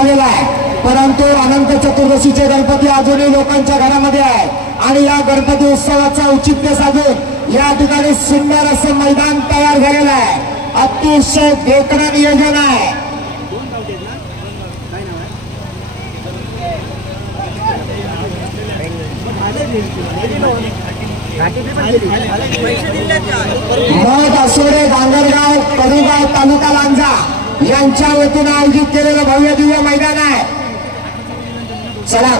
झालेला आहे, परंतु अनंत चतुर्दशीचे गणपती अजूनही लोकांच्या घरामध्ये आहे आणि या गणपती उत्सवाचा औचित्य साधून या ठिकाणी सुंदर असं मैदान तयार झालेलं आहे. अतिशय देखणं नियोजन आहे. मठ असोडे गांगरगाव कडुगाव तालुका लांजा यांच्या वतीनं आयोजित केलेलं भव्य दिव्य मैदान आहे. चला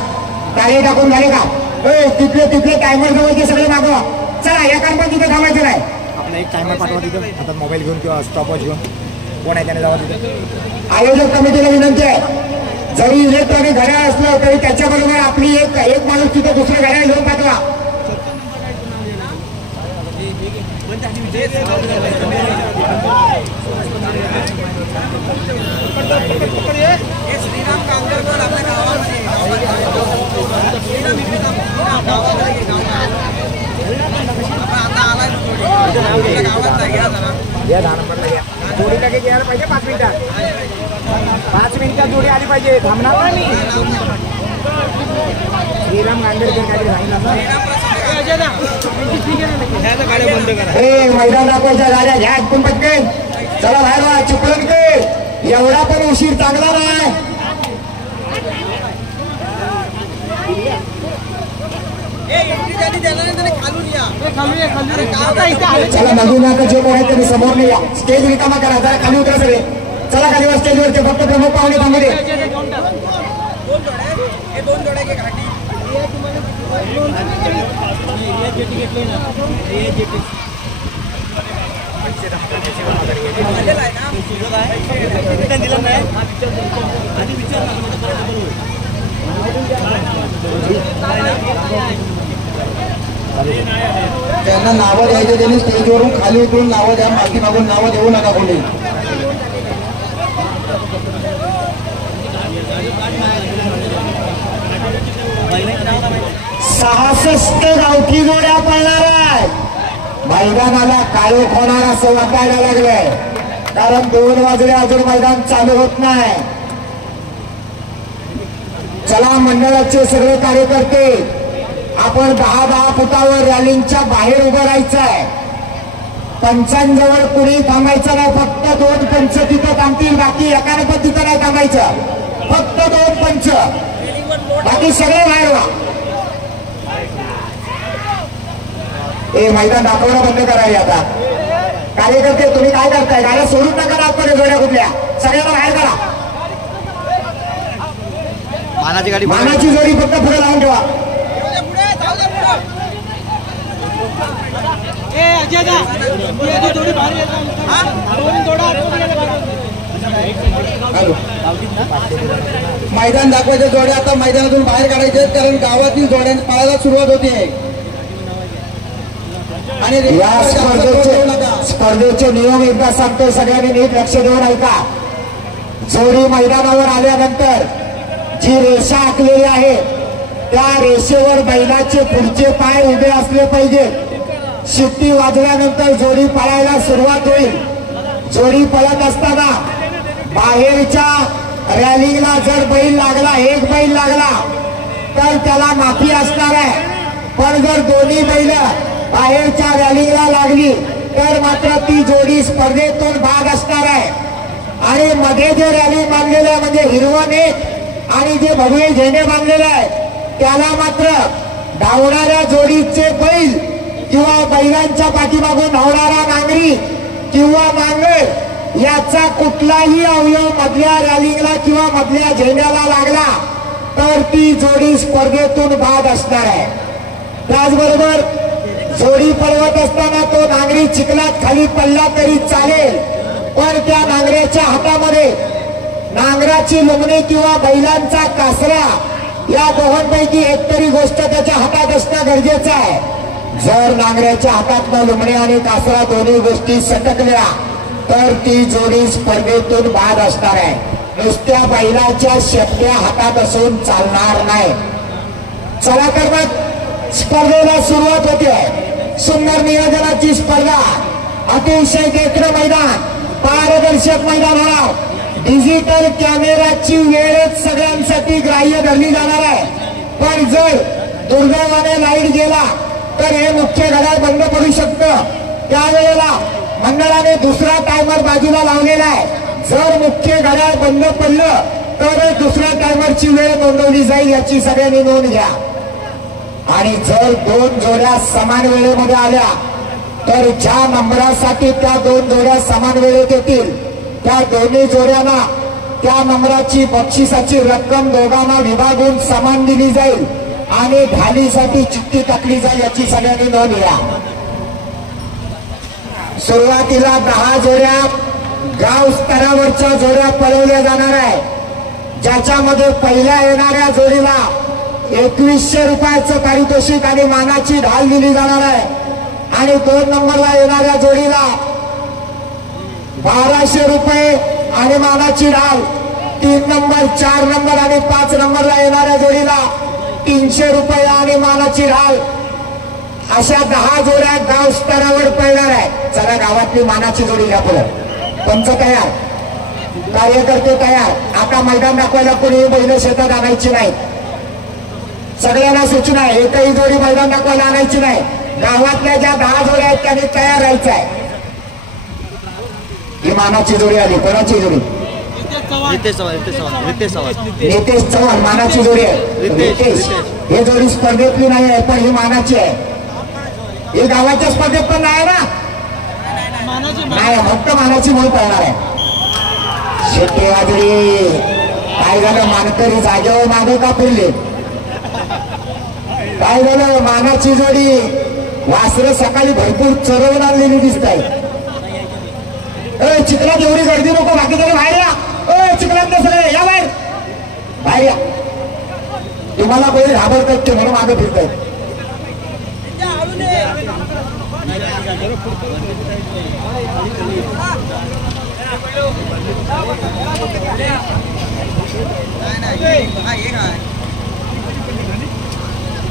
गाडी टाकून झाले का? तिथले टायमर जवळचे सगळे मागवा. चला या कारण तिथे थांबायचं नाही. आपला एक टायमर पाठवा तिथं, हातात मोबाईल घेऊन किंवा स्टॉपवॉच घेऊन. कोण आहे त्याने जावा तिथं. आयोजक कमिटीला विनंती आहे, जरी इलेक्ट्रॉनिक घड्याळ असलं तरी त्याच्याबरोबर आपली एक माणूस तिथं दुसरं घड्याळ घेऊन पाठवा. श्रीराम कांगरकर आपल्या गावामध्ये आता आलाय गावात या 10 नंबरला या. जोडी लगेच यायला पाहिजे. 5 मिनिटात 5 मिनिटात जोडी आली पाहिजे. थांबणार नाही मी. श्रीराम गांगरकर काय मैदान दाखवायच्या गाड्या घ्या ऐकून पटकन. चला बाहेर वा. चिपळूण के एवढा पण उशीर चांगला नाही. चला नवीन आता जे कोण आहे त्यांनी समोर नाही या. स्टेज रिकामा करा. जरा खाली उतरा सगळे. चला खाली वा. स्टेजवरचे फक्त प्रमुख पाहुणे थांबू दे. दोन जोड्या घाटी त्यांना नावं द्यायचे, त्यांनी स्टेजवरून खाली उतरून नावं द्या. मागे मागून नावं देऊ नका कोणी. 66 गावठी जोड्या पळणार आहे. मैदानाला काळोख होणार असं वाटायला लागलंय, कारण 2 वाजले अजून मैदान चालू होत नाही. चला मंडळाचे सगळे कार्यकर्ते आपण 10-10 फुटावर रॅलिंगच्या बाहेर उभं राहायचं आहे. पंचांजवळ कुणी थांबायचं नाही. फक्त 2 पंच तिथं थांबतील. बाकी एकाने पण तिथं नाही थांबायचं. फक्त 2 पंच, बाकी सगळे बाहेर व्हा. हे मैदान दाखवणं बंद करायला आता. कार्यकर्ते तुम्ही काय करताय? गाड्या सोडून नका आतमध्ये. जोड्या कुठल्या सगळ्यांना बाहेर करा. मानाची जोडी फक्त पुढे लावून ठेवा. मैदान दाखवायच्या जोड्या आता मैदानातून बाहेर काढायचे, कारण गावातील जोड्या पळायला सुरुवात होते. आणि या स्पर्धेचे नियम एकदा सांगतो, सगळ्यांनी नीट लक्ष देऊन ऐका. जोडी मैदानावर आल्यानंतर जी रेषा आखलेली आहे त्या रेषेवर बैलाचे पुढचे पाय उभे असले पाहिजे. शिट्टी वाजल्यानंतर जोडी पळायला सुरुवात होईल. जोडी पळत असताना बाहेरच्या रॅलिंगला जर बैल लागला, एक बैल लागला तर त्याला माफी असणार आहे. पण जर दोन्ही बैल बाहेरच्या रॅलिंगला लागली तर मात्र ती जोडी स्पर्धेतून भाग असणार आहे. आणि मध्ये जे रॅली बांधलेलं आहे म्हणजे हिरवं नेट आणि जे भगवे झेंडे बांधलेले आहे त्याला मात्र धावणाऱ्या जोडीचे बैल किंवा बैलांच्या पाठीमागून धावणारा नांगरी किंवा नांगर याचा कुठलाही अवयव मधल्या रॅलिंगला किंवा मधल्या झेंड्याला लागला तर ती जोडी स्पर्धेतून बाद असणार आहे. त्याचबरोबर जोडी पळवत असताना तो नांगरी चिखलात खाली पडला तरी चालेल, पण त्या नांगऱ्याच्या हातामध्ये नांगराची लुमणी किंवा बैलांचा कासरा या दोघांपैकी एकतरी गोष्ट त्याच्या हातात असणं गरजेचं आहे. जर नांगऱ्याच्या हातात लुमणी आणि कासरा दोन्ही गोष्टी सटकल्या तर ती जोडी स्पर्धेतून बाद असणार आहे. नुसत्या बैलाच्या शेपट्या हातात असून चालणार नाही. चला तर मग स्पर्धेला सुरुवात होते. सुंदर नियोजनाची स्पर्धा, अतिशय देखणं मैदान, पारदर्शक मैदान होणार. डिजिटल कॅमेराची वेळच सगळ्यांसाठी ग्राह्य धरली जाणार आहे. पण जर दुर्दैवाने लाईट गेला तर हे मुख्य घड्याळ बंद पडू शकतं. त्यावेळेला मंडळाने दुसरा टायमर बाजूला लावलेला आहे. जर मुख्य घड्याळ बंद पडलं तर दुसऱ्या टायमरची वेळ नोंदवली जाईल, याची सगळ्यांनी नोंद घ्या. आणि जर दोन जोड्या समान वेळेमध्ये आल्या तर ज्या नंबरासाठी त्या दोन जोड्या समान वेळेत येतील त्या दोन्ही जोड्यांना त्या नंबराची बक्षिसाची रक्कम दोघांना विभागून समान दिली जाईल आणि ढालीसाठी चिठ्ठी टाकली जाईल, याची सगळ्यांनी नोंद घ्या. सुरुवातीला 10 जोड्या गाव स्तरावरच्या जोड्या पळवल्या जाणार आहे. ज्याच्यामध्ये पहिल्या येणाऱ्या जोडीला 2100 रुपयाचं पारितोषिक आणि मानाची ढाल दिली जाणार आहे. आणि 2 नंबरला येणाऱ्या जोडीला 1200 रुपये आणि मानाची ढाल. 3 नंबर, 4 नंबर आणि 5 नंबरला येणाऱ्या जोडीला 300 रुपये आणि मानाची ढाल. अशा 10 जोड्या गाव स्तरावर पळणार आहे. चला गावातली मानाची जोडी घ्या पुढे. पंच तयार, कार्यकर्ते तयार. आता मैदान दाखवायला कोणी बैल शेतात आणायची नाही. सगळ्यांना सूचना आहे, एकही जोडी मैदान दाखवायला आणायची नाही. गावातल्या ज्या 10 जोड्या आहेत त्यांनी तयार राहायचं आहे. ही मानाची जोडी आली. कोणाची जोडी? रितेश चव्हाण मानाची जोडी आहे. रितेश ही जोडी स्पर्धेतली नाही आहे पण ही मानाची आहे. ही गावाच्या स्पर्धेत पण नाही ना, नाही फक्त मानाची म्हणून पळणार आहे. शेट्टी वाजडी काय झालं? मानकरी जागेवर मागे का फिरले? काय झालं? मानाची जोडी वासरं सकाळी भरपूर चरवून आणलेली दिसत आहे. चिखलात एवढी गर्दी नको, बाकी तरी बाहेर या. चिखलात सगळे या बाहेर, बाहेर या. तुम्हाला कोणी घाबरतात ते म्हणून मागे फिरतायत.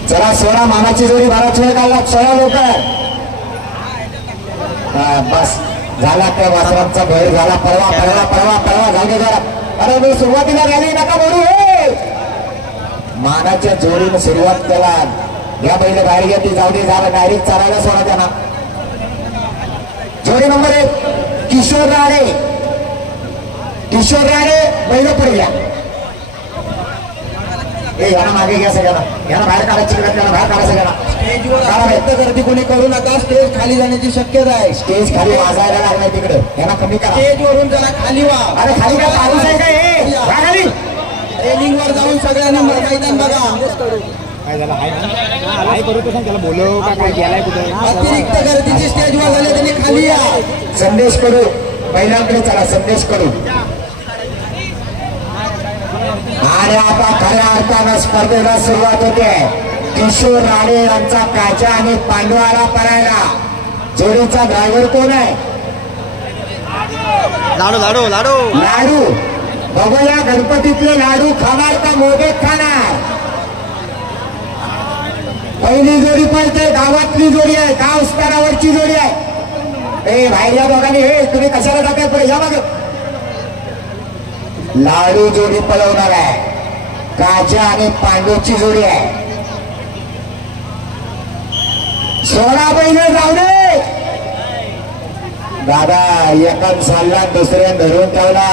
चला सोळा मानाची जोडी बराच वेळ काढला. सोळा लवकर. बस झाला त्या वासरांचा भैर झाला. पळवा पळवा पळवा पळवा झाले जरा. अरे मी सुरुवातीला रॅली नका बोलू. मानाच्या जोडीने सुरुवात केला. या पहिले बाहेर घ्या, ती जाऊ दे. झालं डायरेक्ट चालायला सोडा त्यांना. जोडी नंबर 1 किशोर राणे. किशोर राणे बैल पुढे घ्या. यांना मागे घ्या सगळ्यांना. यांना बाहेर काढायची, त्यांना बाहेर काढा सगळ्यांना. स्टेजवर गर्दी कोणी करू नका. स्टेज खाली जाण्याची शक्यता आहे. स्टेज खाली वाजायला लागलाय तिकडे. यांना कमी करा. स्टेजवरून जरा खाली व्हा. अरे खाली काय पाऊस आहे का? खाली ट्रेनिंग वर जाऊन सगळ्यांना मैदान बघा. काय झालं? हाय करू तर त्याला बोलव का काय गेलाय कुठे? अतिरिक्त गर्दीची स्टेजवर झाले त्यांनी खाली या. संदेश करू महिलांकडे चला. संदेश करू. आणि आता खऱ्या अर्थानं स्पर्धेला सुरुवात होते. किशोर राणे यांचा काचा आणि पांडवाला पळायला. जोडीचा ड्रायव्हर कोण आहे? लाडू लाडू लाडू लाडू. बघूया गणपतीतले लाडू खाणार का मोदक खाणार? पहिली जोडी पळते. गावातली जोडी आहे, गाव स्तरावरची जोडी आहे. बाहेर या दोघांनी. तुम्ही कशाला जाताय? पुढे या मागे. लाडू जोडी पळवणार आहे. काजा आणि पांडूची जोडी आहे. 16 बैल जाऊ दे दादा. एकच चालला, दुसऱ्या धरून ठेवला.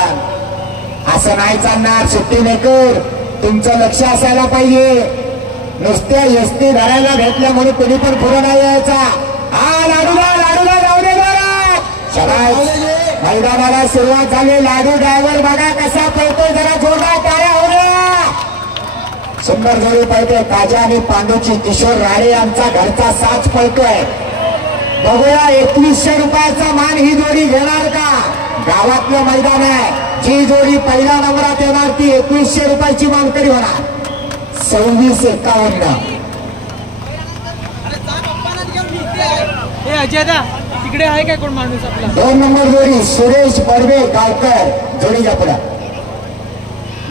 असं नाही चालणार. सुट्टी मेकर तुमचं लक्ष असायला पाहिजे. नुसत्या एसटी धरायला भेटल्या म्हणून कोणी पण पुढे नाही यायचा. हा लाडूला लाडूला जाऊ दे जरा. मैदानाला सुरुवात झाली. लाडू ड्रायव्हर बघा कसा पळतोय. जरा जोरदार टाळ्या हो द्या. सुंदर जोडी पळते. काजा आणि पांडूची. किशोर राणे यांचा घरचा साच पळतोय. बघूया 2100 रुपयाचा मान ही जोडी घेणार का? गावातलं मैदान आहे. जी जोडी पहिल्या नंबरात येणार ती 2100 रुपयाची मानकरी होणार. 2651. अजय दा तिकडे आहे काय कोण माणूस आपला? 2 नंबर जोडी सुरेश बर्वे गावकर. जोडी घ्या पुढे.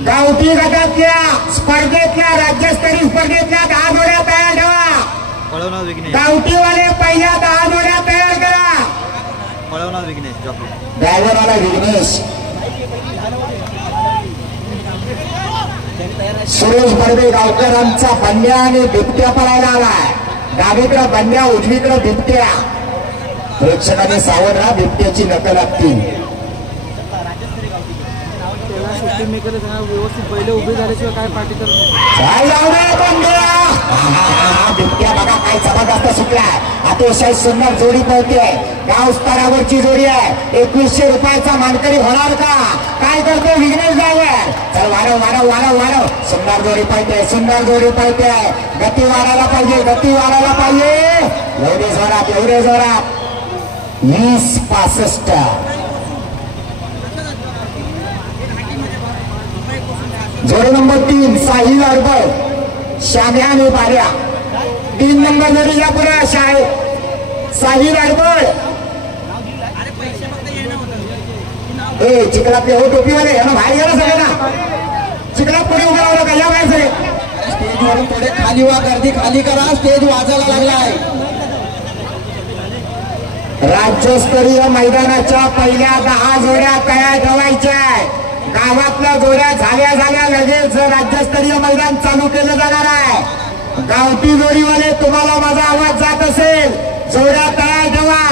गावठी गटातल्या स्पर्धेतल्या राज्यस्तरीय स्पर्धेतल्या 10 जोड्या तयार ठेवा. पळवणार विघ्नेश. गावठीवाले पहिल्या 10 जोड्या तयार करा. पळवणार विघ्नेश. ड्रायव्हर आला विघ्नेश. सुरेश बर्वे गावकरांचा बंड्या आणि बिबट्या पळायला आलाय. डावीकडे बंड्या, उजवीकडे बिबट्या. प्रेक्षकांनी सावध राहा, बिबट्याची नकल लागतील. सुट्टी मेकर व्यवस्थित पहिले उभे झाल्याशिवाय काय पार्टी करत बिबट्या बघा काय जबरदस्त सुटलाय. अतिशय सुंदर जोडी पळते. गाव स्तरावरची जोडी आहे. 2100 रुपयाचा मानकरी होणार का? काय करतो विघ्नेश ड्रायव्हर? चल वाढव वाढव वाढव वाढव. सुंदर जोडी पळते, सुंदर जोडी पळते. गती वाढायला पाहिजे, गती वाढायला पाहिजे. एवढे जोरात, एवढे जोरात. 20-65. जोडी नंबर 3 साहिल अडबळ, श्याम्या आणि बाल्या. 3 नंबर जोडी या पुढे साहिल अडबळ. ए चिखलातले हो टोपीवाले यांना बाहेर गेलं सगळे ना. चिखलात पुढे उभं राहिलं का? या बाहेर सगळे. स्टेजवरून थोडे खाली वा, गर्दी खाली करा. स्टेज वाजायला लागलाय. राज्यस्तरीय मैदानाच्या पहिल्या 10 जोड्या तयार ठेवायच्या. गावातल्या जोड्या झाल्या लगेच राज्यस्तरीय मैदान चालू केलं जाणार आहे. गावठी जोडीवाले तुम्हाला माझा आवाज जात असेल, जोड्या तयार ठेवा.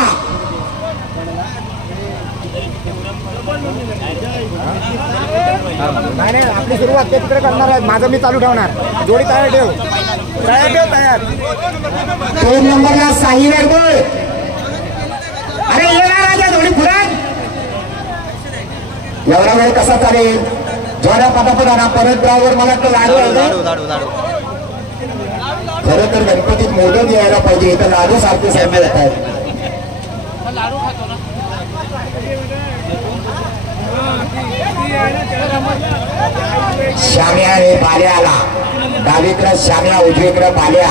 नाही आपली सुरुवात ते तिकडे करणार आहे. माझं मी चालू ठेवणार. जोडी तयार ठेव, तयार ठेव, तयार. 2 नंबरला साहिल अडबळ. अरे येणार राजा जोडी पुराण. एवढा वेळ कसा चालेल? जोड्या पटापटा परत ड्रायव्हर मला तर लाडू खरं तर गणपतीत मोदक यायला पाहिजे. इथं लाडू सारखे सारखे येत आहेत. श्याम्या आणि बाल्या आला. डावीकडे श्याम्या, उजवीकडे बाल्या.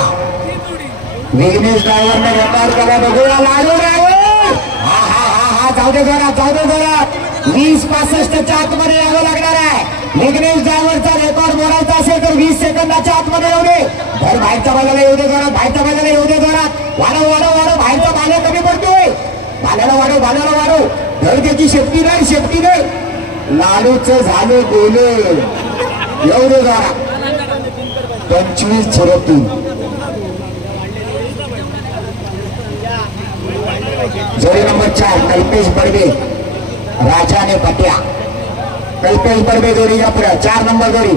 विघ्नेश ड्रायव्हरने रेकॉर्ड करा. बघूया लाडू ड्रायव्हर. हा हा हा हा जाऊ दे जोरात, जाऊ दे जोरात. 20-65च्या आतमध्ये यावं लागणार आहे. विघ्नेश ड्रायव्हरचा रेकॉर्ड मोडायचा असेल तर 20 सेकंदाच्या आतमध्ये येऊ दे. भर बाहेरच्या बाजूला येऊ दे जोरात, बाहेरच्या बाजूला येऊ दे जोरात. वाढव वाढव वाढव. बाहेरचा बाल्या कमी पडतोय. बाल्याला वाढव, बाल्याला वाढव. धड त्याची शेपटी नाही, शेपटी नाही. लाडूचं झालं बोले. येऊ दे जोरात. 25-03. जोडी नंबर 4 कल्पेश बर्वे, राजा आणि पट्या. कल्पेश बर्वे जोडी या पुढे. 4 नंबर जोडी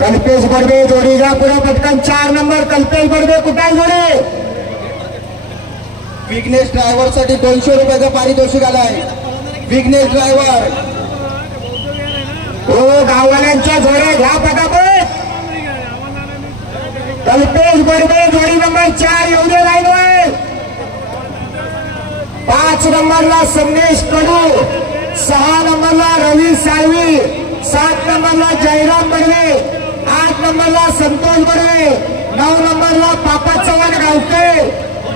कल्पेश बर्वे जोडी या पुढे पटकन. 4 नंबर कल्पेश बर्वे. कुठे आहे जोडी? विघ्नेश ड्रायव्हर साठी 200 रुपयाचा पारितोषिक आलाय. विघ्नेश ड्रायव्हर. हो गाववाल्यांच्या जोड्या घ्या पटापट. कल्पेश बर्वे जोडी नंबर 4 येऊ दे लाईनवर. 5 नंबरला संदेश कडू, 6 नंबरला रवी साळवी, 7 नंबरला जयराम बर्वे, 8 नंबरला संतोष बर्वे, 9 नंबरला पापा चव्हाण गावते,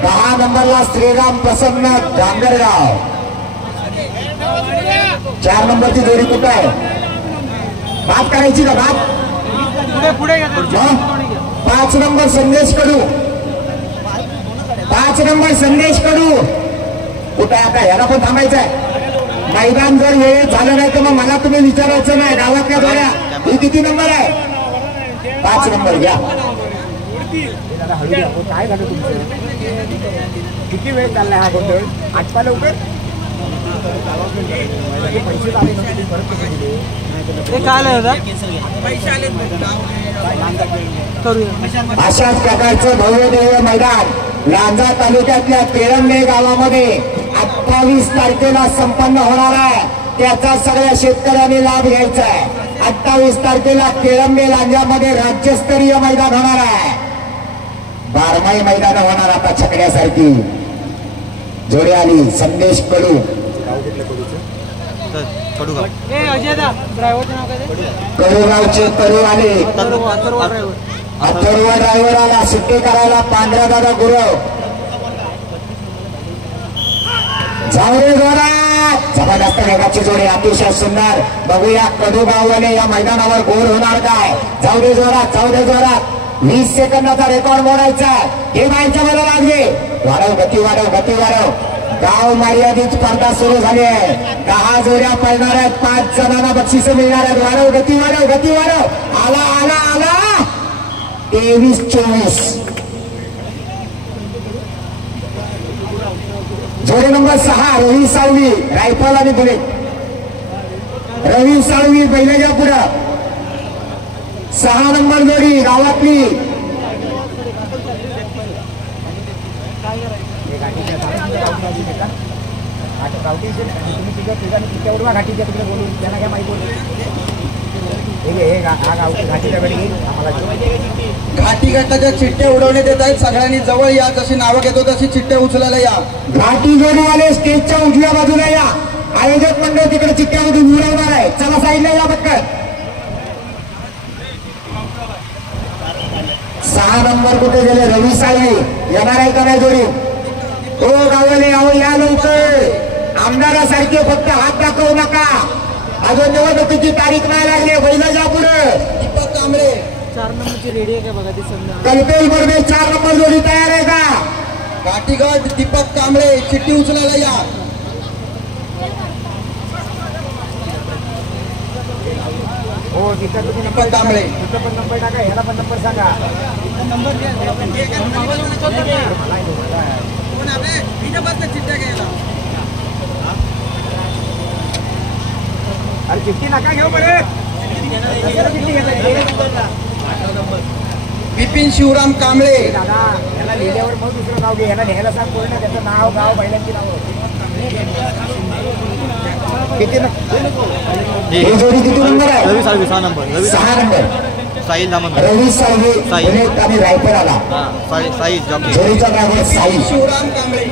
10 नंबरला श्रीराम प्रसन्न डांगरगाव. 4 नंबरची जोडी कुठं आहे? बात करायची का? बात पुढे 5 नंबर संदेश कडू, 5 नंबर संदेश कडू कुठे आहे? आता याला पण थांबायचं आहे. मैदान जर वेळेत झालं नाही तर मग मला तुम्ही विचारायचं नाही. गावातल्या जोड्या ही किती नंबर आहे? 5 नंबर घ्या. काय झालं तुमचं? किती वेळ चाललाय हा गोंधळ? आटपा लवकर. पैसे आले नव्हते परत ते काय आलं होता? अशाच प्रकारचं भव्य देव मैदान लांजा तालुक्यातल्या केळंबे गावामध्ये 28 तारखेला संपन्न होणार आहे. त्याचा सगळ्या शेतकऱ्यांनी लाभ घ्यायचा आहे. 28 तारखेला केळंबे लांजामध्ये राज्यस्तरीय मैदान होणार आहे. 12 मैदान होणार. आता छकड्यासारखी जोडी आली. संदेश कडू, कडूगावचे कडू आले. अथर्व ड्रायव्हर आला सुट्टी करायला. पांढरा दादा गुरव. जाऊ दे जोरात. जबरदस्त वेगाची जोडी, अतिशय सुंदर. बघूया कडूगाववाले या मैदानावर गोल होणार काय? जाऊ दे जोरात, जाऊ दे जोरात. 20 सेकंदाचा रेकॉर्ड मोडायचा. हे बाहेरच्या मला लागले. वाढव, गती वाढव, गती वाढव. गाव मर्यादित स्पर्धा सुरू झाली आहे. 10 जोड्या पळणार आहेत. 5 जणांना बक्षिस मिळणार आहेत. वाढव, गती वाढव, गती वाढव. 23-24. जोडी नंबर 6 रवी साळवी रायफल आणि बुलेट. रवी साळवी बैलाच्या पुढं 6 नंबर जोडी गावातली. गावठी तुम्ही तिघं उडवा घाटीच्या तिकडे बोलून त्यांना काय माहिती बोलू हे घाटीच्या वेळी आम्हाला घाटी गटाच्या चिठ्ठ्या उडवण्यात येत आहेत. सगळ्यांनी जवळ या, जशी नावं घेतो तशी चिठ्ठ्या उचलायला या. घाटी जोडीवाले स्टेजच्या उजव्या बाजूला या. आयोजक मंडळ तिकडे चिठ्ठ्यामधून उडवणार आहे. चला साईडला या पटकन. 6 नंबर कुठे गेले? रवी साळवी येणार आहे का नाही जोडी? हो गावाले अहो या लवकर. आमदारासारखे फक्त हात दाखवू नका. अजून निवडणुकीची तारीख नाही लागली. बैलाच्या पुढे दीपक कांबळे 4 नंबरची रेडी आहे का बघा ती समजा. कल्पेश बर्वे 4 नंबर जोडी तयार आहे का? घाटीगट दीपक कांबळे चिठ्ठी उचलायला या. हो तिथं तुम्ही दीपक कांबळे तिथं पण नंबर टाका. ह्याला पण नंबर सांगा. अरे चिठ्ठी नका घेऊ बरे. विपिन शिवराम कांबळे दादा याला लिहिल्यावर मग दुसरं नाव घे. याला लिहायला सांग पूर्ण त्याचं नाव गाव बैलांची नावं किती ही जोडी किती नंबर आहे? रवी साळवी 6 नंबर. रवी 6 नंबर साहिल दामन. रवी साळवी साई. बुलेट आणि रायफल आला. हा साई जॉकी. जोडीचा ड्रायव्हर साई. शिवराम कांबळे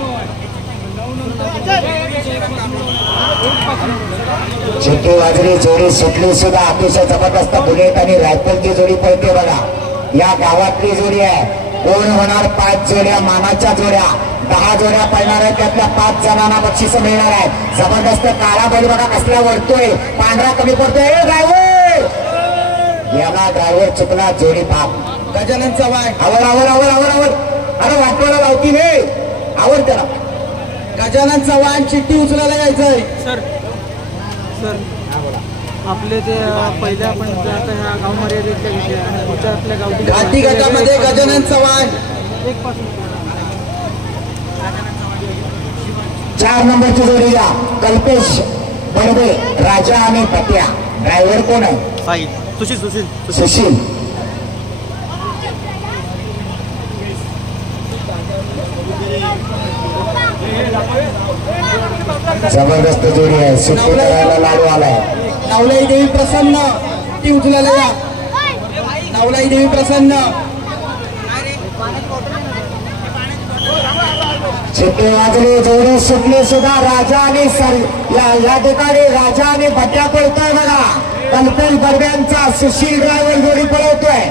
चिठ्ठी वाजली. जोडी सुटली सुद्धा. अतिशय जबरदस्त बुलेट आणि रायफलची जोडी पळते बघा. या गावातली जोडी आहे. कोण होणार? 5 जोड्या मानाच्या जोड्या. 10 जोड्या पळणार आहेत. त्यातल्या 5 जणांना बक्षीस मिळणार आहे. जबरदस्त काळा बैल बघा कसला वळतोय. पांढरा कमी पडतोय. ड्रायव्हर याला ड्रायव्हर चुकला. जोडी बाप गजानन चव्हाण आवर आवर आवर आवर आवर. अरे वाटवायला लावतील हे. आवर त्याला. गजानन चव्हाण चिठ्ठी उचलायला यायचंय. सर आपले ते पहिल्या आपण आता ह्या गाव मर्यादेतल्या घेतल्या आणि पुढच्या आपल्या गावठी घाटी गटामध्ये गजानन चव्हाण 1 पासून 4 नंबरची जोडी या. कल्पेश बर्वे राजा आणि पट्या. ड्रायव्हर कोण आहे? साहिल सुशील. सुशील. जबरदस्त जोडी आहे. सुट्टी करायला लाडू आलाय. नावलाई देवी प्रसन्न ती उचलायला या. नावलाई देवी प्रसन्न चिठ्ठी वाजली. जोडी सुटली सुद्धा. राजा आणि या ठिकाणी राजा आणि भट्ट्या पळतोय बघा. कल्पेश बर्व्यांचा सुशील ड्रायव्हर जोडी पळवतोय.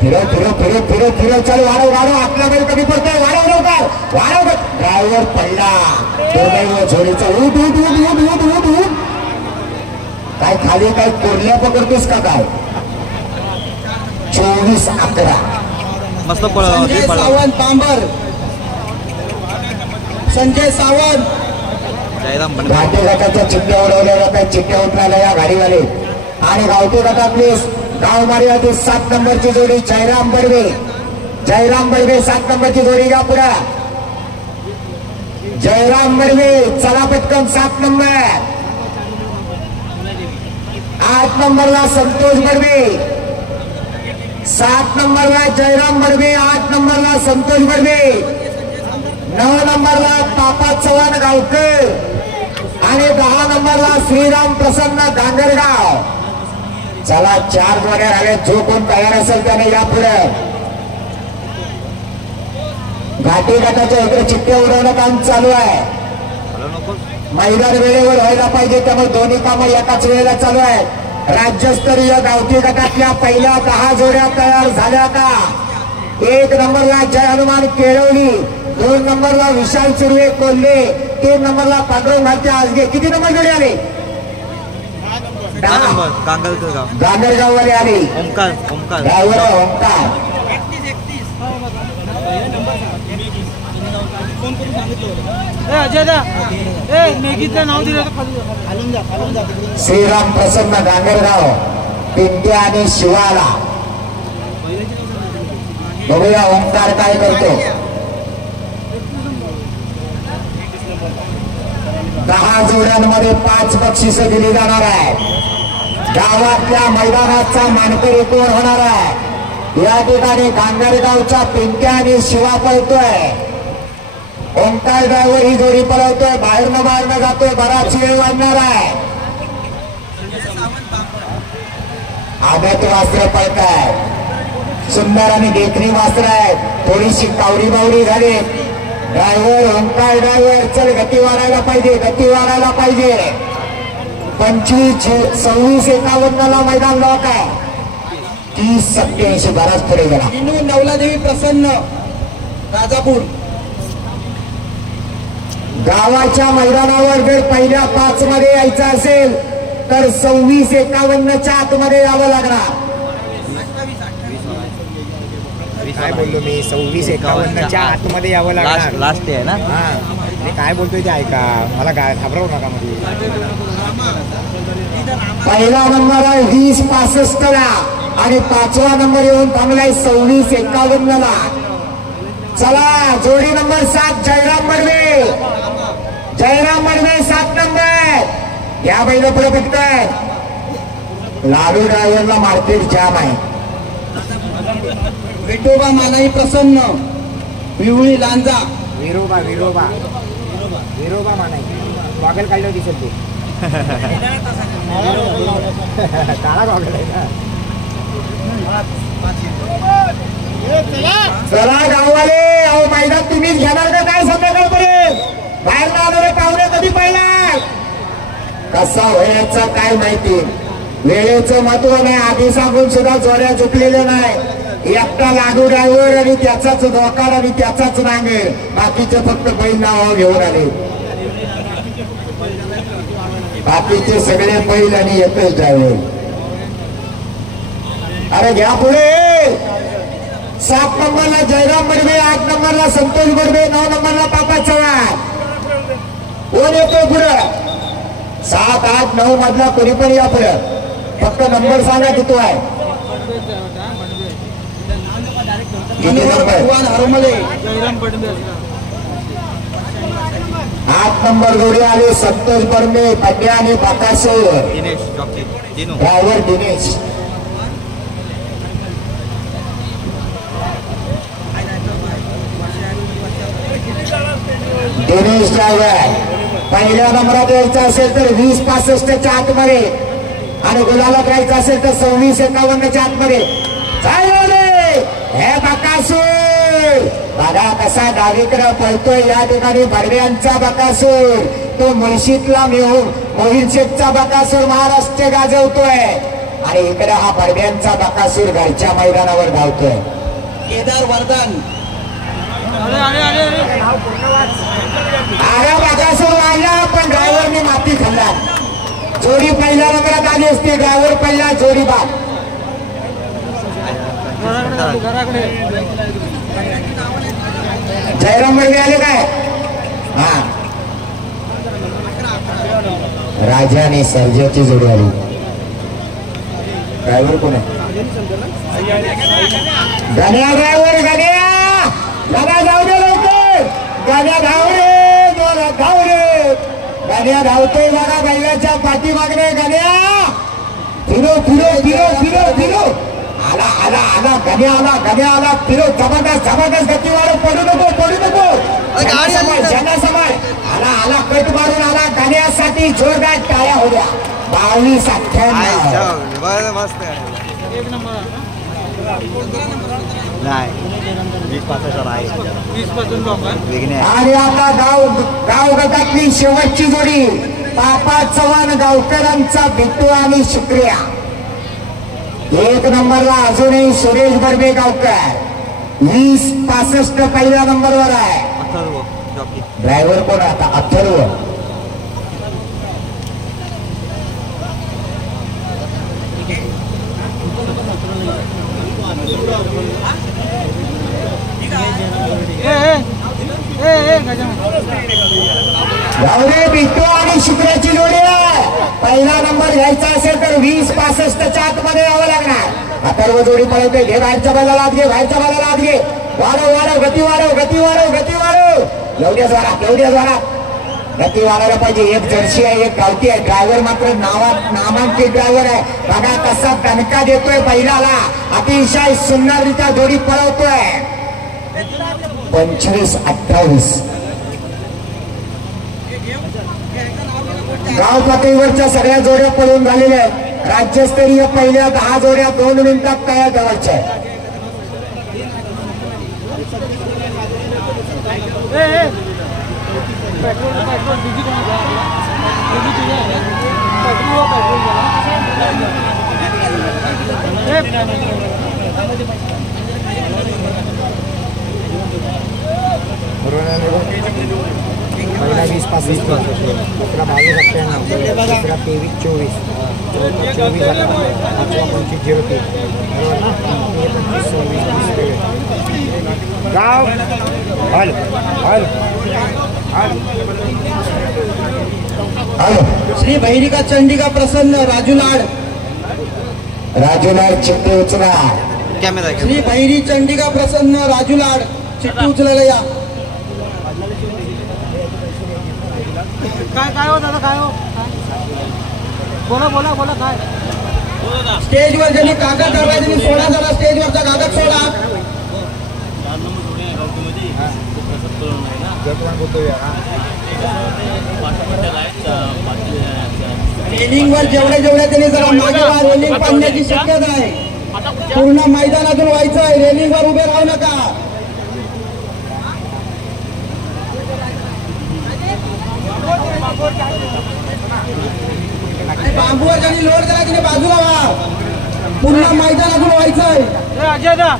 फिरव फिरव फिरव फिरव फिरव. चालू वाढव वाढव. आपला बैल कमी पडतोय. वाढव लवकर वाढव. ड्रायव्हर पडला. दुर्दैव जोडीचा. उठ उठ उठ उठ उठ उठ उठ. काय खाली काय कोरल्या पकडतोस का काय? 24-11. मस्त पळा. संजय सावंत बांबर संजय सावंत जयराम पण घाटी गटाच्या चिठ्ठ्या उडवल्या जातात. चिठ्ठ्या उठवायला या गाडीवाले. आणि गावठी गटातली गाव मार्यावरती 7 नंबरची जोडी जयराम बर्वे. जयराम बर्वे 7 नंबरची जोडी घ्या पुढे. जयराम बर्वे चला पटकन. 7 नंबर. 8 नंबरला संतोष बर्वे. 7 नंबरला जयराम बर्वे. 8 नंबरला संतोष बर्वे. 9 नंबरला तापा चव्हाण गावकर आणि 10 नंबरला श्रीराम प्रसन्न गांगरगाव. चला 4 जोड्या झाल्या. जो कोण तयार असेल त्याने या पुढे. घाटी गटाच्या इकडे चिठ्ठ्या उडवणं काम चालू आहे. मैदान वेळेवर व्हायला पाहिजे. त्यामुळे दोन्ही कामं एकाच वेळेला चालू आहेत. राज्यस्तरीय गावठी गटातल्या पहिल्या 10 जोड्या तयार झाल्या का? 1 नंबरला जय हनुमान केळवली. 2 नंबरला विशाल सुर्वे कोल्हे. 3 नंबरला पांडुरंग भारती आजगे. किती नंबर जोडी आले? 10 नंबर गांगलकर गाव. गांगरगाव वाले आले. ओमकार ड्रायव्हर ओंकार. अजय दा मेघीचं नाव दिलं श्रीराम प्रसन्न गांगरगाव. पिंट्या आणि शिवाला बघूया ओंकार काय करतो. 10 जोड्यांमध्ये 5 बक्षिसं दिली जाणार आहे. गावातल्या मैदानाचा मानकरी कोण होणार आहे. या ठिकाणी गांगरगावचा पिंट्या आणि शिवा पळतोय. ओंकार ड्रायव्हर ही जोडी पळवतोय. बाहेरनं जातोय. बराच वेळ वाढणार आहे. आदत वास्त्र पळताय. सुंदर आणि देखणी वास्त्र आहेत. थोडीशी कावडी बावडी झाली. ड्रायव्हर ओंकार ड्रायव्हर चल गती वाढायला पाहिजे. 25 26 51 मैदान लॉक आहे. 30 87 बराच पुढे गेला. विनू नवलादेवी प्रसन्न राजापूर. गावाच्या मैदानावर जर पहिल्या 5 मध्ये यायचं असेल तर 26 51च्या आतमध्ये यावं लागणार. काय बोललो मी 26 51च्या आतमध्ये यावं लागणार. लास्ट आहे ना. हा मी काय बोलतोय ते ऐका. मला घाबरवू नका मध्ये. पहिला नंबर आहे 20 65 ला आणि 5वा नंबर येऊन थांबलाय 26 51 चला जोडी नंबर 7 जयराम मडवे 7 नंबर. या बैल पुढे बघताय. लाडू ड्रायव्हरला मार्केट जाम आहे. विठोबा मानाई प्रसन्न विवळी लांजा. विरोबा म्हणाय. गॉगल काढलं दिसेल ते. काळा गॉगल आहे ना. चला गाववाले अहो मैदान तुम्हीच घेणार का काय संध्याकाळपर्यंत. बाहेर आलेले पाहुणे कधी पाहिला. कसा व्हायचं काय माहिती. वेळेचं महत्व नाही. आधी सांगून सुद्धा जोड्या चुकलेल्या नाही. एकटा लाडू ड्रायव्हर आणि त्याचाच धोकार आणि त्याचाच नांगे. बाकीचे फक्त बैल नाव घेऊन आले. बाकीचे सगळे बैल आणि एकच ड्रायव्हर. अरे घ्या पुढे. 7 नंबरला जयराम बडवे, 8 नंबरला संतोष बडवे, 9 नंबरला पापा चव्हाण. कोण येतो पुढं. 7 8 9 मधला कोणी पण या पुढं. फक्त नंबर सांगा किती आहे. भगवान हरमले. 8 नंबर जोडी आले संतोष बर्मे, पट्या आणि Bakasur. Dinesh jockey Dinu driver Dinesh. Driver पहिल्या नंबरात यायचं असेल तर 20 65च्या आतमध्ये आणि गुलाला राहायचं असेल तर 26 51च्या आतमध्ये. हे बकासूर बघा कसा डावीकडे पळतोय. या ठिकाणी भडव्यांचा बकासूर तो मुळशीतला मोहिल शेखचा बकासूर महाराष्ट्र गाजवतोय आणि इकडे हा भडव्यांचा बकासूर घरच्या मैदानावर धावतोय. केदार वर्धन. अरे बकासूर लागला पण ड्रायव्हरने माती खाल्ला. जोडी पहिल्या नंबरात आली असती. ड्रायव्हर पहिला जोडी बाद. जयराम बडवे आले काय. हा राजा आणि सर्जाची जोडी आली. ड्रायव्हर कोण आहे. गण्या ड्रायव्हर गण्या जाऊ दे लवकर. गण्या धाव रे. गण्या धावतोय बघा बैलाच्या पाठीमागणे. गण्या फिरो. आला गण्या आला फिरो. जबरदस्त गती वाढव. पडू नको. ज्यांना समाय आला कट मारून आला. गण्यासाठी जोरदार टाळ्या होत्या. 22 98. मस्त नाही 20 65 आहे. 20 पासून वेगळे आहे. आणि आता गाव गटातली शेवटची जोडी पापा चव्हाण गावकरांचा बिट्टू आणि शुक्रिया. 1 नंबरला अजूनही सुरेश बर्वे गावकर. 20 65 पहिल्या नंबरवर आहे. अथर्व जॉकी. ड्रायव्हर कोण आता अथर्व. गावरे बिट्टू आणि शुक्रियाची जोडी आहे. पहिला नंबर घ्यायचा असेल तर 20 65च्या आतमध्ये यावं लागणार. अथर्व जोडी पळवते. घे बाहेरच्या बाला लाद घे, बाहेरच्या बाला लाद घे. वाढव वाढव, गती वाढव, गती वाढव, गती वाढव. एवढ्या जोरात, एवढ्या जोरात गती वाढायला पाहिजे. एक जर्सी आहे, एक गावठी आहे. ड्रायव्हर मात्र नामांकित ड्रायव्हर आहे. बघा कसा दणका देतोय बैलाला. अतिशय सुंदररित्या जोडी पळवतोय. 25-28 गाव पातळीवरच्या सगळ्या जोड्या पळून झालेल्या आहेत. राज्यस्तरीय पहिल्या 10 जोड्या 2 मिनिटात तयार करायच्या आहेत. पहिला 20-25, दुसरा 22-98, तिसरा 23-24, चौथा 24-11, पाचवा 25-03, बरोबर ना? 25-26-30. गाव हल हल हल. श्री भैरिका चंडिका प्रसन्न राजू लाड. राजू लाड चिठ्ठी उचला. कॅमेरा श्री भैरी चंडिका प्रसन्न राजू लाड चिठ्ठी उचलायला या. काय हो दादा, काय हो? बोला बोला बोला, काय? स्टेजवर ज्यांनी कागद ठरवाय त्यांनी सोडा, जरा स्टेजवरचा कागद सोडा. रेलिंगवर जेवढ्या त्यांनी जरा मागे व्हा. रेलिंग पडण्याची शक्यता आहे. पूर्ण मैदानातून व्हायचं आहे. रेलिंगवर उभे राहू नका. बांबूवर ज्यांनी लोड करा तिने बाजूला व्हा. पूर्ण मैदानातून व्हायचंय. अजय दा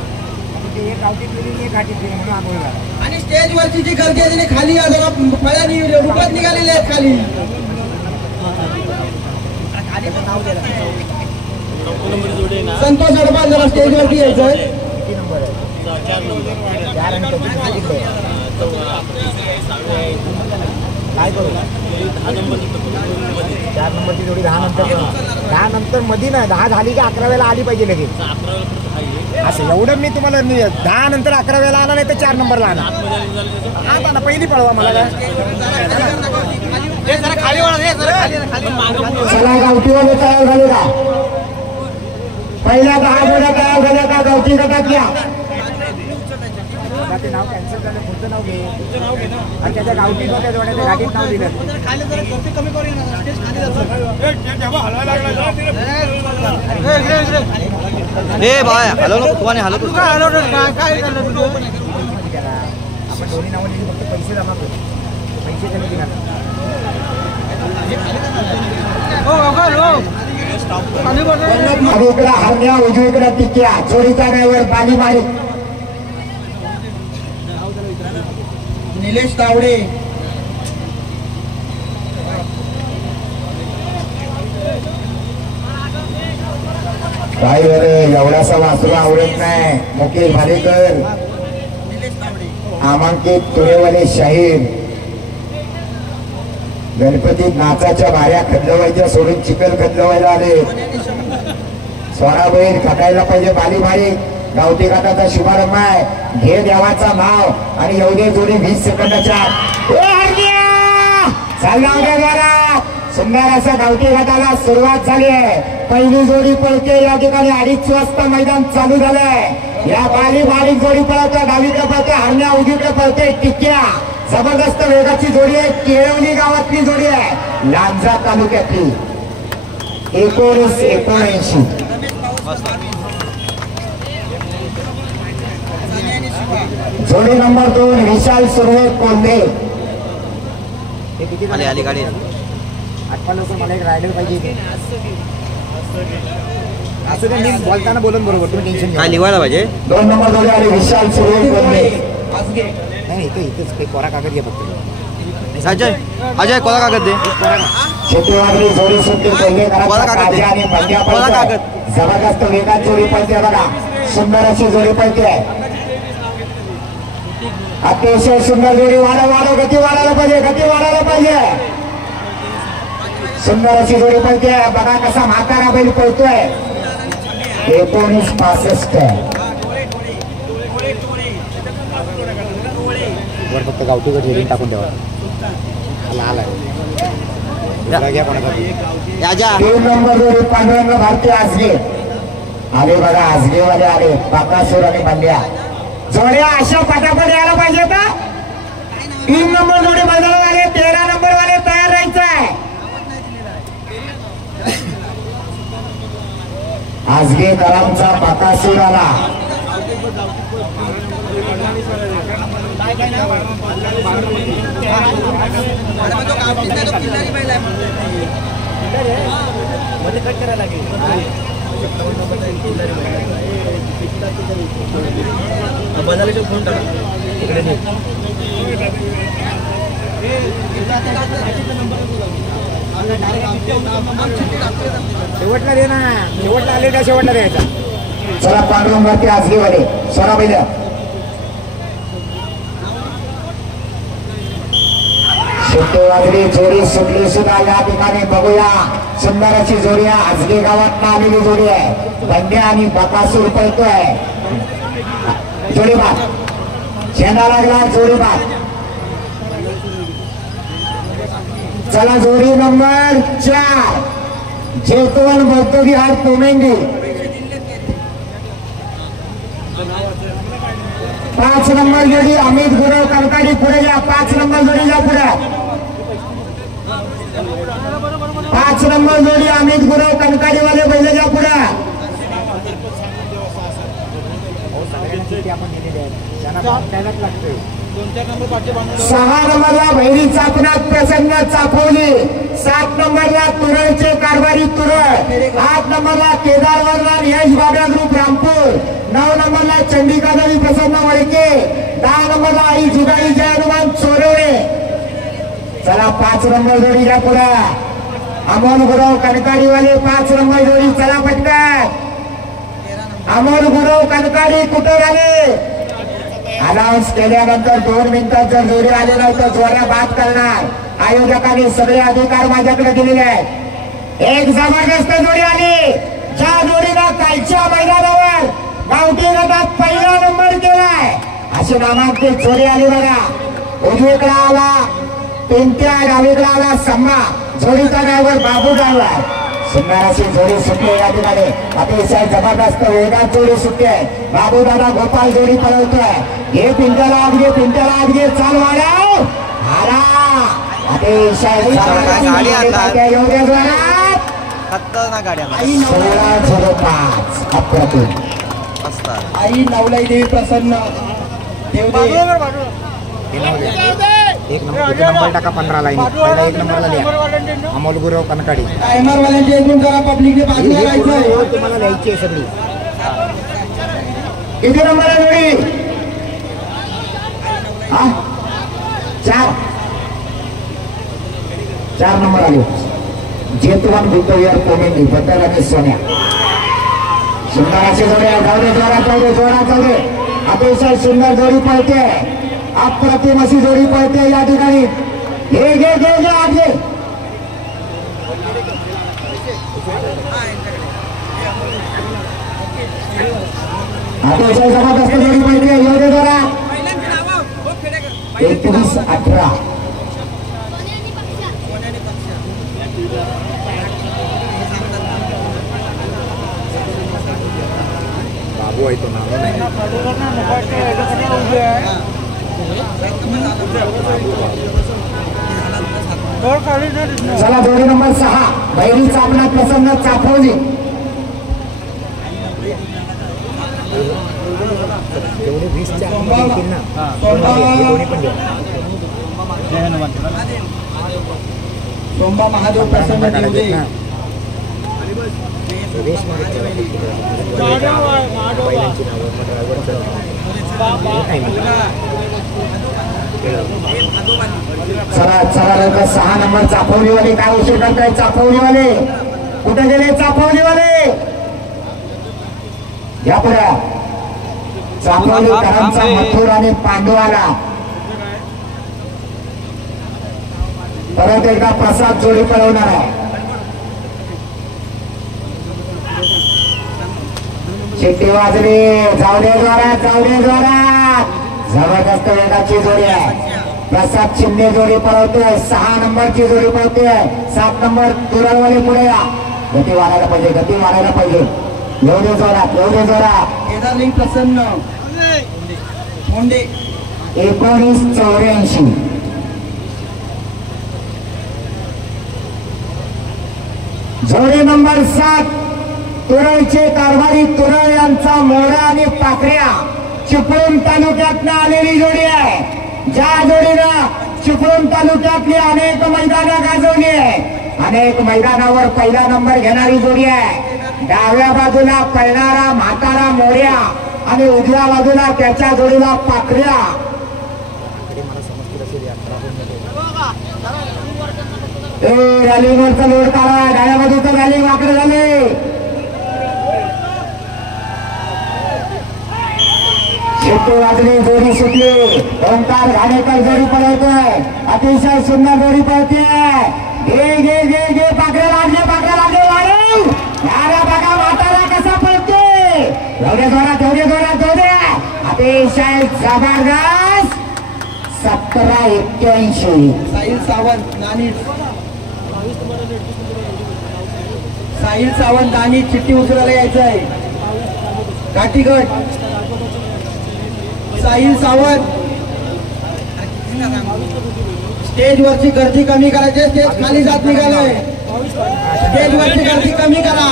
एक गावठी केली, एक घाटी केली म्हणून आंघोळीला. आणि स्टेजवरची जी गर्दी आहे तिने खाली या. जरा फळ्यानी रुपयात निघालेले आहेत खाली. संतोष अडपाल जरा स्टेजवरती यायचंय. किती नंबर आहे? 4 नंबर. काय करू? 4 नंबरची जोडी 10 नंतर. 10 नंतर मध्ये नाही, 10 झाली की 11 आली पाहिजे लगेच. असं एवढं मी तुम्हाला 10 नंतर 11 आला नाही तर 4 नंबरला आला. हा ना, पहिली पळवा मला काय. चला गावठीवाले तयार झाले का? पहिल्या 10 जोड्या तयार झाल्या का गावठी गटातल्या? ते नाव कॅन्सल झालं, पुढचं नाव घे. आणि त्याच्या गावठी होत्या जोड्याच्या गाडीत नाव दिलं. ए बाय हॅलो नको तू आणि हॅलो तू काय हलवलं? काय झालं तुझं? आपण दोन्ही नावं लिहिली, फक्त पैसे जमा करू. पैसे त्याने दिला. हो काय हो? खाली बसा. इकडे हरण्या, उजवीकडे टिक्या. जोडीचा ड्रायव्हर बाली मारी. निलेश तावडे. काय बरे एवढासा वासरू आवडत नाही. मुकेश भालेकर, नामांकित तुरेवाले शाहीर. गणपतीत नाचाच्या भाऱ्या खदलवायच्या सोडून चिकन खदलवायला आले. सोनाबैर खटायला पाहिजे. बाली भारी गावठी गटाचा शुभारंभ आहे. घे देवाचा नाव आणि एवढे जोडी 20 सेकंदाच्या चालला होत्या द्वारा. सुंदर असं गावठी गटाला सुरुवात झाली आहे. पहिली जोडी पळते या ठिकाणी. 2:30 वाजता मैदान चालू झालंय. या बारीक जोडी पळवते. डावीकडे पळते हरण्या, उजवीकडे पळते टिक्या. जबरदस्त वेगाची जोडी आहे. केळवली गावातली जोडी आहे. लांजा तालुक्यातली. 1979. जोडी नंबर 2 विशाल सुरवे कोल्हे. ते किती आली आली गाडी. आठवा लवकर मला एक रायडर पाहिजे इथे. असू दे, मी बोलताना बोलून बरोबर, तुम्ही टेन्शन घ्या. काय लिवायला पाहिजे? 2 नंबर जोडी आली विशाल सुरवे कोल्हे. नाही इथेच काही कोरा कागद घ्या फक्त. अजय अजय कोणा कागद दे. शेतीवारली जोडी सुट्टी कोल्हे कोरा कागद दे. आणि पंजा कोरा कागद. जबरदस्त वेगात जोडी पळते बघा. सुंदर अशी जोडी पळते. अतिशय सुंदर जोडी. वाढव गती वाढायला पाहिजे. सुंदर अशी जोडी पळते. बघा कसा म्हातारा बैल पळतोय. 1965 वर फक्त गावठी रेलिंग टाकून ठेवा. लाल आहे. घ्या कोणाचा. राजा 3 नंबर जोडी पांडुरंग भारती आजगे आले बघा. आजगेवाले आले. बाकासूर आणि बंड्या जोड्या अशा पटापट यायला पाहिजे का. 3 नंबर जोडी मैदानात आले. 13 नंबर वाले तयार राहायचं आहे. आजगे करामचा बाकासूर आला. शेवटला दे ना. शेवटला आले का शेवटला द्यायचा. चला पांडुरंगाची आजगेवाले सोडा पहिल्या. सुट्टी वाजली. जोडी सुटली सुद्धा या ठिकाणी बघूया. सुंदर अशी जोडी आहे. आजगे गावात आलेली जोडी आहे. बंड्या आणि बकासूर पळतोय. जोडी बाद. शेंडा लागला. जोडी बाद. चला जोडी नंबर 4 जेतवन बौद्धविहार कोमेंगी. 5 नंबर जोडी अमित गुरव कणकाडी पुढे या. 5 नंबर जोडी या पुढे. 5 नंबर जोडी अमित गुरव कणकाडी वाले बैल या पुढे. आपण दिलेले आहेत. त्यांना त्यालाच लागतोय. 6 नंबरला भैरी चापनाथ प्रसन्न चाफवली. 7 नंबरला तुरळचे कारभारी तुरळ. 8 नंबरला केदारवरला यश बाब्या ग्रुप रामपूर. 9 नंबरला चंडिका देवी प्रसन्न वळके. 10 नंबरला आई जुगाई जय हनुमान चोरवणे. चला 5 नंबर जोडी घ्या पुढे. अमोल गुरव कणकाडीवाले 5 नंबर जोडी. चला पटकन. अमोल गुरव कणकाडी कुठे झाले. अनाऊन्स केल्यानंतर 2 मिनिटात जर जोडी आले नाही तर जोड्या बाद करणार. आयोजकांनी सगळे अधिकार माझ्याकडे दिलेले आहेत. एक जबरदस्त जोडी आली. ज्या जोडीला कालच्या मैदानावर गावठी गटात पहिला नंबर केलाय अशी नामांकित जोडी आली बघा. उजवीकडे आला पिंट्या. डावीकडे आला संभा. जोडीचा ड्रायव्हर बाबू ड्रायव्हर. सुंदर अशी जोडी सुटली या ठिकाणी. अतिशय जबरदस्त वेगात जोडी सुटते. बाबू दादा गोपाल जोडी पळवतोय. हे पिंट्याला आत घे. पिंट्याला आत घे. चाल वाढव. आला. अतिशय एवढ्या जोरात. खतरनाक गाड्या 16:05 अप्रतिम. असतात. आई नवलाई देवी प्रसन्न देवदेवी. एक नंबर टाका 15 लाईन. पहिला 1 नंबरला लिहा. अमोल गुरव कणकाडी. टायमर वाल्यांचे एकूण जरा पब्लिकने बाजूला राहायचं. तुम्हाला लिहायची आहे सगळी. किती नंबर आहे जोडी. 4 नंबर आले. जेतवन बुद्धविहार कोमेंडी बद्दल आणि सोन्या. सुंदर अशी जोडी आहे. जाऊ दे जोरात जाऊ दे. जोरात जाऊ दे. अतिशय सुंदर जोडी पळते. अप्रतिम अशी जोडी पळते या ठिकाणी. घे घे घे घे आत घे. अतिशय जबरदस्त जोडी पळते. येऊ दे जोरात. 21-18. बाबू आहे तो नाव नाही. चला जोडी नंबर 6 बैरी चापना प्रसन्न चाफवली. एवढे 20च्या येतील ना. दोन्ही पण द्या. सोमबा महादेव प्रसन्न देवदेवी. चला चला लवकर 6 नंबर चाफवलीवाले काय उशीर करताय. चाफवलीवाले कुठे गेले. चाफवलीवाले या पुढे. चाफवलीकरांचा मथुर आणि पांडवाला परत एकदा प्रसाद जोडी पळवणार आहे. शिट्टी वाजली. जाऊ दे जोरात, जाऊ दे जोरात. जबरदस्त वेगाची जोडी आहे. प्रसाद शिंदे जोडी पळवतोय. 6 नंबरची जोडी पळवतोय. 7 नंबर तुरळवाले पुढे या. गती वाढायला पाहिजे, गती वाढायला पाहिजे. येऊ दे जोरात, येऊ दे जोरात. केदारलिंग प्रसन्न मुंडे 1984. जोडी नंबर 7 तुरळचे कारभारी तुरळ यांचा मोरा आणि पाकऱ्या चिपळूण तालुक्यातनं आलेली जोडी आहे. ज्या जोडीनं चिपळूण तालुक्यातली अनेक मैदानं गाजवली आहे. अनेक मैदानावर पहिला नंबर घेणारी जोडी आहे. डाव्या बाजूला पळणारा म्हातारा मोर्या आणि उजव्या बाजूला त्याच्या जोडीला पाकऱ्या. रॅलीवरचं लोड काढा. डाव्या बाजूचं रॅली वाकडे झाले. शिट्टी वाजली, जोडी सुटली. ओंकार घाणेकर जोडी पळवतोय. अतिशय सुंदर जोडी पळते. घे घे घे घे पाकड्या लागले, पाकड्या लागले. वाढव याला बघा म्हातारा कसा पळतोय. एवढे जोरात, एवढे जोरात, एवढे अतिशय जबरदस्त. 1781. साहिल सावंत नानीज साहिल सावंत नानीज चिठ्ठी उचलायला यायचं आहे. घाटीगट साहिल सावंत. स्टेज वरची गर्दी कमी करायची. स्टेज खाली जात निघालोय. स्टेज वरची गर्दी कमी करा.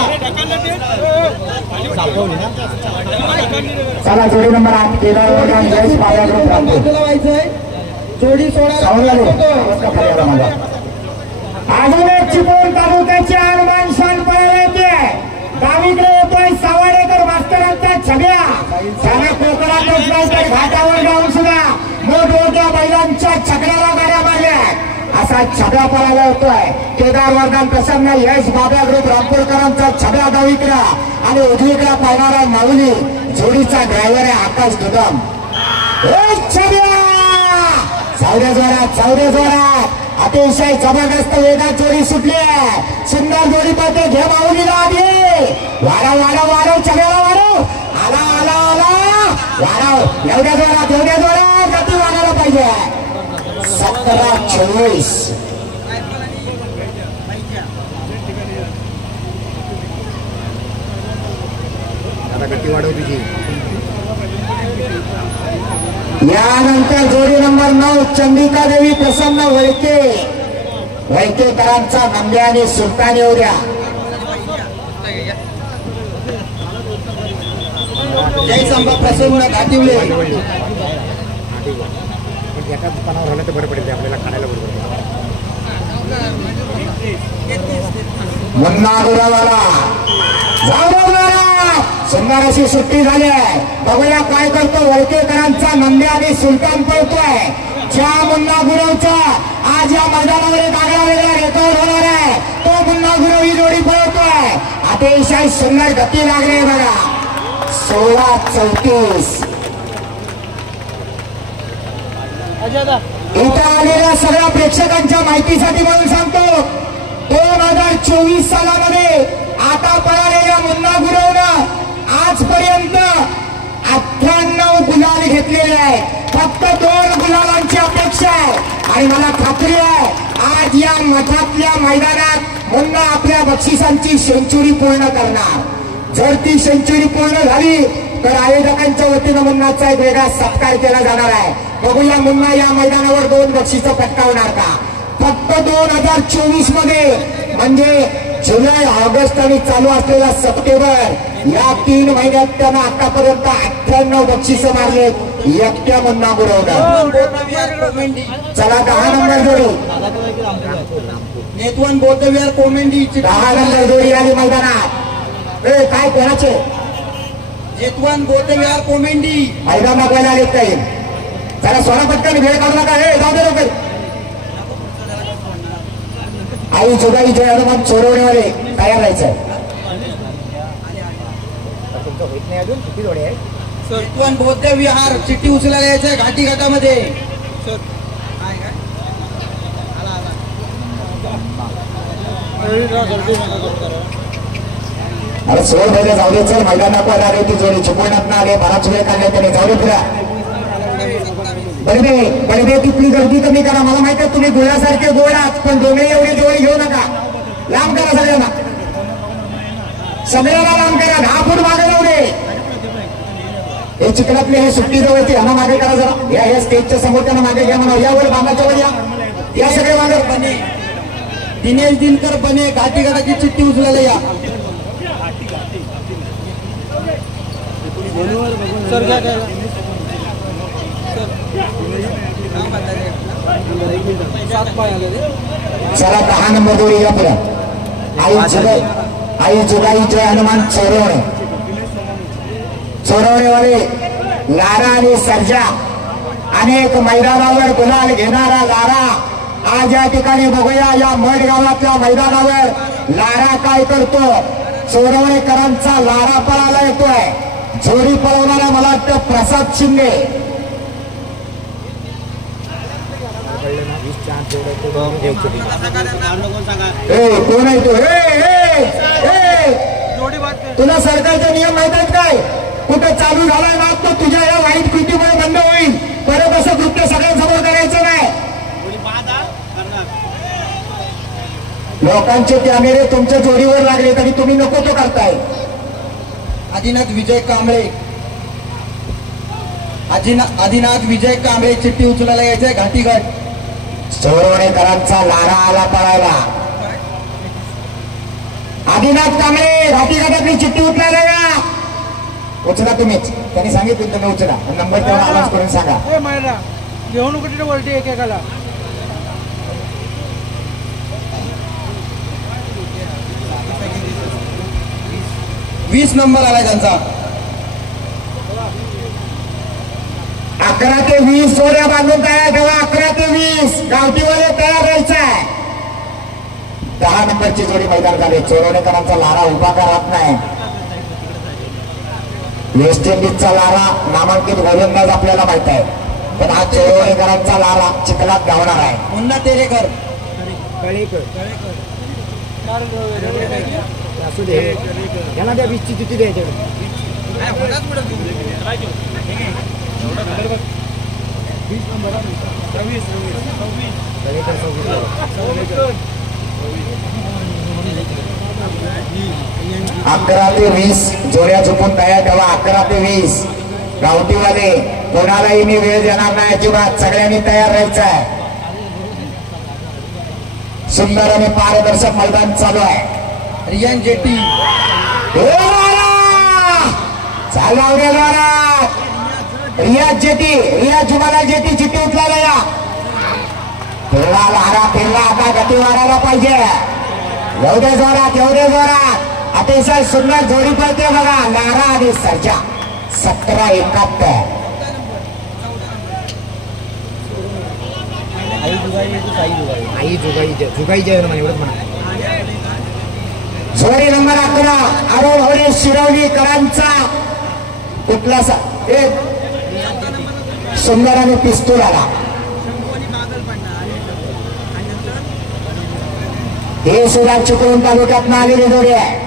चला जोडी नंबर 8 केदार यश बाजूला व्हायचंय. जोडी सोडायला अजून एक चिपळूण तालुक्याची हनुमान शान पळायला येते. डावीकडे येतोय सावडेकर मास्तरांचा छब्या. त्याने कोकणातच नाही तर घाटावर जाऊन सुद्धा मोठमोठ्या बैलांच्या छकड्याला गाड्या मारल्या. असा छब्या पळायला येतोय. केदार वर्धन प्रसन्न यश बाब्या ग्रुप रामपूरकरांचा छब्या डावीकडे आणि उजवीकडे पाहणारा माऊली. जोडीचा ड्रायव्हर आहे आकाश दुदम. छब्या चौऱ्या जोरात, चौऱ्या जोरात. अतिशय जबरदस्त वेगात जोडी सुटली आहे. सुंदर जोडी पळते. घे माऊलीला आधी. वाढव वाढव वाढव, छब्याला वाढव. आला आला आला वाढव. एवढ्या जोरात, एवढ्या जोरात. गती वाढायला पाहिजे. 1724. गती वाढव तुझी. यानंतर जोडी नंबर 9 चंदिका देवी प्रसन्न वैके. वैकेकरांचा नंद्या आणि सुलतान येऊ द्या. जय संभा प्रसन्न घाटिवले. एका दुकानावर राहिलं तर बरं पडेल. आपल्याला खाण्याला बरोबर. मुन्ना गुरावाला सुंदर अशी सुट्टी झाली आहे. बघूया काय करतो. वळकेकरांचा नंद्या आणि सुलतान पळतोय. ज्या मुन्ना गुरवचा आज या मैदानावर एक आगळा वेगळा रेकॉर्ड होणार आहे तो मुन्ना गुरव ही जोडी पळतोय. अतिशय सुंदर गती लागली बघा. 1634. इथं आलेल्या सगळ्या प्रेक्षकांच्या माहितीसाठी म्हणून सांगतो 2024 सालामध्ये आता पळालेल्या मुन्ना गुरवनं आजपर्यंत 98 गुलाल घेतलेले आहे. फक्त 2 गुलालांची अपेक्षा आहे आणि मला खात्री आहे आज या मठातल्या मैदानात मुन्ना आपल्या बक्षिसांची सेंचुरी पूर्ण करणार. जर ती सेंचुरी पूर्ण झाली तर आयोजकांच्या वतीनं मुन्नाचा एक वेगळा सत्कार केला जाणार आहे. बघूया मुन्ना या मैदानावर 2 बक्षिसं पटकावणार का. फक्त 2024 मध्ये म्हणजे जुलै ऑगस्ट आणि चालू असलेला सप्टेंबर या 3 महिन्यात त्यांना आतापर्यंत 98 बक्षिसं मारले एकट्या मुन्ना गुरवनं. चला 10 नंबर जोडी. नेतवन बौद्धविहार कोमेंडी 10 नंबर जोडी आली मैदानात. काय कोणाचे नेतवन बौद्धविहार कोमेंडी मैदान दाखवायला आले काही. जरा सोडा पटकन वेळ काढू नका. हे जाऊ दे लवकर. आई जुगाई जय हनुमान चोरवण्यावाले तयार राहायचं. तुमचं होत नाही अजून. किती जोडे आहे. नेतवन बौद्धविहार चिठ्ठी उचलायला यायचंय घाटी घाटामध्ये. अरे सोड पहिले जाऊ दे, चल मैदानात आले ती जोडी चिपळणात ना आले, बराच वेळ काढले त्याने, जाऊ दे फिरा. बडबे तिथली गर्दी कमी करा. मला माहिती आहे तुम्ही गोळ्यासारखे गोळ आहात, पण डोंगरे एवढी जोडी घेऊ नका. लांब करा सगळ्यांना, सगळ्यांना लांब करा. 10 फूट मागे जाऊ दे. हे चिखलातले हे सुट्टी जवळचे यांना मागे करा जरा. या स्टेजच्या समोर त्यांना मागे घ्या म्हणा. यावर बांधाच्या वर या सगळे मागे. बने दिनेश दिनकर बने घाटीगडाची चिठ्ठी उचलायला या. सर काय काय चला 10 नंबर जोडी या पुढे. आई जुगाई जय हनुमान चोरवणे, चोरवणेवाले लारा आणि सर्जा. अनेक मैदानावर गुलाल घेणारा लारा. आज या ठिकाणी बघूया या मड गावातल्या मैदानावर लारा काय करतो. चोरवणेकरांचा लारा पळायला येतोय. जोडी पळवणारा मला वाटतं प्रसाद शिंदे. कोण आहे तो? तुला सरकारचे नियम माहित आहेत काय? कुठं चालू झालाय ना तो तुझ्या या वाईट कृतीमुळे बंद होईल. परत असं कृत्य सगळ्यांसमोर करायचं नाही. लोकांचे कॅमेरे तुमच्या जोडीवर लागले तरी तुम्ही नको तो करताय. आदिनाथ विजय कांबळे, आदिनाथ विजय कांबळे चिठ्ठी उचलायला यायचंय घाटीगड. चोरवणेकरांचा लारा आला पळायला. आदिनाथ कांबळे घाटीगडातली चिठ्ठी उचलायला या. उचला तुम्हीच, त्यांनी सांगितलं तुम्ही उचला. नंबर तेवढा आवाज करून सांगा. मायरा घेऊन कुठे वरती एकेकाला 20 नंबर आलाय त्यांचा. 11 ते 20 जोड्या बांधून तयार ठेवा. 11 ते 20 गावठीवाले तयार राहायचंय. 10 नंबरची जोडी मैदान झाले. चोरवणेकरांचा लारा उभा का राहत नाही. वेस्ट इंडिजचा लारा नामांकित गोलंदाज आपल्याला माहित आहे, पण हा चोरवणेकरांचा लारा चिखलात गावणार आहे. मुन्ना तेरेकर असू दे, यांना त्या 20ची चिठ्ठी द्यायची. अकरा ते 20 जोड्या झोपून तयार ठेवा. 11 ते 20 गावठीवाले कोणालाही मी वेळ देणार नाही अजिबात. सगळ्यांनी तयार राहायचं आहे. सुंदर आणि पारदर्शक मैदान चालू आहे. रियान जेटी रियाज जेटी, रियाज जुमाला जेटी चिठ्ठी उचलायला या. फिरला लारा फिरला, आता गती वाढायला पाहिजे. एवढे जोरात एवढे जोरात. अतिशय सुंदर जोडी पडते बघा, लारा आणि सर्जा. 17-71. आई जुगाई जय हनुमान एवढंच म्हणा. जोडी नंबर 11 अरुण होळी शिरवलीकरांचा कुठला एक सुंदर आणि पिस्तूल आला. हे सुद्धा चिपळूण तालुक्यात आलेली जोडी आहे.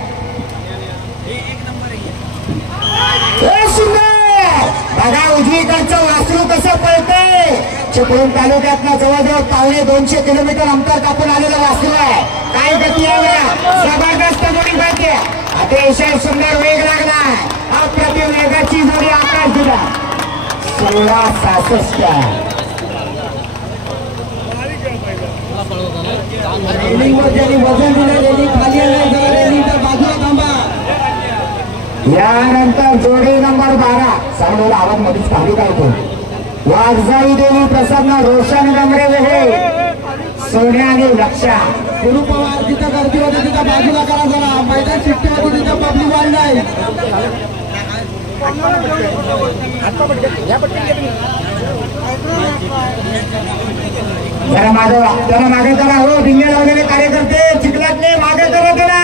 सुंदर बघा उजवीकडचं वासरू कसं पळतंय. चिपळूण तालुक्यातनं जवळजवळ 250 किलोमीटर अंतर कापून आलेलं वासरू आहे. काय गती आहे, जबरदस्त जोडी पाहिजे. अतिशय सुंदर वेग लागलाय. अप्रतिम वेगाची जोडी आकाश दिला. 16-66. रेलिंगवर ज्यांनी वजन दिलं रेलिंग खाली आलाय, जरा रेलिंगच्या बाजूला थांबा. यानंतर जोडी नंबर 12 सांगोला आवाज मध्येच खाली काढतो. वाघजाई देवी प्रसन्न रोशन गमरे हे सोन्या आणि लक्षा. गुरु पवार जिथं गर्दी होती तिथं बाजूला करा जरा. मैदान शिट्टी होती तिथं पब्लिक वाढलाय. जरा मागे करा हो. भिंगे लावलेले कार्यकर्ते चिखलातले मागे करा जरा.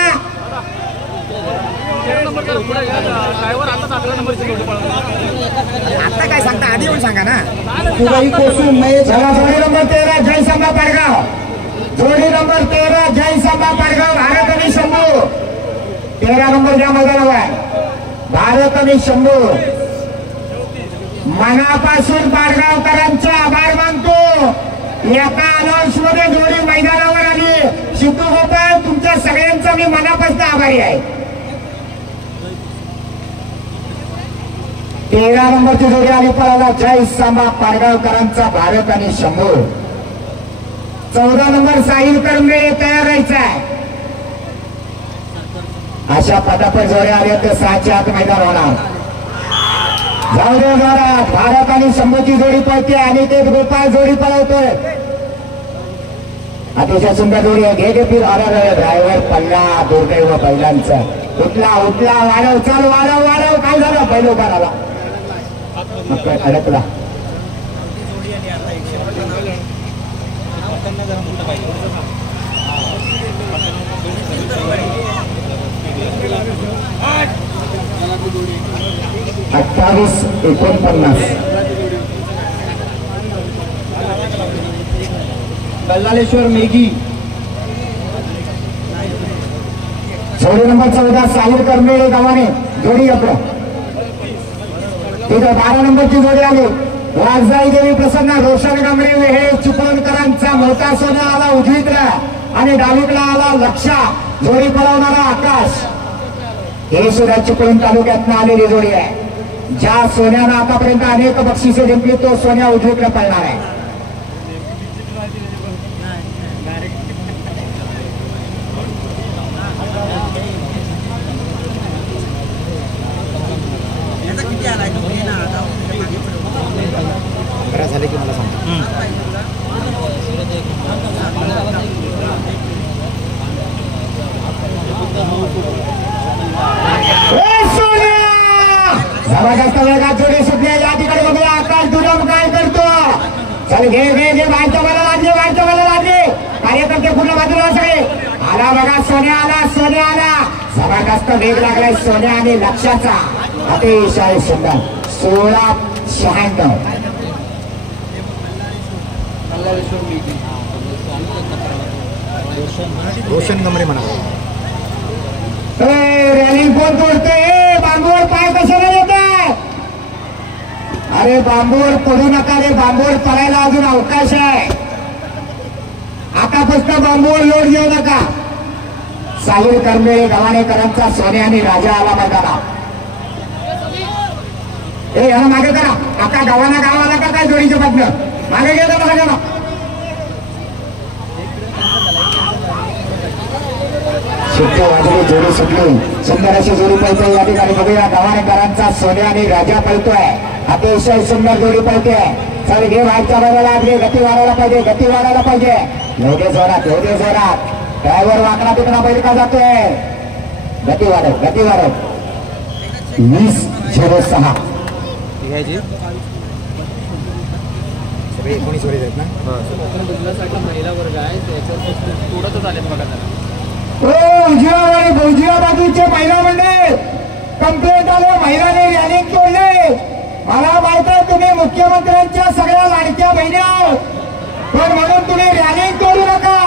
आता काय सांगता, आधी येऊन सांगा ना. सुरई कोसूम महेश जोडी नंबर 13 जयसंभा पाडगाव. जोडी नंबर 13 जयसंभा पाडगाव. भारत आणि शंभू 13 नंबरच्या मैदानावर भारत आणि शंभू. मनापासून पाडगावकरांचे आभार मानतो. एका अनाउन्स मध्ये जोडी मैदानावर आली. सिद्धू गोपाळ तुमच्या सगळ्यांचा मी मनापासून आभारी आहे. 13 नंबरची जोडी आली पळाला जय सांबा पाडगावकरांचा भारत आणि शंभू. 14 नंबर साहिल करंबे तयार राहायचा आहे. अशा पटापट जोड्या आल्या तर 6च्या आत मैदान होणार. जाऊ दे जरा. भारत आणि शंभूची जोडी पळते आणि ते गोपाळ जोडी पळवतोय. अतिशय सुंदर जोडी आहे. घे फिर ड्रायव्हर पल्ला दुर्दैव बैलांचा. उठला उठला वाढव चाल वाढव वाढव. काय झालं बैल उभा राहिला अडकला. अठ्ठावीस 49 कल्लालेश्वर मेघी. जोडी नंबर 14 साहिल करंबे गावाने जोडी घेतलं. तिथं 12 नंबरची जोडी आली. राजदाई देवी प्रसन्न रोशन गांगडे हे चिपळूणकरांचा मोठा सोना आला उजवीकडला आणि डावीकडला आला लक्षा. जोडी पळवणारा आकाश. हे सुद्धा चिपळूण तालुक्यातनं आलेली जोडी आहे. ज्या सोन्यानं आतापर्यंत अनेक बक्षिसे जिंकली तो सोन्या उजवीकडे पळणार आहे. झाले की मला सांग. जबरदस्त वेगात जोडी सुटली. या ठिकाणी बघूया आकाश दुरम काय करतो. चल घे घे घे. बाहेरच्या मला लागले बाहेरच्या मला लागले. कार्यकर्ते पूर्ण बाजूला सगळे. आला बघा सोन्या आला सोन्या आला. जबरदस्त वेग लागलाय सोन्या आणि लक्षाचा. अतिशय सुंदर. 16-96. रोशन गमरे म्हणा. रॅलिंग कोण तोडते. बांबूवर पाय कशाला येत. अरे बांबूवर पडू नका रे. बांबूवर पडायला अजून अवकाश आहे. आतापासून बांबूवर लोट घेऊ नका. साहिल करंबे गव्हाणेकरांचा सोन्या आणि राजा आला मैदानात. हे याला मागे करा. आता गावाला गावाला का काय जोडीच्या बातम्या मागे गेला मला गेला. सुट्टी वाजली जोडी सुटली. सुंदर अशी जोडी पळतोय. या ठिकाणी बघूया गव्हाणेकरांचा सोन्या आणि राजा पळतोय. अतिशय सुंदर जोडी पळते. चल घे बाहेरच्या बाजूला लागली. गती वाढायला पाहिजे गती वाढायला पाहिजे. एवढे जोरात एवढे जोरात. ड्रायव्हर वाकडा तिकडा बैल का जातोय. गती वाढव गती वाढव. 20-06. सगळे 19 वर आहेत ना. महिला वर्ग आहे त्याच्यात थोडंच आलेत बघा जरा. उजव्या उजव्या बाजूचे महिला मंडळ कंप्लेंट आलं. महिलांनी रॅलिंग तोडले. मला माहित आहे तुम्ही मुख्यमंत्र्यांच्या सगळ्या लाडक्या बहिणी पण म्हणून तुम्ही रॅलिंग तोडू नका.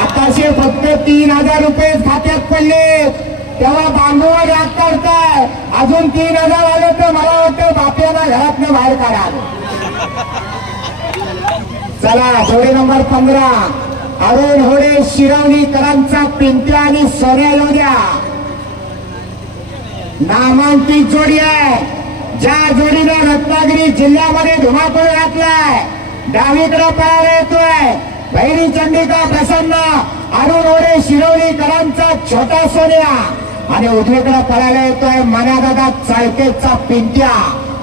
आताशे फक्त 3000 रुपये खात्यात पडले तेव्हा बांबूवर याद काढताय. अजून 3000 आले तर मला वाटतं बाप्याला घरातनं बाहेर काढा. चला जोडी नंबर 15 अरुण होडे शिरवलीकरांचा पिंट्या आणि सोन्या येऊ द्या. नामांकित जोडी आहे. ज्या जोडीनं रत्नागिरी जिल्ह्यामध्ये धुमाकूळ घातलाय. डावीकडे पळायला येतोय भैरी चंडिका प्रसन्न. अरुण होडे शिरवलीकरांचा छोटा सोन्या आणि उजवीकडे पळायला येतोय मनादादा चाळकेचा पिंट्या.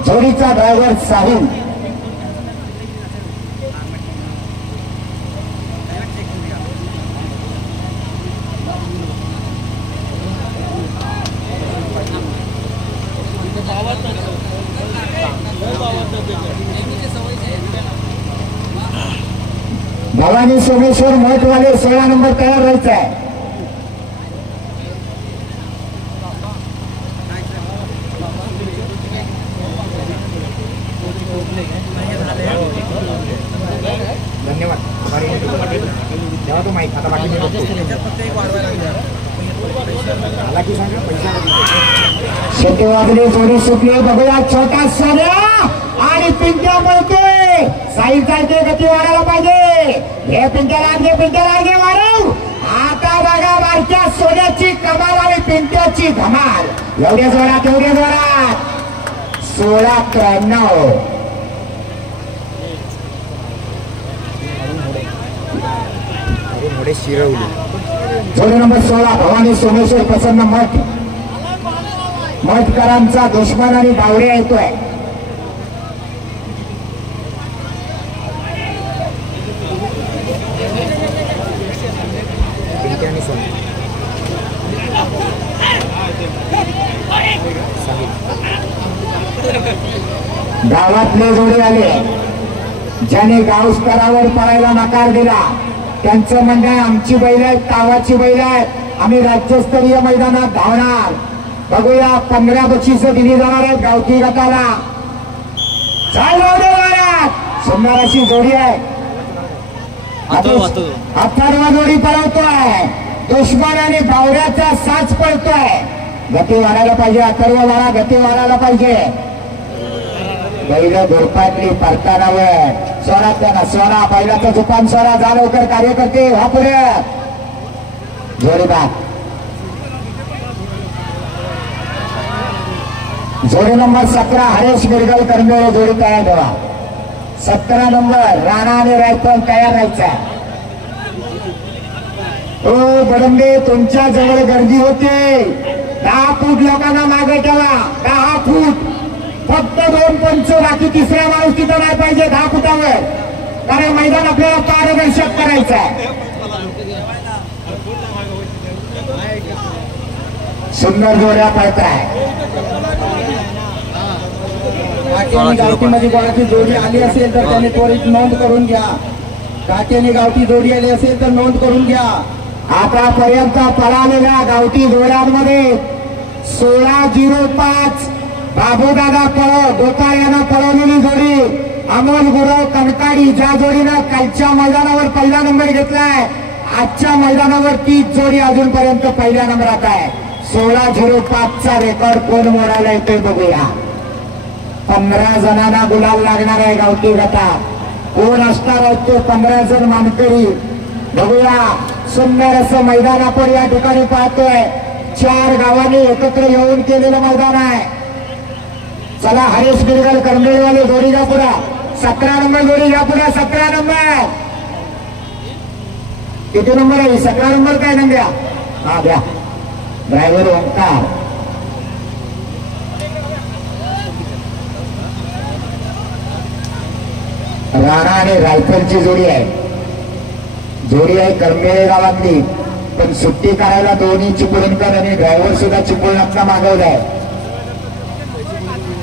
जोडीचा ड्रायव्हर साहिल. भवानी सोमेश्वर मठवाले 16 नंबर तयार व्हायचा आहे. धन्यवाद. जेव्हा तो माहीत आता बाकी मी बघतो. शेवटी वाजली, जोडी सुटली. बघूया छोटा सोन्या आणि पिंट्या पळतोय. साई चालते, गती वाढायला पाहिजे. हे पिंट्याला आगे वाढव. आता बघा बारक्या सोन्याची कमाल आणि पिंट्याची धमाल. एवढ्या जोरात 16-93. थोडे शिरवली. जोडी नंबर 16 भवानी सोमेश्वर प्रसन्न मठ. मठकरांचा दुश्मन आणि बावड्या येतोय. पिंट्याने सोन्या. गावातले जोडी आले. ज्याने गाव स्तरावर पळायला नकार दिला त्यांचं म्हणणं आहे आमची बैल आहेत, गावाची बैल आहेत, आम्ही राज्यस्तरीय मैदानात धावणार. बघूया 15 बक्षिसं दिली जाणार आहेत गावठी गटाला. सुंदर अशी जोडी आहे. अथर्व जोडी पळवतोय. दुश्मन आणि बावड्याचा साच पळतोय. गती वाढायला पाहिजे. अथर्व वाढा, गती वाढायला पाहिजे. बैल धुरपाटली परतानावर. सोडा त्यांना, सोडा बैलाचं जुपान सोडा. जा लवकर कार्यकर्ते व्हा पुढे. जोडीदार जोडी नंबर 17 हरेश मिरगल करंबेळे जोडी तयार ठेवा. 17 नंबर राणा आणि रायफल तयार राहायचा. ओ बडंबे, तुमच्या जवळ गर्दी होते. 10 फूट लोकांना मागे ठेवा. 10 फूट. फक्त 2 पंच, बाकी तिसरा माणूस तिथं नाही पाहिजे 10 फुटावर. कारण मैदान आपल्याला पारदर्शक करायचं आहे. सुंदर जोड्या पळताय. काट्याने गावठीमध्ये कोणाची जोडी आली असेल तर त्याने त्वरित नोंद करून घ्या. काट्याने गावठी जोडी आली असेल तर नोंद करून घ्या. आतापर्यंत पळालेल्या गावठी जोड्यांमध्ये 16-05 बाबूदादा पळव डोकाऱ्यानं पळवलेली जोडी. अमोल गुरव कणकाडी ज्या जोडीनं कालच्या मैदानावर पहिला नंबर घेतलाय, आजच्या मैदानावर तीच जोडी अजूनपर्यंत पहिल्या नंबरात आहे. 16-05चा रेकॉर्ड कोण मोडायला येतोय बघूया. 15 जणांना गुलाल लागणार आहे गावठी गटात. कोण असणार आहेत ते 15 जण मानकरी बघूया. सुंदर असं मैदान आपण या ठिकाणी पाहतोय. 4 गावांनी एकत्र येऊन केलेलं मैदान आहे. चला हरेश बिरगल करंबेळेवाले जोडी घ्या पुढा. 17 नंबर जोडी घ्या पुढा. 17 नंबर किती नंबर आहे? 17 नंबर काय नंबर? हा द्या. ड्रायव्हर ओंकार. राणा आणि रायफलची जोडी आहे. जोडी आहे करंबेळे गावातली, पण सुट्टी करायला दोन्ही चिपळूणकर आणि ड्रायव्हर सुद्धा चिपळूणातला मागवलाय.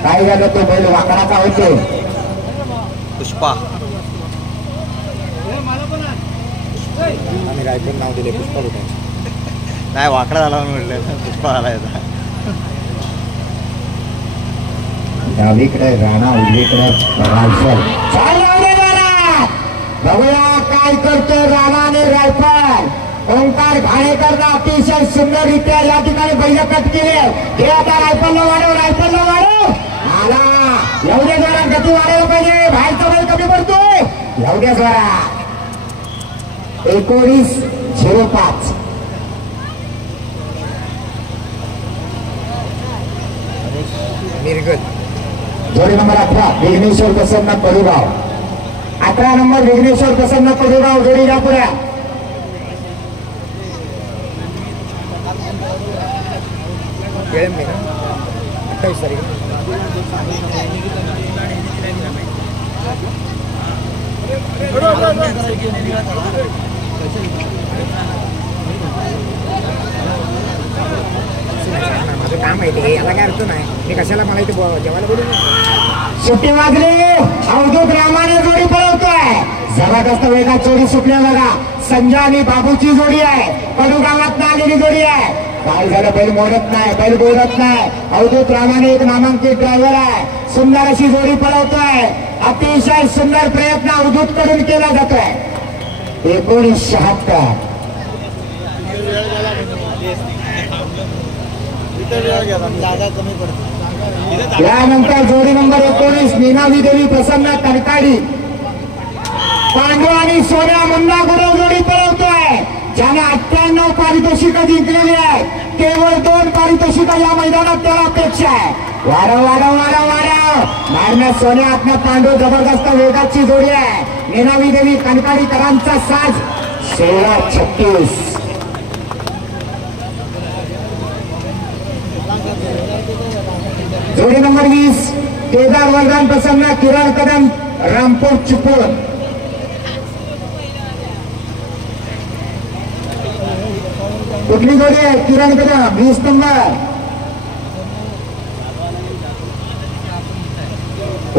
काय झालं तो बैल वाकडा का होतो? पुष्पा आम्ही रायफल नाव दिले पुष्पा कुठे. नाही, वाकडा झाला म्हणून म्हटलं. पुष्पा आला याचा. डावीकडे राणा, उजवीकडे रायफल. बघूया काय करतो राणा आणि रायफल. ओंकार घाणेकरला अतिशय सुंदररित्या या ठिकाणी बैल कट केले. हे आता रायफलला वाढव, रायफलला वाढव. आला एवढ्या जोरात गती वाढायला पाहिजे. बाहेरचा बैल कमी पडतोय. एवढ्या जोरात 19-05. मिरगल जोडी नंबर 18 विघ्नेश्वर प्रसन्न पडुगाव. 18 नंबर विघ्नेश्वर प्रसन्न पडुगाव जोडी घ्या पुढ्या. केळम मेरा 28 तारीख. माझं काम आहे ते, याला काय अर्थ नाही. मी कशाला मला इथे जेवायला बोलू. सुट्टी वाजली. अवधूत रामाने जोडी पळवतोय. जबरदस्त वेगात जोडी सुटल्या बघा. संजय आणि बाबूची जोडी आहे. पडुगावात आलेली जोडी आहे. काय झालं? बैल मोडत नाही, बैल बोलत नाही. अवधूत रामाने एक नामांकित ड्रायव्हर आहे. सुंदर अशी जोडी पळवतोय. अतिशय सुंदर प्रयत्न अवधूत कडून केला जातोय. 1976 जागा कमी पडते. यानंतर जोडी नंबर 19 मीनावी देवी प्रसन्न तडकाडी पांडू आणि सोन्या मुन्ना गुरव जोडी पळवतोय, ज्याने 98 पारितोषिकं जिंकलेली आहे. केवळ 2 पारितोषिकं या मैदानात त्याला अपेक्षा आहे. वारं वारं वारं वारं मारण्यात सोन्या आत्मा पांडू जबरदस्त वेगाची जोडी आहे. मीनावी देवी कणकाडीकरांचा साज 16-36. जोडी नंबर 20 केदार वर्धन प्रसन्न किरण कदम रामपूर चिपळूण. कुठली जोडी आहे? किरण कदम 20 नंबर.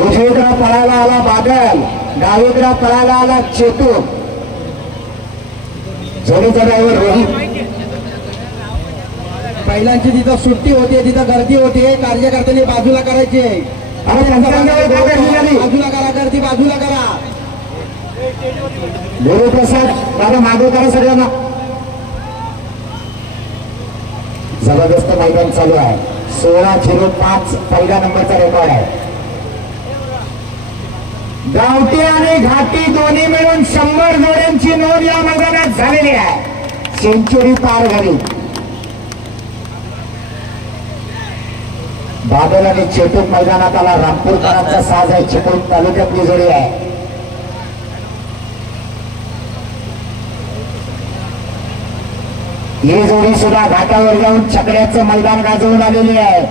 उजवीकडे पळायला आला बादल, डावीकडे पळायला आला चेतू. जोडीचा ड्रायव्हर रोहित. पहिल्यांची जिथं सुट्टी होते तिथं गर्दी होते, कार्यकर्त्यांनी बाजूला करायचे. बाजूला करा, गर्दी बाजूला करा. गुरुप्रसाद दादा मागे करा सगळ्यांना. जबरदस्त मैदान चालू आहे. 16-05 पहिल्या नंबरचा रेकॉर्ड आहे. गावठी आणि घाटी दोन्ही मिळून 100 जोड्यांची नोंद या मैदानात झालेली आहे. सेंचुरी पार झाली. बादल आणि चेतूक मैदानात आला. रामपूरकरांचा साज आहे. चिपळूण तालुक्यातली जोडी आहे. ही जोडी सुद्धा घाटावर जाऊन छकड्याचं मैदान गाजवून आलेली आहे.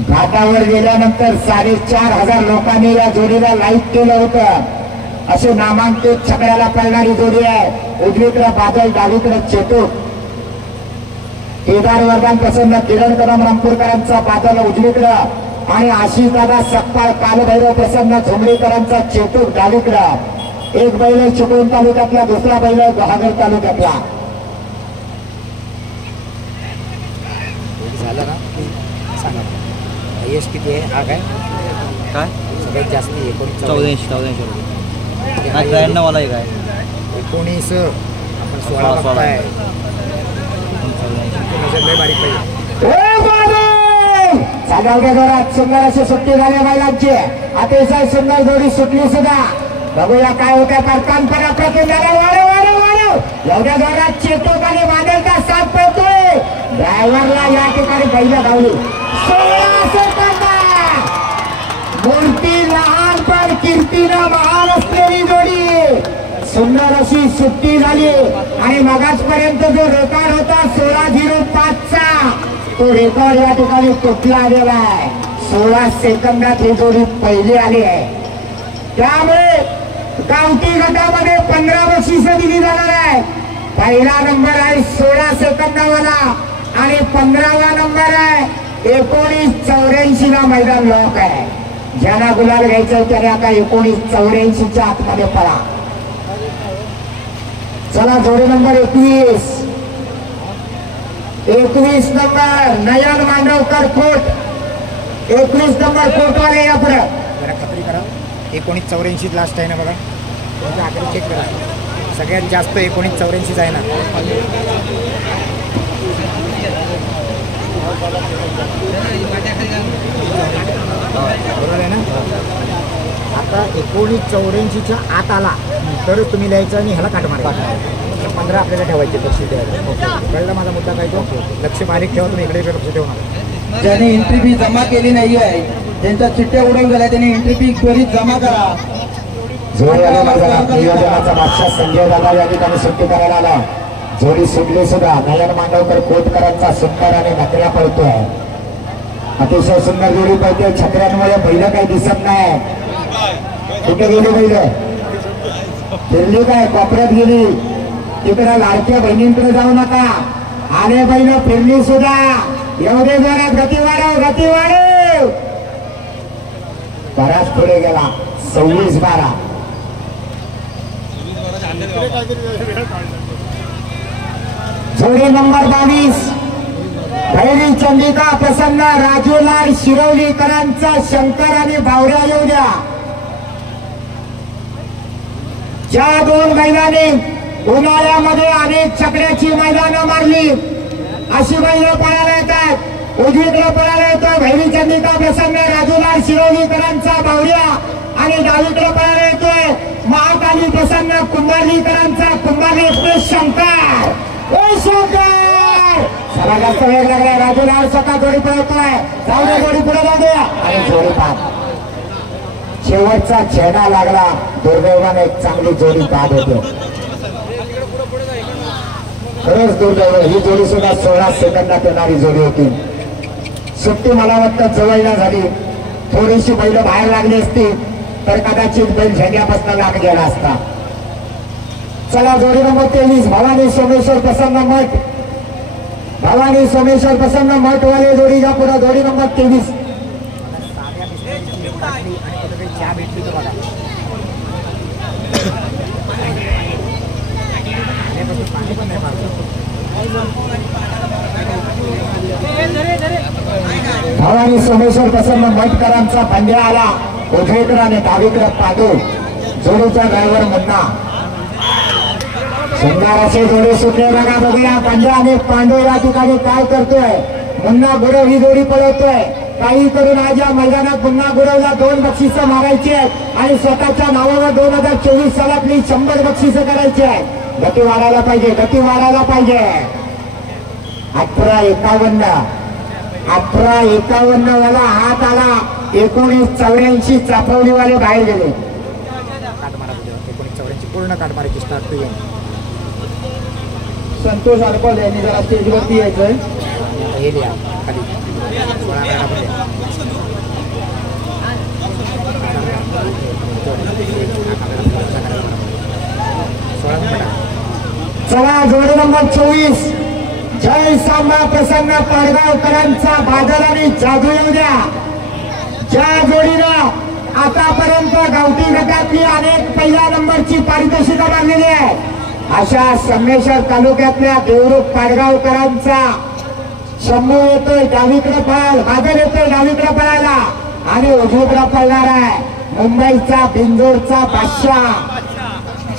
घाटावर गेल्यानंतर 4,500 लोकांनी या जोडीला लाईक केलं होतं. असे नामांकित छकड्याला पळणारी जोडी आहे. उजवीकडे बादल, डावीकडे चेतूक. केदार वर्धन प्रसन्न किरण कदम रामपूरकरांचा बादल उजवीकडं आणि आशिष दादा सकपाळ कालभैरव प्रसन्न झोंबडीकरांचा चेतूक डावीकडं. एक बैल चिपळूण तालुक्यातला, दुसरा बैल बहादूर तालुक्यातला. झालं ना सांगा. यश किती आहे? हा काय काय सगळ्यात जास्त 1480 रुपये. हा 93 वाला एक आहे. 19 आपण 16 बघताय. लय बारीक पाहिजे. सागावच्या जोरात सुंदर अशी सुट्टी झाली बैलांची. अतिशय सुंदर जोडी सुटली सुद्धा. बघूया काय होत्या परकांपणा प्रतिंदाला. वाढव वाढव वाढव एवढ्या जोरात चेतूक आणि बादलचा साथ पडतोय. ड्रायव्हरला या ठिकाणी बैल धावली. 16 सेकंद. मूर्ती लहान पण कीर्तीनं महान असलेली जोडी. सुंदर अशी सुट्टी झाली आणि मगाचपर्यंत जो रेकॉर्ड होता 16:05चा, तो रेकॉर्ड या ठिकाणी तुटला आलेला आहे. 16 सेकंदात ही जोडी पहिली आली आहे. त्यामुळे गावठी गटामध्ये 15 बक्षिसं दिली जाणार आहे. पहिला नंबर आहे 16 सेकंदावाला आणि 15वा नंबर आहे 1984 ला मैदान लॉक आहे. ज्यांना गुलाल घ्यायचं त्याने आता 1984च्या आतमध्ये पळा. चला जोडी नंबर 21 नंबर नयन मांडवकर कोट. 21 नंबर कोटवाले या पुढे जरा खात्री करा. 1984 लास्ट आहे ना बघा. तुमच्या आकडे चेक करा. सगळ्यात जास्त 1984 आहे ना. बरोबर आहे ना. आता 1984च्या आत आला तरच तुम्ही लिहायचं आणि ह्याला काट मारायचं. 15 आपल्याला ठेवायचे लक्ष द्यायला. कळलं माझा मुद्दा काय तो? लक्ष बारीक ठेवा. तुम्ही इकडे लक्ष ठेवू नका. ज्याने एंट्री फी जमा केली नाही आहे, त्यांच्या चिठ्ठ्या उडवून गेल्या, त्यांनी एंट्री फी त्वरित जमा करा. जोडी आली मैदानात. नियोजनाचा बादशाह संजय दादा या ठिकाणी सुट्टी करायला आला. जोडी सुटली सुद्धा. नयन मांडवकर कोटकरांचा सुंदर आणि नकऱ्या पडतोय. अतिशय सुंदर जोडी पडते. छत्र्यांमुळे बैल काही दिसत नाही. कुठे गेली बैल? फिरली काय? कोपऱ्यात गेली. तिकडे लाडक्या बहिणींकडे जाऊ नका. आले बैल फिरली सुद्धा. एवढे जोरात गती वाढव, गती वाढव. बराच पुढे गेला. 26-12. जोडी नंबर 22 भैरी चंडिका प्रसन्न राजूलाल शिरवलीकरांचा शंकर आणि बावऱ्या येऊ द्या. ज्या 2 बैलांनी उन्हाळ्यामध्ये अनेक छकड्याची मैदानं मारली अशी बैल पळायला येतात. उजवीकडे पळायला येतो भैरी चंदिका प्रसन्न राजूलाल शिरोलीकरांचा बावड्या आणि डावीकडे पळायला येतोय महाकाली प्रसन्न कुंभारलीकरांचा कुंभारली एक्सप्रेस शंकर. ओ शंकर सगळा जास्त वेळ लागलाय. राजूलाल स्वतः जोडी पळवतोय. जाऊ दे जोडी पुढे जाऊ दे आणि जोडी पाहत शेवटचा छेडा लागला. दुर्दैवाने एक चांगली जोडी बाद होते. खरंच दुर्दैव. ही जोडी सुद्धा 16 सेकंदात येणारी जोडी होती. सुट्टी मला वाटतं जवळला झाली. थोडीशी बैल बाहेर लागली असती तर कदाचित बैल झेंड्यापासून लाग गेला असता. चला जोडी नंबर 23 भवानी सोमेश्वर प्रसन्न मठ. भवानी सोमेश्वर प्रसन्न मठ वाले जोडीच्या पुढे जोडी नंबर 23. चहा भेटली तर बघा. पाणी पण नाही भवानी सोमेश्वर प्रसन्न मठकरांचा पंड्या आला. उजवीकडे आणि डावीकडे पादू. जोडीचा ड्रायव्हर मुन्ना. सुंदर असे जोडी सुटले बघा. बघूया पंड्या आणि पांडू या ठिकाणी काय करतोय. मुन्ना गुरव ही जोडी पळवतोय. काही करून आज या मैदानात पुन्हा गुरवला 2 बक्षिसं मागायची आहेत आणि स्वतःच्या नावावर 2024 सालातली 100 बक्षिसं करायची आहेत. गती वाढायला पाहिजे. गती वाढायला पाहिजे. 1851 वाला हात आला. 1984 चाफवलीवाले बाहेर गेले. काटमारा 1984 पूर्ण काटमाराची स्टार्ट टू संतोष आडपाल यांनी जरा स्टेजवरती यायचंय. हे द्या खाली 16 चला जोडी नंबर 24 जय सांबा प्रसन्न पाडगावकरांचा बादल आणि जादू येऊ द्या. ज्या जोडीनं आतापर्यंत गावठी गटातली अनेक पहिल्या नंबरची पारितोषिकं मानलेली आहे अशा संगमेश्वर तालुक्यातल्या देवरूख पाडगावकरांचा शंभू येतोय डावीकडे पळाल. बादल येतोय डावीकडे पळायला आणि उजवीकडे पळणार आहे मुंबईचा बिंदोरचा बादशाह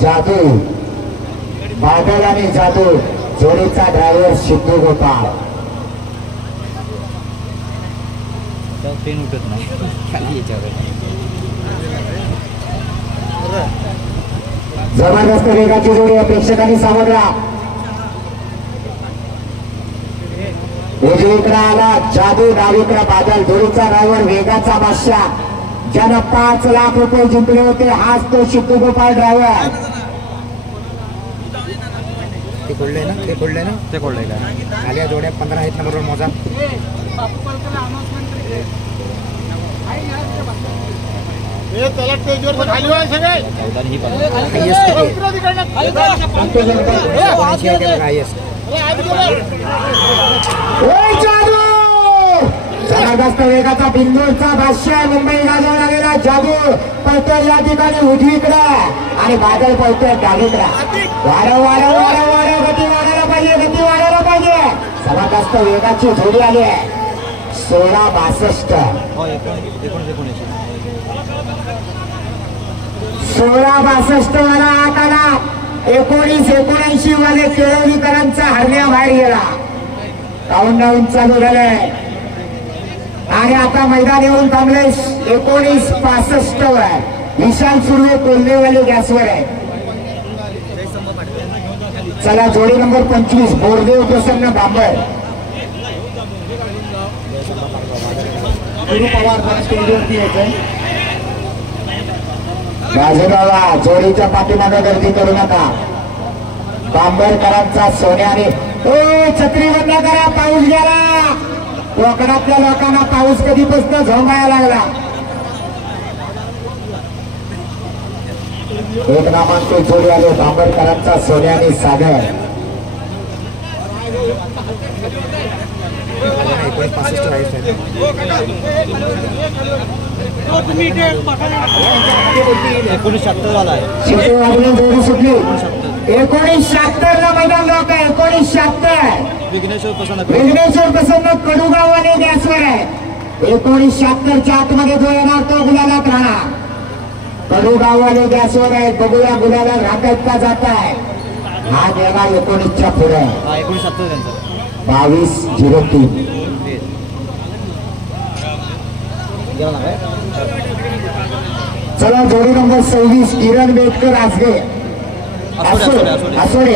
जादू. बादल आणि जादू जोडीचा ड्रायव्हर सिद्धू गोपाळ. पेन उठत नाही खाली याच्यावर. जबरदस्त वेगाची जोडी आहे. प्रेक्षकांनी सावरला. उजवीकडे आला जादू डावीकडे बादल. जोडीचा ड्रायव्हर वेगाचा बादशाह ज्यानं 5 लाख रुपये जिंकले होते हाच तो सिद्धू गोपाळ ड्रायव्हर. ते खोडले ना ते खोडले ना ते कोल्हाय का आल्या जोड्या 15 आहेत नंबरवर मोजा. चौदा ही पण हायेस्ट जबरदस्त वेगाचा बिंदूरचा बादशाह मुंबई गाजवून आलेला जादू पळतोय या ठिकाणी उजवीकडे आणि बादल पळतोय डावीकडे. वारं वारं वारं वारं गती वाढायला पाहिजे. गती वाढायला पाहिजे. जबरदस्त वेगाची जोडी आली आहे. 16-62 हो 19 16-62 वाला आत आला. 19-79 वाले केळवलीकरांचा हरण्या बाहेर गेला. काउंटडाऊन चालू झालंय आणि आता मैदान येऊन थांबले 19-65 वर विशाल सुर्वे कोल्हेवाले गॅसवर आहे. चला जोडी नंबर 25 बोरदेव प्रसन्न बांबर. गुरु पवार जरा स्टेजवरती यायचंय. बाजूला जोडीच्या पाठीमागे गर्दी करू नका. बांबरकरांचा सोन्याने छत्री बंद करा. पाऊस गेला. कोकणातल्या लोकांना पाऊस कधीपासून झोंबायला लागला. एक नामांकित जोडी आले बांबरकरांचा सोन्याने सागर. 1976 वाला आहे. शिटे वाजवून जोडी सुटली. 1976 ला मैदान लोक आहे. 1976 विघ्नेश्वर प्रसन्न कडूगाववाले गॅसवर आहे. 1976च्या आतमध्ये जो येणार तो गुलालात राहणार. कडूगाववाले गॅसवर आहे. बघूया गुलाला राहतात का जात आहे. हा गेला 19च्या पुढे. हा 1970 त्यांचा 22-03. चला जोडी नंबर 26 किरण बेटकर आसगे आसोडे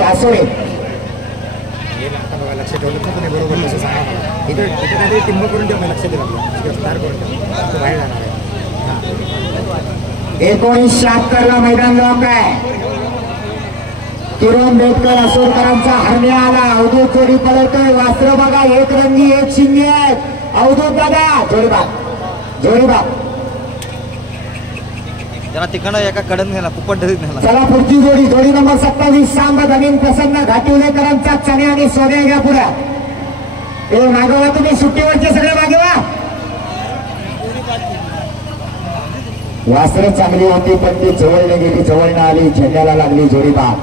लक्ष ठेवलं तर नाही बरोबर तसं सांगा मला. इथे काहीतरी टिंब करून ठेव लक्ष दिलं स्टार करून ठेव तो बाहेर जाणार आहे. 1976 ला मैदान लॉक आहे. किरण बेटकर असोडकरांचा हरण्या आला. अवधूत जोडी पळवतोय. वास्त्र बघा एक रंगी एक शिंगे आहेत. अवधूत दादा जोडीबाग त्याला तिकडं एका कडन गेला कुपट धरीत नेला. चला पुढची जोडी नंबर 27 सांब धनीन प्रसन्न घाटिवलेकरांचा चणे आणि सोन्या घ्या पुढे. हे मागवा तुम्ही सुट्टीवरचे सगळे मागवा. वासरे चांगली होती पण ती जवळने गेली जवळने आली झेंड्याला लागली जोडीबाग.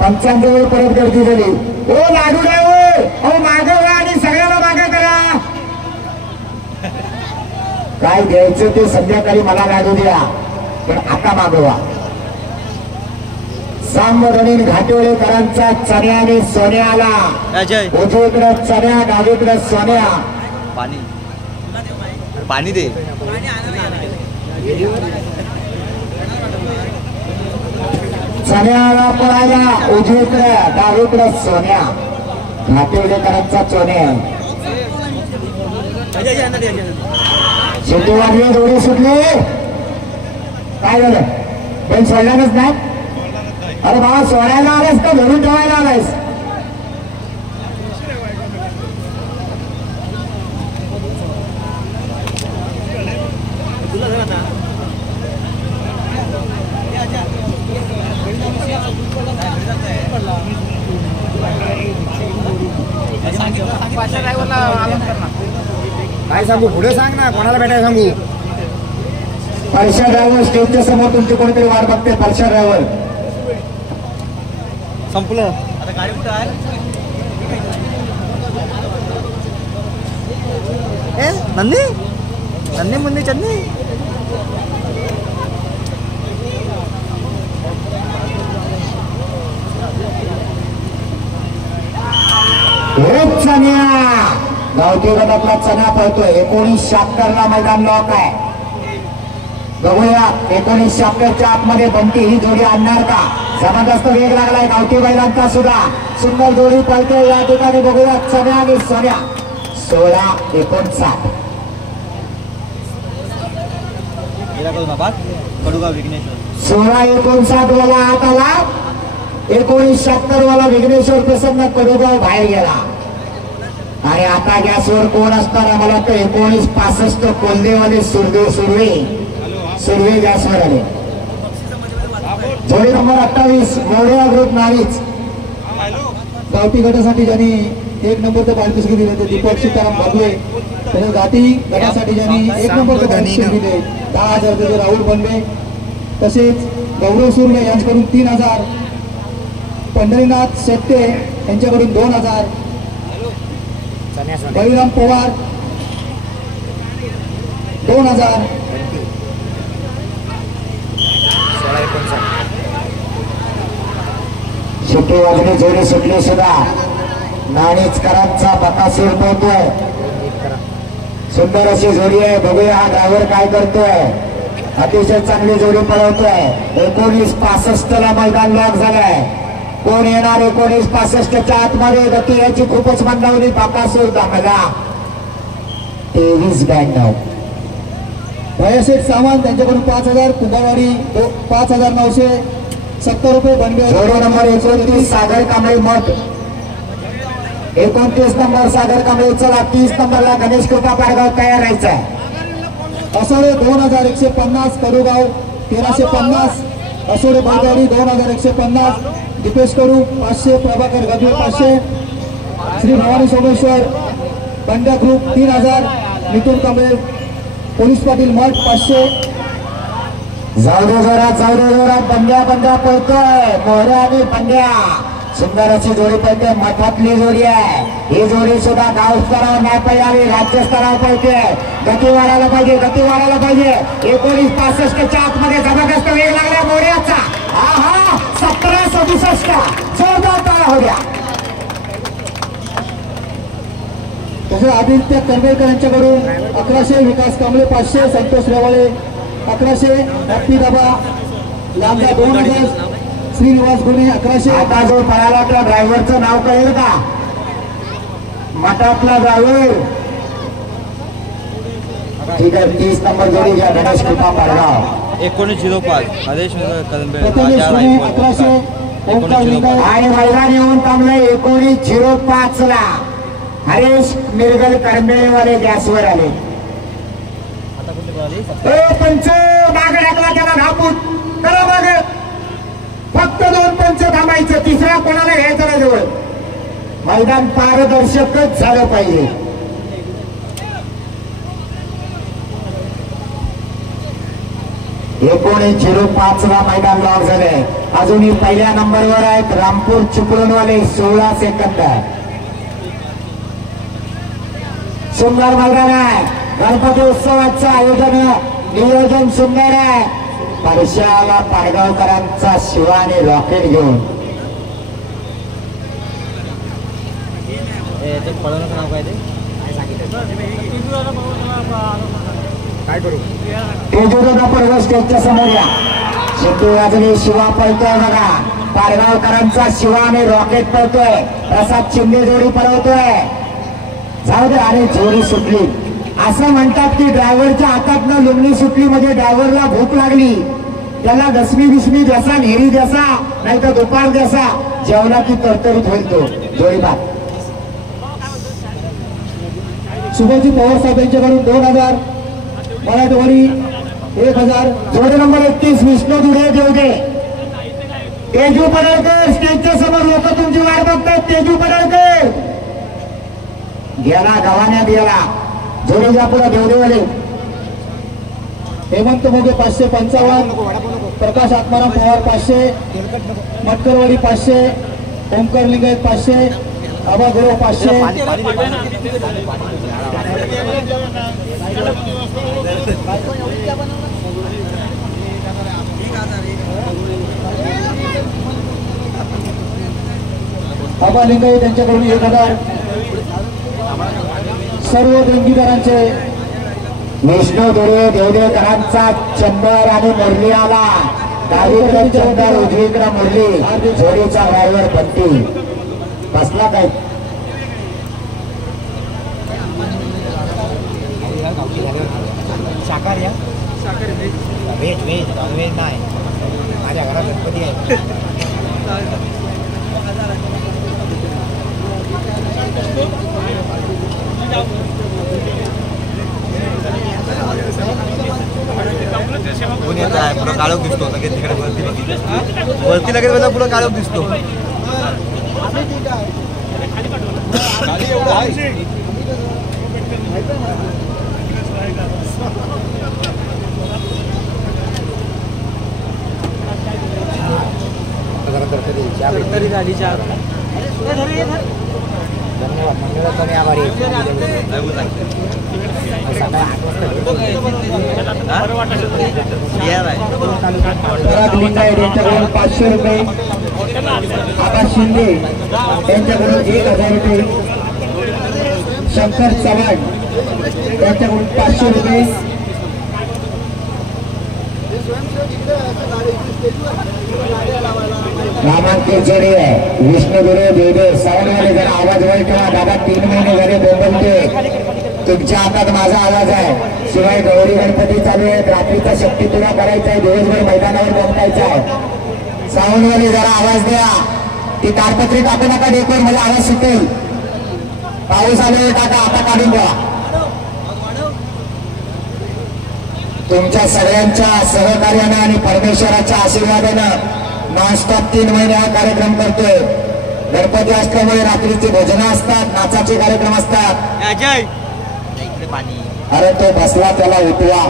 पंचांजवळ परत गर्दी झाली. ओ लागू द्या ओ मागवा आणि सगळ्याला मागा करा. काय द्यायचं ते संध्याकाळी मला लागू द्या पण आता मागवा. सांबधनीन घाटोळेकरांचा चण्या आणि सोन्या आला. अजय उजवीकडे चण्या डावीकडे सोन्या. पाणी दे. चण्याला पळायला उजवीकडे डावीकडे सोन्या. घाटोळेकरांचा चोन्या. सुट्टी वाजली जोडी सुटली. काय झालं पण सोडल्यानच नाही. अरे बाबा सोडायला आलायस का धरून ठेवायला आलायस. काय सांगू पुढे सांग ना कोणाला भेटायला सांगू. परशा ड्रायव्हर स्टेजच्या समोर तुमची कोणीतरी वाट बघते. परशा ड्रायव्हर संपलं आता गाडी कुठं आहे. नन्नी मुन्नी चन्नी चण्या गावठी गटातला चण्या पळतोय. 1976 ला मैदान लॉक आहे. बघूया 1976च्या आतमध्ये बंटी ही जोडी आणणार का. जबरदस्त वेग लागलाय गावठी बैलांचा सुद्धा. सुंदर जोडी पळते या ठिकाणी. बघूया चण्या आणि सोन्या. 16-59 कडुगाव विघ्नेश्वर. 16-59 वाला आत आला. 1976 वाला विघ्नेश्वर प्रसन्न कडुगाव बाहेर गेला. आणि आता गॅसवर कोण असणार आम्हाला वाटतं 1965 कोल्हेवाले सुर्वे गॅसवर आले. जोडी नंबर 28 मोर्या ग्रुप नारीच. गावठी गटासाठी ज्यांनी 1 नंबरचं पारितोषिक दिले ते दीपक सीताराम भागवे. त्याच्या घाटी गटासाठी ज्यांनी 1 नंबरचं पारितोषिक दिले 10,000 रुपये राहुल बनवे. तसेच गौरव सुर्वे यांच्याकडून 3,000. पंढरीनाथ शेट्टे यांच्याकडून 2,000. बळीराम पवार 2,000. सुट्टी वाजली जोडी सुटली सुद्धा. नाणीचकरांचा बकासूर पळतोय. सुंदर अशी जोडी आहे. बघूया हा ड्रायव्हर काय करतोय. अतिशय चांगली जोडी पळवतोय. 1965 ला मैदान लॉक झालंय. कोण येणार 1965च्या आतमध्ये. गती याची खूपच मंदावली. बकासूर दाखला 23-92. भयसेठ सामान त्यांच्याकडून 5,000. कुंभारवाडी 5,970 रुपये बनवे. जोडी नंबर 29 सागर कांबळे मठ. 29 नंबर सागर कांबळे. चला 30 नंबरला गणेश कृपा पारगाव तयार राहायचं आहे. असोडे 2,150. कडुगाव 1,350. असोडे बालगाडी 2,150. दीपेश कडू 500. प्रभाकर गजवे 500. श्री भवानी सोमेश्वर बंड्या ग्रुप 3,000. नितीन कांबळे पोलीस पाटील मठ 500. जाऊ दे जोरात बंड्या पळतोय. मोहऱ्या आणि बंड्या. सुंदर अशी जोडी पळते. मठातली जोडी आहे ही. जोडी सुद्धा गाव स्तरावर नाही पळाली राज्य स्तरावर पळते. गती वाढायला पाहिजे 1965च्या आतमध्ये जबरदस्त वेग लागला मोहऱ्याचा. 17-67 जोरदार टाळ्या हो द्या. तसेच आदित्य करवेकर यांच्याकडून 1100, विकास कांबळे 500, संतोष रेवाळे 1100, हॅपी दाबा लांजा 2000, श्रीनिवास गुणे 1100. आता जो पळाला त्या ड्रायव्हरचं नाव कळेल का? मठातला ड्रायव्हर. ठीक आहे, 30 नंबर जोडी घ्या गणेश कृपा पाडगाव. 1905 आदेश प्रथमेश गुणे 1100, ओंकार लिंगायत आणि मैदान येऊन थांबले 1905 ला हरेश मिरगल करमेळेवाले गॅसवर आले. पंच माग टाकला त्याला घापून करा माग. फक्त 2 पंच थांबायचं, तिसरा कोणाला घ्यायचं नाही जवळ. मैदान पारदर्शकच झालं पाहिजे. एकोणीस 05 ला मैदान लॉक झाले. अजूनही पहिल्या नंबरवर आहेत रामपूर चिपळूणवाले 16 सेकंद. सुंदर मैदान आहे. गणपती उत्सवाचं आयोजन नियोजन सुंदर आहे. परशाला पाडगावकरांचा शिवा आणि रॉकेट घेऊन पळवण्याचं नाव काय ते काय करू? तेजोदा पर्व स्टेजच्या समोर या. शिंदे वाजले शिवा पळतोय बघा. पाडगावकरांचा शिवा आणि रॉकेट पळतोय. प्रसाद शिंदे जोडी पळवतोय. जाऊ दे, अरे जोडी सुटली. असं म्हणतात की ड्रायव्हरच्या हातातनं लुंगणी सुटली म्हणजे ड्रायव्हरला भूक लागली. त्याला दसमी बिस्मी द्यासा, नेहरी द्यासा, नाही तर दुपार द्यासा, जेवला की तरतरीत होईल तो जोडीबार. शुभजी पवार साहेब यांच्याकडून 2000, मराठवाडी 1000. जोडी नंबर 31 विष्णू दुडे देवगे. तेजू पडळकर स्टेजच्या समोर लोक तुमची वाट बघतात. तेजू पडळकर गेला, गव्हाण्यात गेला. जोडीच्या पुढे देवदेवाले. हेमंत मोगे 555, प्रकाश आत्माराम पवार 500, मटकरवाडी 500, ओंकार लिंगायत 500, आबा गुरव 500. आबा लिंगायत यांच्याकडून 1000. सर्व देणगीदारांचे विष्णू दुडे देवदेवकरांचा चंदर आणि मुरली आला. डावीकडे चंदर, उजवीकडे मुरली. जोडीचा ड्रायव्हर बंटी बसला काय? शाकाहारी या व्हेज व्हेज नॉनव्हेज नाही. माझ्या घरात गणपती आहे. कोण येत आहे? पुढं काळोख दिसतो लगेच. तिकडे वरती लगेच बघा, पुढं काळोख दिसतो. धन्यवाद मंडळाचा मी आभारी आहे. पराग लिंगायत यांच्याकडून 500 रुपये. आकाश शिंदे यांच्याकडून 1000 रुपये. शंकर चव्हाण यांच्याकडून 500 रुपये. नामांकित जोडी आहे. विष्णू दुडे देवदे सावंतवाले. जरा आवाज वर ठेवा दादा. 3 महिने झाले बोंबलते. तुमच्या हातात माझा आवाज आहे. शिवाय गौरी गणपती चालू आहेत. रात्रीचा शक्ती तुला करायचा आहे. दिवसभर मैदानावर बोंबायचा आहे. सावंतवाले जरा आवाज द्या. ती ताडपत्री टाकू नका डेकोर, मला आवाज सुटेल. पाऊस आले टाका, आता काढून द्या. तुमच्या सगळ्यांच्या सहकार्यानं आणि परमेश्वराच्या आशीर्वादानं नॉनस्टॉप 3 महिने हा कार्यक्रम करतोय. गणपती असल्यामुळे रात्रीचे भोजन असतात, नाचाचे कार्यक्रम असतात. अजय इकडे पाणी. अरे तो बसला, त्याला उठवा.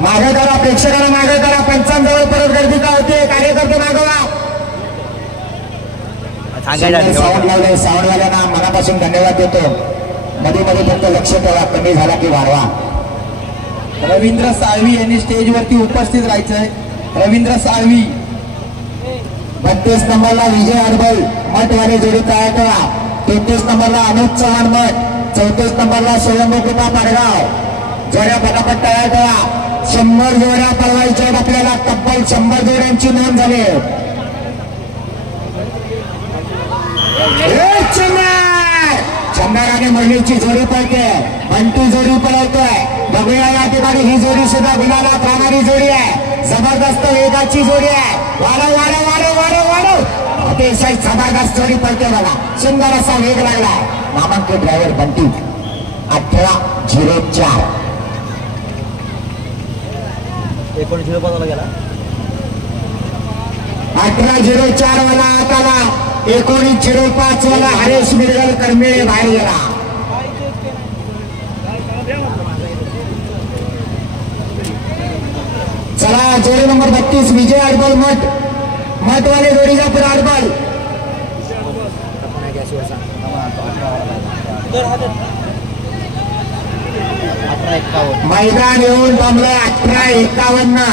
मागे करा, प्रेक्षकांना मागे करा. पंचांजवळ परत गर्दी का होते? कार्यकर्ते मागवा. साऊंड लावले. साऊंडवाल्यांना मनापासून धन्यवाद देतो. मध्ये मध्ये फक्त लक्ष ठेवा, कमी झाला की वाढवा. रवींद्र साळवी यांनी स्टेजवरती उपस्थित राहायचंय. रवींद्र साळवी 32 नंबरला विजय अडबल मठवाले जोडी तयार करा. 33 नंबरला अनुप चव्हाण मठ, 34 नंबरला स्वयंभू कृपा पाडगाव जोड्या पटापट तयार करा. 100 जोड्या पळवायच्या आहेत आपल्याला. तब्बल 100 जोड्यांची नोंद झाली. चंदर आणि मुरलीची जोडी पळते. बंटी जोडी पळवतोय. बघूया या ठिकाणी ही जोडी सुद्धा गुलाला राहणारी जोडी आहे. जबरदस्त वेगाची जोडी आहे. वाढव वाढव वाढव वाढव वाढव अतिशय जबरदस्त जोडी पळते बघा. सुंदर असा वेग लागलाय. नामांकित ड्रायव्हर बंटी 18:04 19:05 गेला. 18:04 वाला आताला 19:05 वाला हरेश मिरगल करमेळे बाहेर गेला. चला जोडी नंबर 32 विजय अडबल मठवाले जोडीचा पुरा अडबल. मैदान येऊन थांबलं 18:51.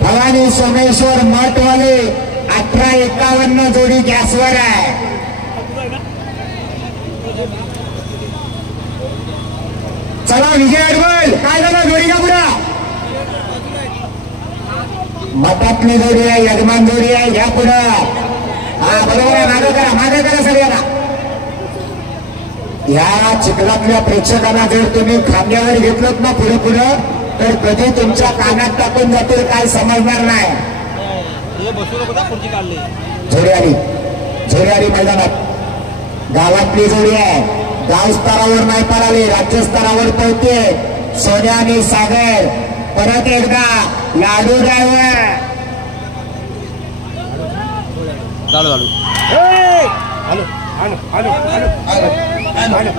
भवानी सोमेश्वर मठवाले 18:51 जोडी गॅसवर आहे. चला विजय अडबल काय झालं जोडी का पुरा. मठातली जोडी आहे. यजमान जोडी आहे. घ्या पुढं. हा बरोबर आहे. मागे करा सगळ्यांना. या चिखलातल्या प्रेक्षकांना जर तुम्ही खांद्यावर घेतलं ना पुढे पुढं तर कधी तुमच्या कानात टाकून जातील काय समजणार नाही. जोडी आली मैदानात. गावातली जोडी आहे. गाव स्तरावर नाही पळाली, राज्य स्तरावर पळते. सोन्या आणि सागर. परत एकदा लाडू ड्रायव्हर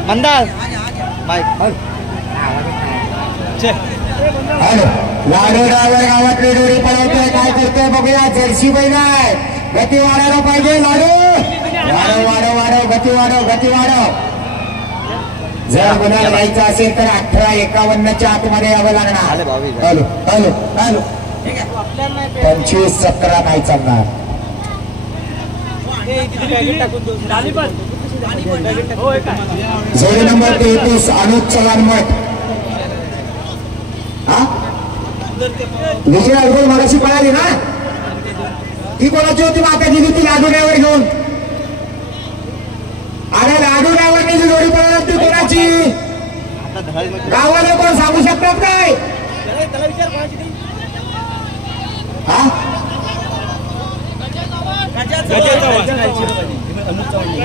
मंदार लाडू ड्रायव्हर गावातली जोडी पळवतोय. काय करतोय बघूया. जर्सी बैल आहे. गती वाढायला पाहिजे. लाडू वाढव वाढव वाढव गती वाढव गती वाढव. जर गुन्हा जायचं असेल तर 18:51 आतमध्ये यावं लागणार. हॅलो हॅलो हॅलो 25-17 नाही चालणार. जोडी नंबर 33 अनुप चव्हाण मठ. विजय अडबल मगाशी पळाली ना. ती कोणाची होती माता दिली ती लाडू ड्रायव्हर घेऊन. अरे लाडू ड्रायव्हरने जी जोडी पळवली ती कोणाची गावाला कोण सांगू शकतात काय.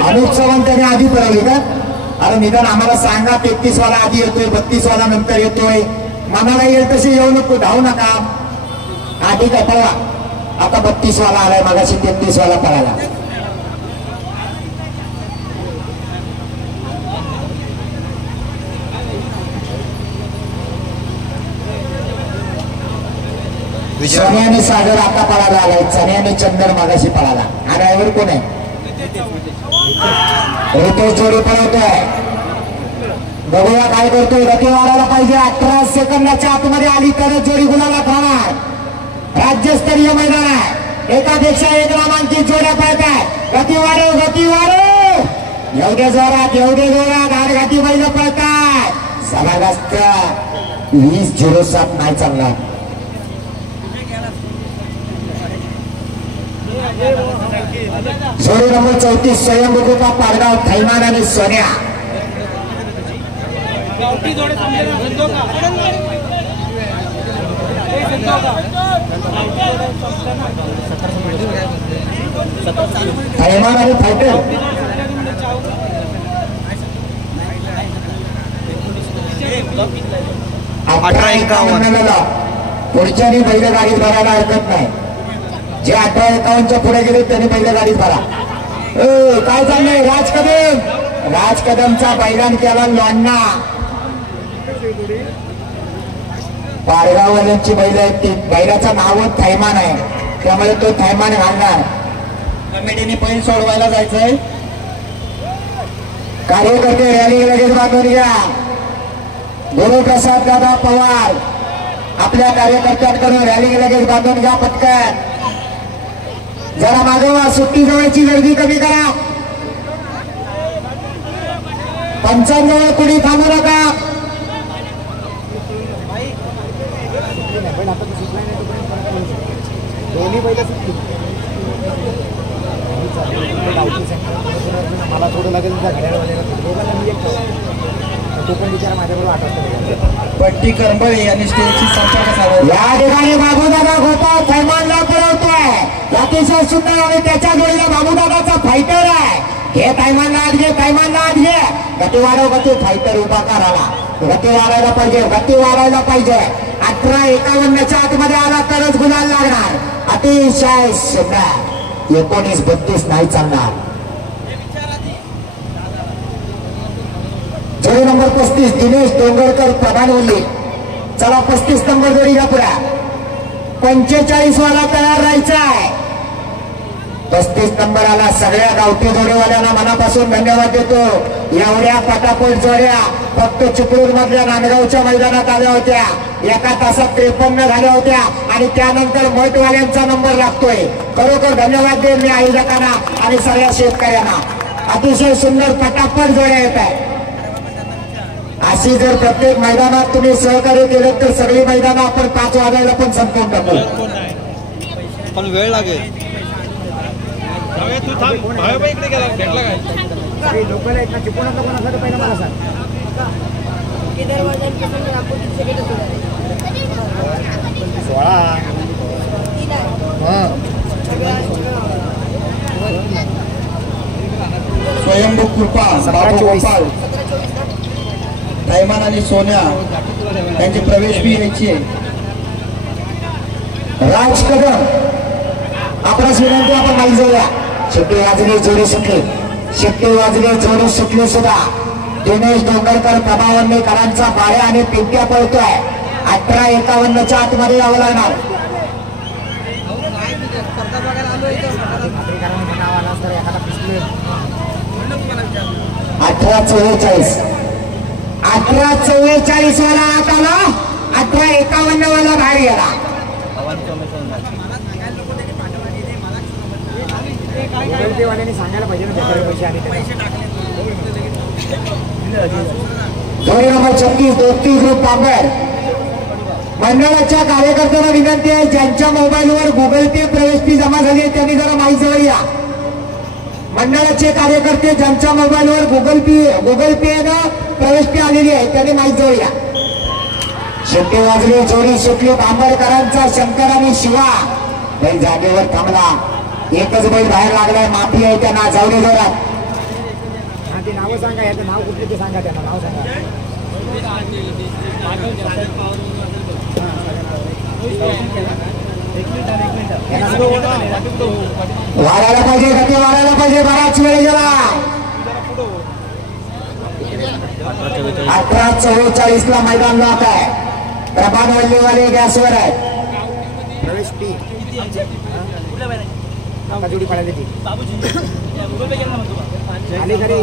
अनुप चव्हाण त्याने आधी पळवली का. अरे निदान आम्हाला सांगा. 33 वाला आधी येतोय, 32 वाला नंतर येतोय. मनाला येईल तशी येऊ नको. धावू नका. हा ठीक आहे पळवा. आता 32 वाला आलाय. मगाशी 33 वाला पळाला. सोन्याने सागर आता पळाला आलाय. चण्याने चंदर मागाशी पळाला. हा ड्रायव्हर कोण आहे. रितेश जोडी पळवतोय. बघूया काय करतोय. गती वाढायला पाहिजे. 18 सेकंदाच्या आतमध्ये आली तर जोडी गुलाला राहणार. राज्यस्तरीय मैदान आहे. एकापेक्षा एक नामांकित जोड्या पळतात. गती वाढव गती वाढव. एवढे जोरात आडघाटी बैल पळतात. जबरदस्त. 20:07 नाही चालणार. जोडी नंबर 34 स्वयंभू कृपा पाडगाव थैमान आणि सोन्या. थैमान आणि फायटर. 18:51 पुढच्यानी बैलगाडीत भरायला हरकत नाही. जे 18:51 पुढे गेले त्यांनी बैलगाडीत भरा. काय चाललंय. राज कदमचा बैलान केला लोण्णा. पारगाववाल्यांची बैल आहेत ती. बैलाचं नावच थैमान आहे त्यामुळे तो थैमान घालणार. कमिटीने बैल सोडवायला जायचंय. कार्यकर्ते रॅली लगेच बांधून घ्या. गुरुप्रसाद दादा पवार आपल्या कार्यकर्त्यांकडून रॅली लगेच बांधून घ्या पटकन. जरा मागवा, सुट्टी जवळची गर्दी कमी करा. 55 कुणी थांबू नका. दोन्ही पहिलं सुट्टी. मला थोडं लागेल तो पण विचार माझ्याबरोबर 8 वाजता. बट्टी करंबळे यांनी स्टेजची संपर्क साधला. या ठिकाणी बाबूदादा गोपाळ थैमानला पळवतोय. अतिशय सुंदर आणि त्याच्या जोडीला बाबूदादाचा फायटर आहे. घे थैमानला आत घे, थैमानला आत घे. गती वाढव, गती. फायटर उभा कराला. गती वाढायला पाहिजे, गती वाढायला पाहिजे. 18-51च्या आतमध्ये आला तरच गुलाल लागणार. अतिशय सुंदर. 19-32 नाही चालणार. जोडी नंबर 35 दिनेश डोंगरकर प्रधान बोलले. चला 35 नंबर जोडी घ्या पुढे. 45 वाला तयार राहायचा आहे. 35 नंबर आला. सगळ्या गावठी जोडीवाल्यांना मनापासून धन्यवाद देतो. एवढ्या पटापट जोड्या फक्त चिपळूण मधल्या नांदगावच्या मैदानात आल्या होत्या. एका तासात 53 झाल्या होत्या आणि त्यानंतर मठवाल्यांचा नंबर लागतोय. खरोखर धन्यवाद देईन मी आयोजकांना आणि सगळ्या शेतकऱ्यांना. अतिशय सुंदर पटापट जोड्या येत आहेत. अशी जर प्रत्येक मैदानात तुम्ही सहकार्य केलं तर सगळी मैदानं आपण 5 वाजायला पण संपवून टाकू. पण वेळ लागेल. लोकल आहेत ना, चिपळूणला पण असं पहिलं मला सांग. 16 स्वयंभू कृपा बाबू गोपाळ थैमान आणि सोन्या त्यांची प्रवेश फी यायची आहे. राज कदम आपणास विनंती, आपण माहीत जाऊया. शेट्टी वाजली जोडी सुटली. शेट्टी वाजली जोडी सुटली सुद्धा. दिनेश डोंगरकर प्रभावंडेकरांचा बाळ्या आणि पिंट्या पळतोय. 18-51च्या आतमध्ये यावं लागणार. 18-44 18-44 वाला आत आला. 18-51 वाला बाहेर गेला. वाल्यांनी सांगायला पाहिजे ना पैसे आणि जोडी नंबर 36 दोस्ती ग्रुप बांबर. मंडळाच्या कार्यकर्त्यांना विनंती आहे, ज्यांच्या मोबाईलवर गुगल पे प्रवेश फी जमा झाली आहे त्यांनी जरा माहीत जवळ या. मंडळाचे कार्यकर्ते ज्यांच्या मोबाईलवर गुगल पे न प्रवेश फी आलेली आहे त्यांनी माहीत जवळ या. शेट्टी वाजली जोडी सुटली. बांबरकरांचा शंकर आणि शिवा बैल जागेवर थांबला. एकच बैल बाहेर लागलाय. माफी आहे त्यांना. जाऊन जोरात ते नावं सांगा. याचं नाव कुठले ते सांगा. त्यांना नाव सांगा. वाढायला पाहिजे, गती वाढायला पाहिजे. बराच वेळ गेला. 18-44 ला मैदान लॉक आहे. प्रभात वल्लेवाले गॅसवर आहे. प्रवेश फी जोडी पडायला ती आले घरी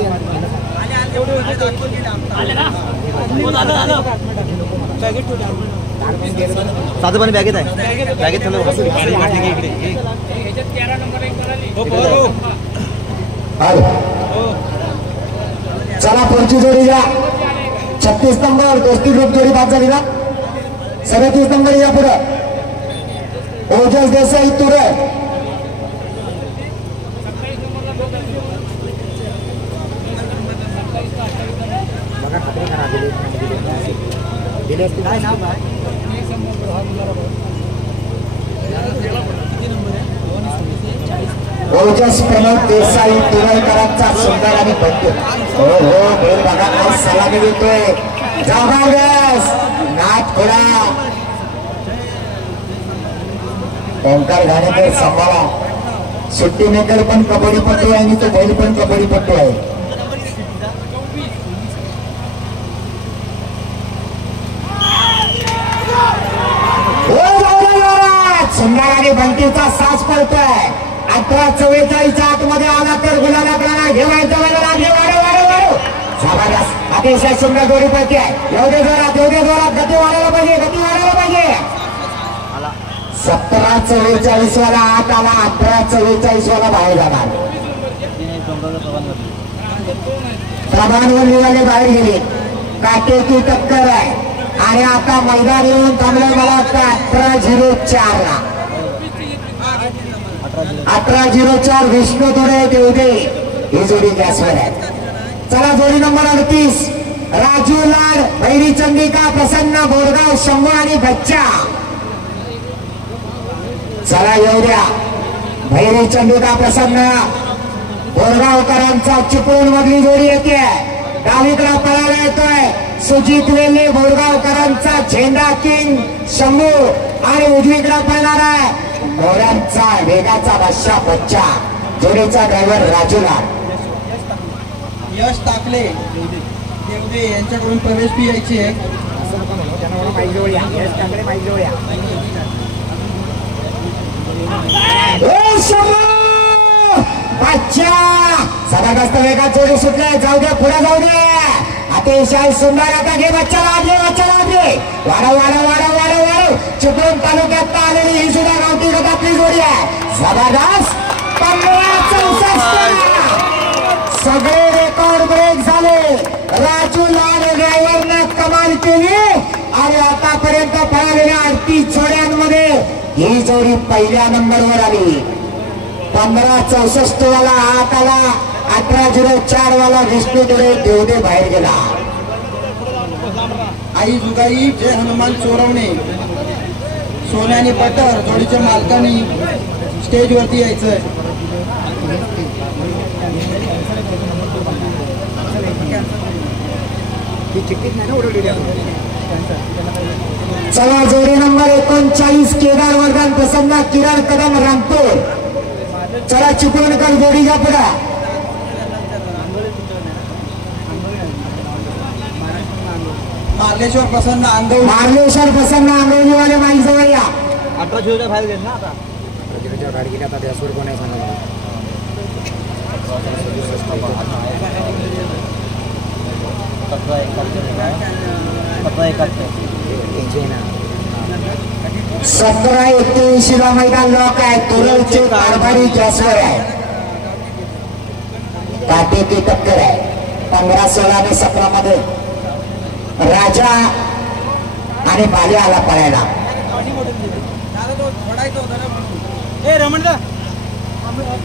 साधं पाणी बॅगेत आहे. बॅगेत चला पुढची जोडी घ्या. 36 नंबर दोस्ती ग्रुप जोडी बाद झाली ना. 37 नंबर या पुढं. ओजस देसाई तुरे. दिले असते काय नाव काय ओजस प्रमोद देसाई तुरईकरांचा सुंदर आणि भव्य. हो हो बैल बघा काय सलामी देतोय. जबरदस्त नाथ खोडा. ओंकार घाणेकर सांभाळा. सुट्टी मेकर पण कबड्डीपट्टू आहे आणि तो बैल पण कबड्डीपट्टू आहे. सुंदर आणि बंटीचा सास पडतोय. 18-44 आतमध्ये आला तर गुलाल आपल्याला घेवायचा. जबरदस्त अतिशय सुंदर जोडी पडते. एवढे जोरात गती वाढायला पाहिजे. गती वाढायला पाहिजे. 17:44 वाला आत आला, 18:44 वाला बाहेर जाणार. प्रमाणवलीवाले बाहेर गेले. काटेकी टक्कर आहे आणि आता मैदान येऊन थांबले मला वाटतं 18:04 ला. 18:04 विष्णू थोडे देवदे ही जोडी गॅसवर आहे. चला जोडी नंबर 38 राजू लाड, भैरी चंडिका, प्रसन्न बोरगाव, शंभू आणि बच्चा. चला येऊ द्या. भैरी चंडिका, प्रसन्न बोरगावकरांचा चिपळूण मधली जोडी येते. डावीकडे पळायला येतोय सुजित वेल्हे, बोरगावकरांचा झेंडा किंग शंभू आणि उजवीकडे पळणार आहे मोऱ्यांचा वेगाचा बादशाह बच्चा. जोडीचा ड्रायव्हर राजू लाड. यश टाकले देवदे यांच्याकडून प्रवेश फी यायची आहे. जबरदस्त वेगात जोडी सुटले. जाऊ दे, पुढे जाऊ दे. अतिशय सुंदर आता घे बच्चा लागले, बच्चा लागले. वाढव वाढव वाढव वाढव वाढव. चिपळूण तालुक्यात आलेली ही सुद्धा गावठी गटातली जोडी आहे. जबरदस्त 15-64. सगळे रेकॉर्ड ब्रेक झाले. राजू लाड ड्रायव्हरने कमाल केली आणि आतापर्यंत पळालेल्या 38 जोड्यांमध्ये ही जोडी पहिल्या नंबरवर आली. 15-64 वाला आत आला, 18:04 वाला विष्णू थोडे देवदे बाहेर गेला. आई जुगाई जय हनुमान चोरवणे सोन्या आणि पटर जोडीच्या मालकांनी स्टेजवरती यायचंय. चला जोडी नंबर 39 केदार वर्धन, प्रसन्न किरण कदम, रामपूर. चला चिपळूणकर जोडीच्या पुढे. मार्लेश्वर प्रसन्न अंगव, मार्लेश्वर प्रसन्न आंगवलीवाले माईक जवळ या. 18 बाहेर गेले ना आता. सतरा 81 ला मैदान लॉक आहे. तुरळचे कारभारी गॅसवर आहे. काटेकी टक्कर आहे. 15-16 आणि 17 मध्ये राजा आणि बाल्या आला पळायला.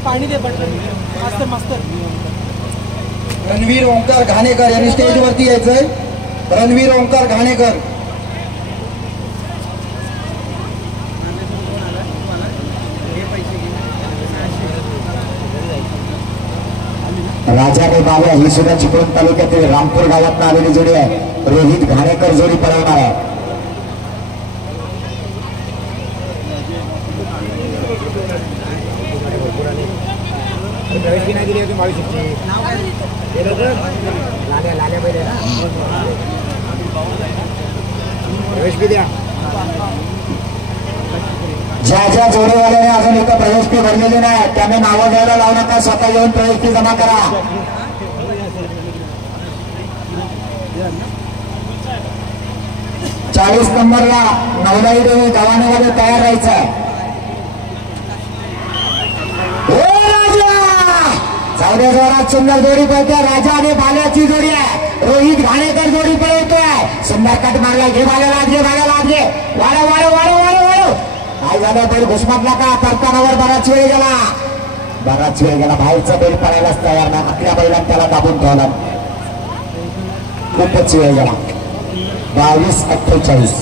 पाणी दे मास्तर मास्तर. रणवीर ओंकार घाणेकर यांनी स्टेजवरती यायचंय. रणवीर ओंकार घाणेकर. राजा आणि बाल्या ही सुद्धा चिपळूण तालुक्यातील रामपूर गावात आलेली जोडी आहे. रोहित घाणेकर जोडी पळवणार आहे. ज्या ज्या जोडीवाल्याने अजून इथं प्रवेश फी भरलेली नाही त्याने नावं घ्यायला लावू नका. स्वतः येऊन प्रवेश फी जमा करा. चाळीस नंबरला नवलाई देवी गावामध्ये तयार राहायचं आहे. जाऊद्या जोरात सुंदर जोडी पळते. राजा आणि बाल्याची जोडी आहे. रोहित घाणेकर जोडी पळवतोय. सुंदर कट मारला. घे बाल्याला, घे बाल्याला, घे. वाढव वाढव वाढव वाढव वाढव. काय झालं, बैल घुसमटला का? परतानावर बराच वेळ गेला, बराच वेळ गेला. बाहेरचा बैल पळायलाच तयार नाही. आपल्या बैलांना त्याला दाबून ठेवला. खूपच वेळ गेला. 22-48.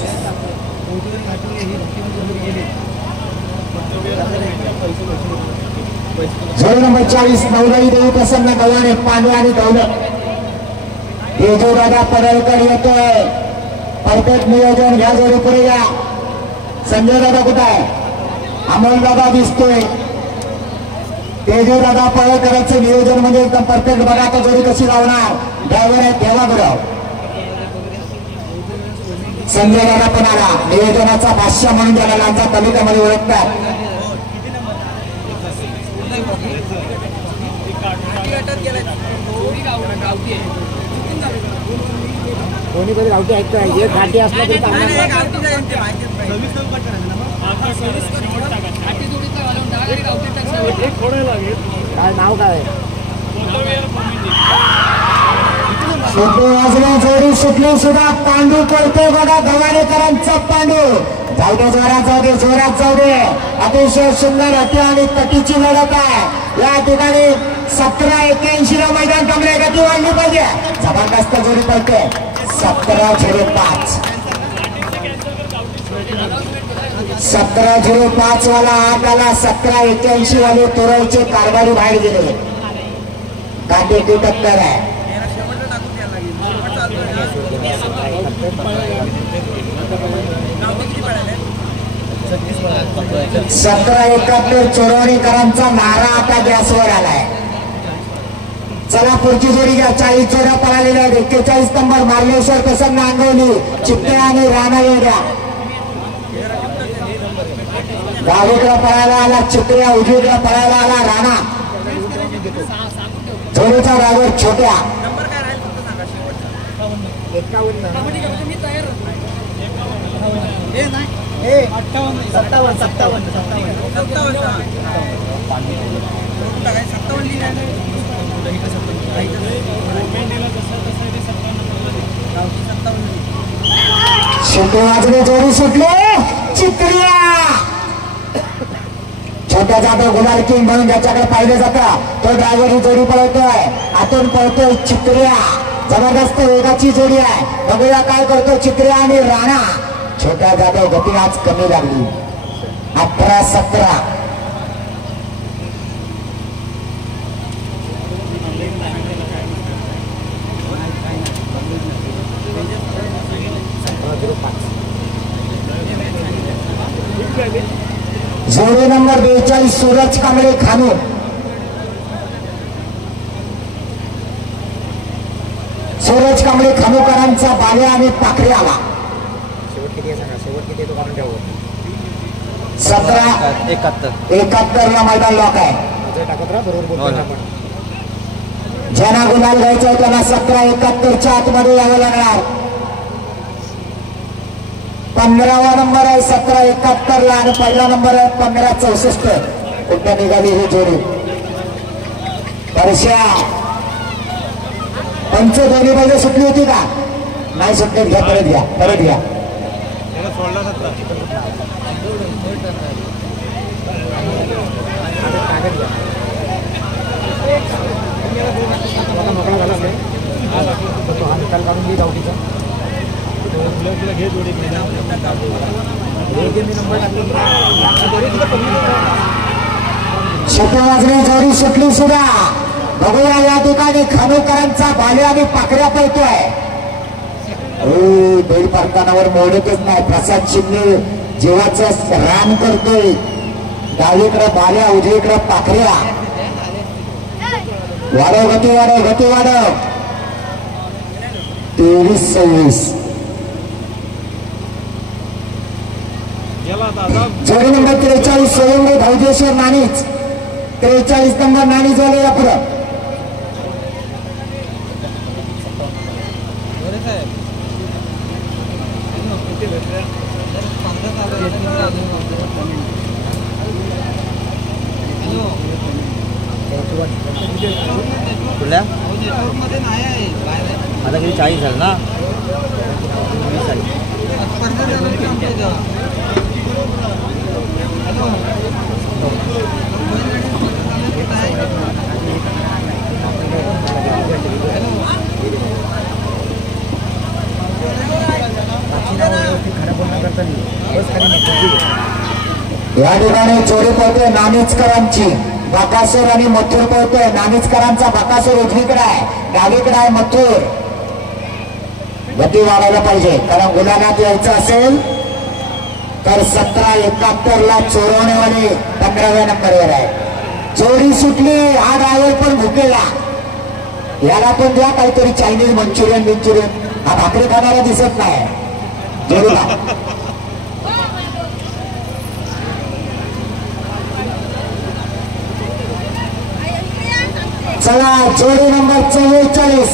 जोडी नंबर 40 नवलाई देवी प्रसन्न गव्हाणे, पांडे आणि दौलत. तेजू दादा पडळकर येतोय. परफेक्ट नियोजन घ्या. जोडी पुढे घ्या. संजय दादा कुठं आहे? अमोल दादा दिसतोय. तेजू दादा पडळकरांचं नियोजन म्हणजे एकदम परफेक्ट. बघा आता जोडी कशी लावणार. ड्रायव्हर आहे देवागुराव. संजय दादा पण आला. नियोजनाचा बादशाह म्हणून त्याला लांजा तालुक्यामध्ये ओळखतात. कोणीतरी गावठी ऐकतोय. एक घाटी असला तरी काय नाव काय वाजले जोडी सुटली सुद्धा पांडू पडतोय बघा गवाडेकरांचा पांडू जाऊ दे जोरात जाऊ दे अतिशय सुंदर अटी आणि तटीची लढत आहे या ठिकाणी 17-81 ला मैदान थांबले गती वाढली पाहिजे जबरदस्त जोडी पडते 17-05 वाला आत आला 17-81 वाले तोरवचे कारभारी बाहेर गेले काटे की टक्कर आहे 17-71 चोरवणीकरांचा नारा आता गॅसवर आलाय चला पुढची जोडी घ्या 40 जोड्या पळालेल्या आहेत 41 नंबर मार्लेश्वर प्रसन्न अंगवली चित्ते आणि राणा वेगळा डावीकडे पळायला आला चित्रिया उजवीकडे पळायला आला राणा जोडीचा ड्रायव्हर छोट्या 57 जोडी सुटले चित्रिया छोट्या जाधव गुलाल किंग म्हणून ज्याच्याकडे पाहिलं जातं तो ड्रायव्हर ही जोडी पळवतोय आतून पळतोय चित्रिया जबरदस्त वेगाची जोडी आहे बघूया काय करतो चित्रिया आणि राणा छोट्या जाधव गती आज कमी लागली 18-17 जोडी नंबर 42 सूरज कांबळे खानू सूरज कांबळे खानूकरांचा बाल्या आणि पाखरे आला 17-71 ला मैदान लॉक आहे ज्यांना गुलाल घ्यायचा आहे त्यांना 17-71 आतमध्ये यावं लागणार 15वा नंबर आहे 17-71 ला आणि पहिला नंबर आहे 15-64 कुठे निघाली ही जोडी वर्षा पंच दोन्ही बाजू सुटली होती का नाही सुटली घ्या परत घ्या वाजले जोडी सुटली सुद्धा बघूया या ठिकाणी खानोकरांचा बाल्या आणि पाकऱ्या पळतोय बैल पारतानावर मोडतच नाही प्रसाद शिंदे जीवाचं रान करतोय डावीकडे बाल्या उजवीकडे पाखऱ्या वाढव गती वाढव 23-26 जोडी नंबर 43 सोयंगे भौजेश्वर नाणीच 43 नंबर नाणी झाले या पुढं आता किती 40 झालं ना या ठिकाणी जोडी पळतोय नाणीचकरांची बकासूर आणि मथुर पळतोय नाणीचकरांचा बकासूर उजवीकडे आहे डावीकडे आहे मथुर गती वाढायला पाहिजे कारण गुलाबात यायचं असेल तर 17-71 ला चोरवणेवाले 15व्या नंबरवर आहे जोडी सुटली हा ड्रायव्हर पण भुकेला याला पण द्या काहीतरी चायनीज मंचुरियन हा भाकरी खाणारा दिसत नाही जोडीला चला जोडी नंबर 44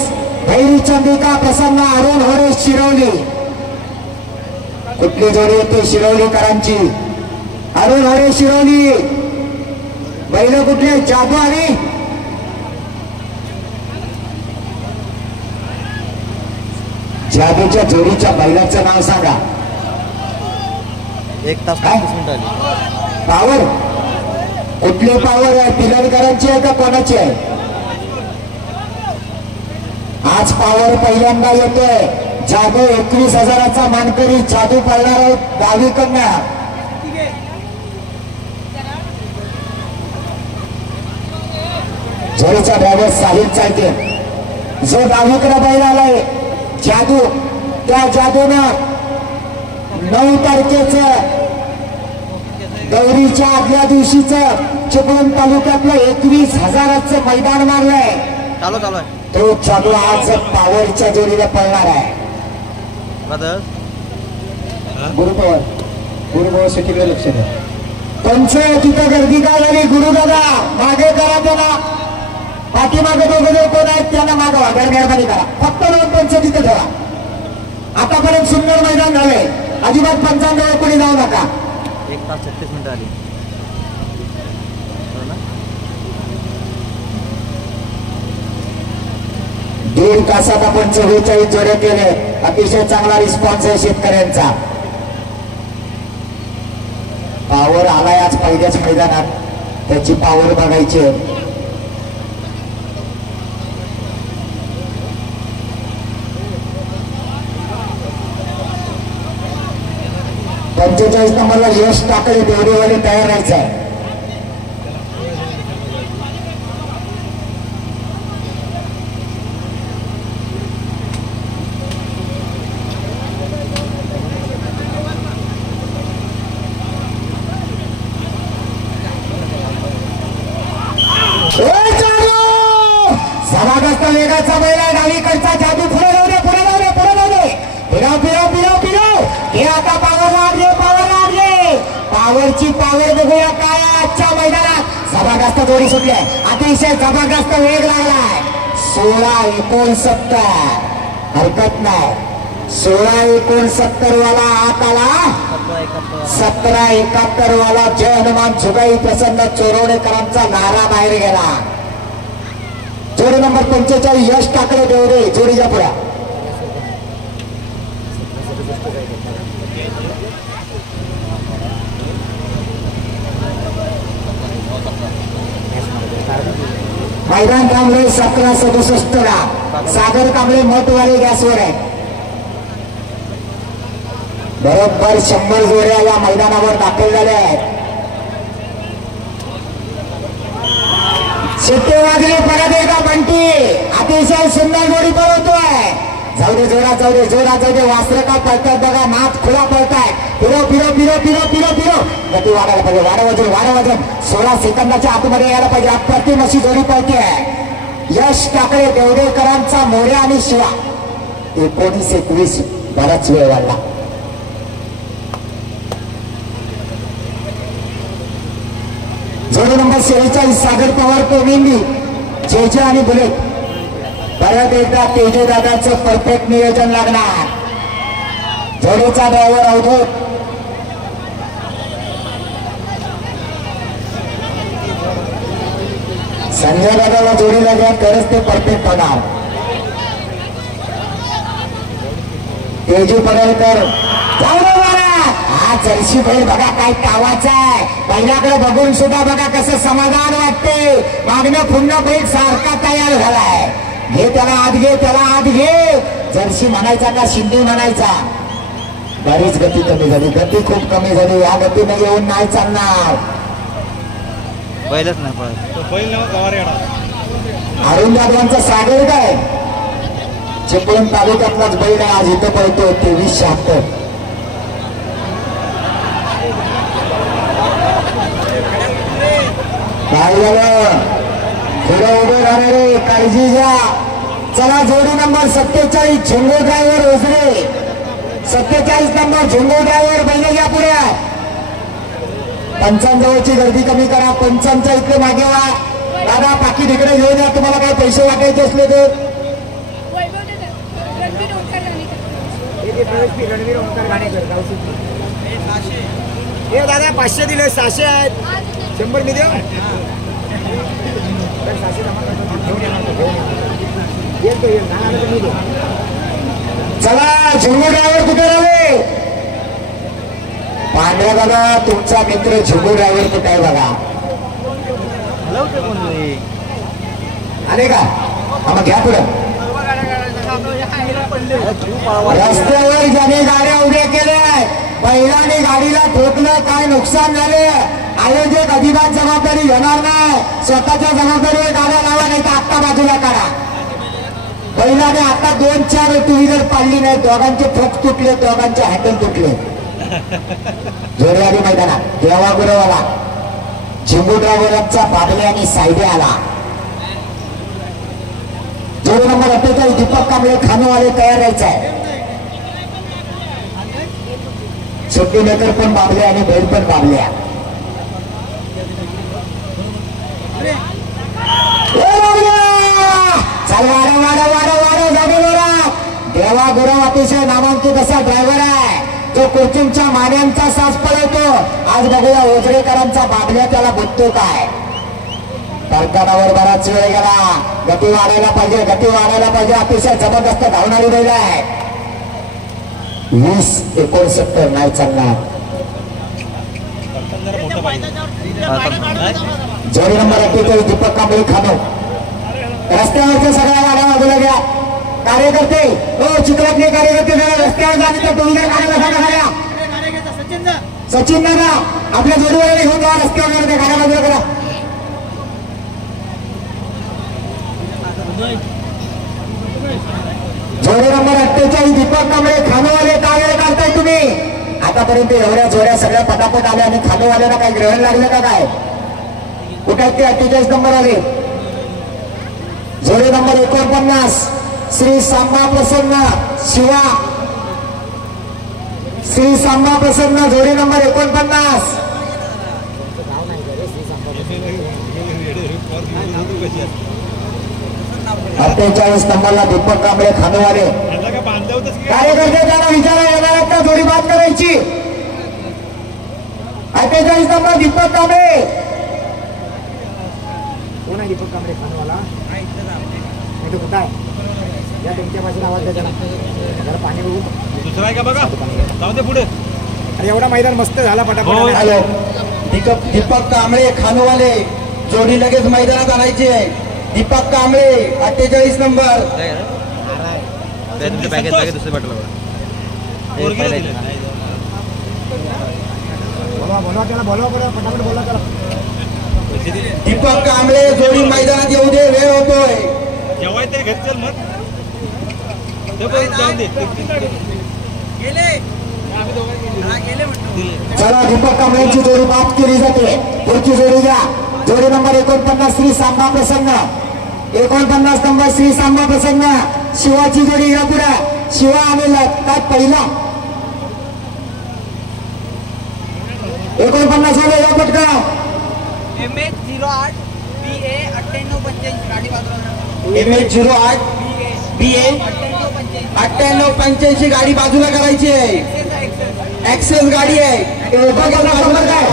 भैरी चंद्रिका प्रसन्न अरुण होरे शिरवली कुठली जोडी येते शिरवलीकरांची अरुण हरे शिरोली बैल कुठले जादू आणि जादूच्या जोडीच्या बैलाचं नाव सांगा. 1 तास 35 मिनिटं आली. पावर कुठली पावर आहे? पिलरकरांची आहे का कोणाची आहे? आज पावर पहिल्यांदा येतोय. जादू 21,000चा मानकरी जादू पळणार आहे डावीकडनं. जोडीचा ड्रायव्हर साहिल चालते. जो डावीकडे बैल आलाय जादू, त्या जादूनं 9 तारखेचं गौरीच्या आदल्या दिवशीचं चिपळूण तालुक्यातलं 21,000चं मैदान मारलंय. चालू आहे. तो जादू आज पावरच्या जोडीला पळणार आहे. गुरुपवर सिटीकडे लक्ष द्या. त्यांचं तिथं गर्दी काय झाली? गुरुदादा मागे करा त्यांना. पाठीमागे दोघं कोण आहेत त्यांना मागवा. मेहरबानी करा. फक्त दोन त्यांचं तिथं ठेवा. आतापर्यंत सुंदर मैदान झालंय. अजिबात पंचांगावर कोणी जाऊ नका. 1 तास 36 मिनिटं आली. 1.5 तासात आपण 44 जोडे केले. अतिशय चांगला रिस्पॉन्स आहे शेतकऱ्यांचा. पावर आलाय आज पहिल्याच मैदानात. त्याची पावर बघायची. 45 नंबरला यश टाकले देवरेवाले तयार राहायचं आहे. जबरदस्त वेगाचा बैल आहे. डावीकडचा जादू पुढे जाऊ दे, पुढे जाऊ दे, पुढे जाऊ दे. फिरव फिरव फिरव फिरव. हे आता पावर लागले, पावर लागले. पावरची पावर बघूया काय आजच्या मैदानात. जबरदस्त जोडी सुटली आहे. अतिशय जबरदस्त वेग लागलाय. 16-69 हरकत नाही. 16-69 वाला आत आला. 17-71 वाला जय हनुमान जुगाई प्रसन्न चोरवणेकरांचा नारा बाहेर गेला. जोडी नंबर 45 यश टाकले देवरे जोडीच्या पुढ्या. मैदान कांबळे 1767 ला. सागर कांबळे मठवाले गॅसवर आहे. बरोबर 100 जोड्या या मैदानावर दाखल झाल्या आहेत. शिट्टी वाजली परत एकदा बंटी. अतिशय सुंदर जोडी पळवतोय. जाऊ दे जोरा, जाऊ दे जोरा, जाऊ दे. वासरं का पळतात बघा. नाथ खुला पळताय. फिरो फिरो फिरो फिरो फिरो फिरो. गती वाढायला पाहिजे. वाढ वजन 16 सेकंदाच्या आतमध्ये यायला पाहिजे. अप्रतिम अशी जोडी पळते. यश टाकळे देवरेकरांचा मोर्या आणि शिवा. 19-21 बराच वेळ वाढला. जोडी नंबर 46 सागर पवार कोविंदी जे आणि बुलेट. परत एकदा तेजे दादाचं परफेक्ट नियोजन लागणार. जोडीचा ड्रायव्हर अवधूत. संजय दादाला जोडीला घ्या तरच ते परफेक्ट होणार. तेजू पडळकर हा जर्सी बैल बघा काय कावाचा आहे. बैलाकडे बघून सुद्धा बघा कसं समाधान वाटते. मागणं पुन्हा बैल सारखा तयार झालाय. घे त्याला आत घे, त्याला आत घे. जर्सी म्हणायचा का शिंदे म्हणायचा. बरीच गती कमी झाली. गती खूप कमी झाली. या गतीने येऊन नाही चालणार. पहिलंच नाही पळत. अरुण जाधवांचा सागर काय चिपळूण तालुक्यातलाच बैल आहे. आज इथं पळतो 23-76. काय झालं? पुढे उभे राहणारे काळजी घ्या. चला जोडी नंबर 47 झुंगो ड्रायव्हर ओझरे. 47 नंबर झुंगो ड्रायव्हर बैल घ्या पुढे. पंचांजवळची गर्दी कमी करा. पंचांच्या इकडे मागे वा. दादा पाकिट इकडे घेऊन या. तुम्हाला काय पैसे वाटायचे असले तर. हे दादा 500 दिले, 600 आहेत, 100 मी देऊ. तर 600 जमा करतो, घेऊन येणार तो, घेऊन येणार. येतो येईल नाही आलं तर मी देऊ. चला झुंगू ड्रायव्हर कुठे राहिले? पांढरा दादा तुमचा मित्र झुंगू ड्रायव्हर कुठे आहे बघा. आले का? हा मग घ्या पुढं. रस्त्यावर ज्याने गाड्या उभ्या केल्या, बैलाने गाडीला ठोकलं, काय नुकसान झाले, आयोजक अजिबात जबाबदारी घेणार नाही. स्वतःच्या जबाबदारीवर गाड्या लावा, नाही तर आत्ता बाजूला काढा. बैलाने आता 2-4 टू व्हीलर पाडली नाही, दोघांचे फक तुटले, दोघांचे हँडल तुटले. जोडवाडी मैदानात देवा गुरवाला झिंगू ड्रायव्हरचा बाबले आणि सायडे आला. जोडी नंबर 48 दीपक कांबळे खानोवाले तयार राहायचा आहे. सुट्टी मेकर पण बाबले आणि बैल पण बाबल्या. चल वाडा वाडा वाडा वाडा जोडी बरा. देवा गुरव अतिशय नामांकित असा ड्रायव्हर आहे, जो कोचिंगच्या मान्यांचा सास पळवतो. आज बघूया ओझरेकरांचा बाबल्या त्याला बुद्धतो काय. तर्कणावर बराच वेळ गेला. गती वाढायला पाहिजे, गती वाढायला पाहिजे. अतिशय जबरदस्त धावणारी बैल आहे. 20-69 नाही चालणार. जोडी नंबर 48 दीपक कांबळे खानो. रस्त्यावरच्या सगळ्या गाड्या बाजूला घ्या. कार्यकर्ते हो, चित्रातले कार्यकर्ते जरा रस्त्यावर जाणे तर टू व्हीलर गाड्या झाल्या. सचिन दादा आपल्या जोडीवर घेऊन जा, रस्त्यावर गाड्या बाजूला करा. जोडी नंबर 48 दीपक कांबळे खानोवाले. काय वेळ काढताय तुम्ही? आतापर्यंत एवढ्या जोड्या सगळ्या पटापट आल्या आणि खानोवाल्याला काय ग्रहण लागलं का काय? कुठे ते 48 नंबर आले. जोडी नंबर 49 श्री सांबा प्रसन्न शिवा. श्री सांबा प्रसन्न जोडी नंबर 49. 48 नंबरला दीपक कांबळे खानोवाले. कार्यकर्ते त्यांना विचारा येणार आहेत का जोडी बाद करायची? 48 नंबर दीपक कांबळे. कोण आहे दीपक कांबळे खानवाला? नाही तो कुठं आहे? या तुमच्या भाषेत आवाज द्या, जरा पाणी बघू. दुसरा आहे का बघा, जाऊ दे पुढे. अरे एवढा मैदान मस्त झाला पटापट. हॅलो, दीपक कांबळे खानोवाले जोडी लगेच मैदानात आणायची आहे. दीपक कांबळे 48 नंबर. तुमच्या बॅगेत दुसरे पाठवलं बोलवा त्याला, बोलवा बरं पटापट बोलवा त्याला. दीपक कांबळे जोडी मैदानात येऊ दे, वेळ होतोय. जेव्हा तरी घरी चल मग जाऊन दे. चला दीपक कांबळेची जोडी बाद केली जाते. पुढची जोडी घ्या. जोडी नंबर 49 श्री सांबा प्रसन्न. 49 नंबर श्री सांबा प्रसन्न. शिवाची जोडी घ्या पुढे. शिवा आणि लागतात पहिला. 49 वाले पटका. MH08 BA 9885 गाडी बाजूला. MH08 BA 9885 गाडी बाजूला करायची आहे. एक्सेस गाडी आहे. 49 नंबर काय?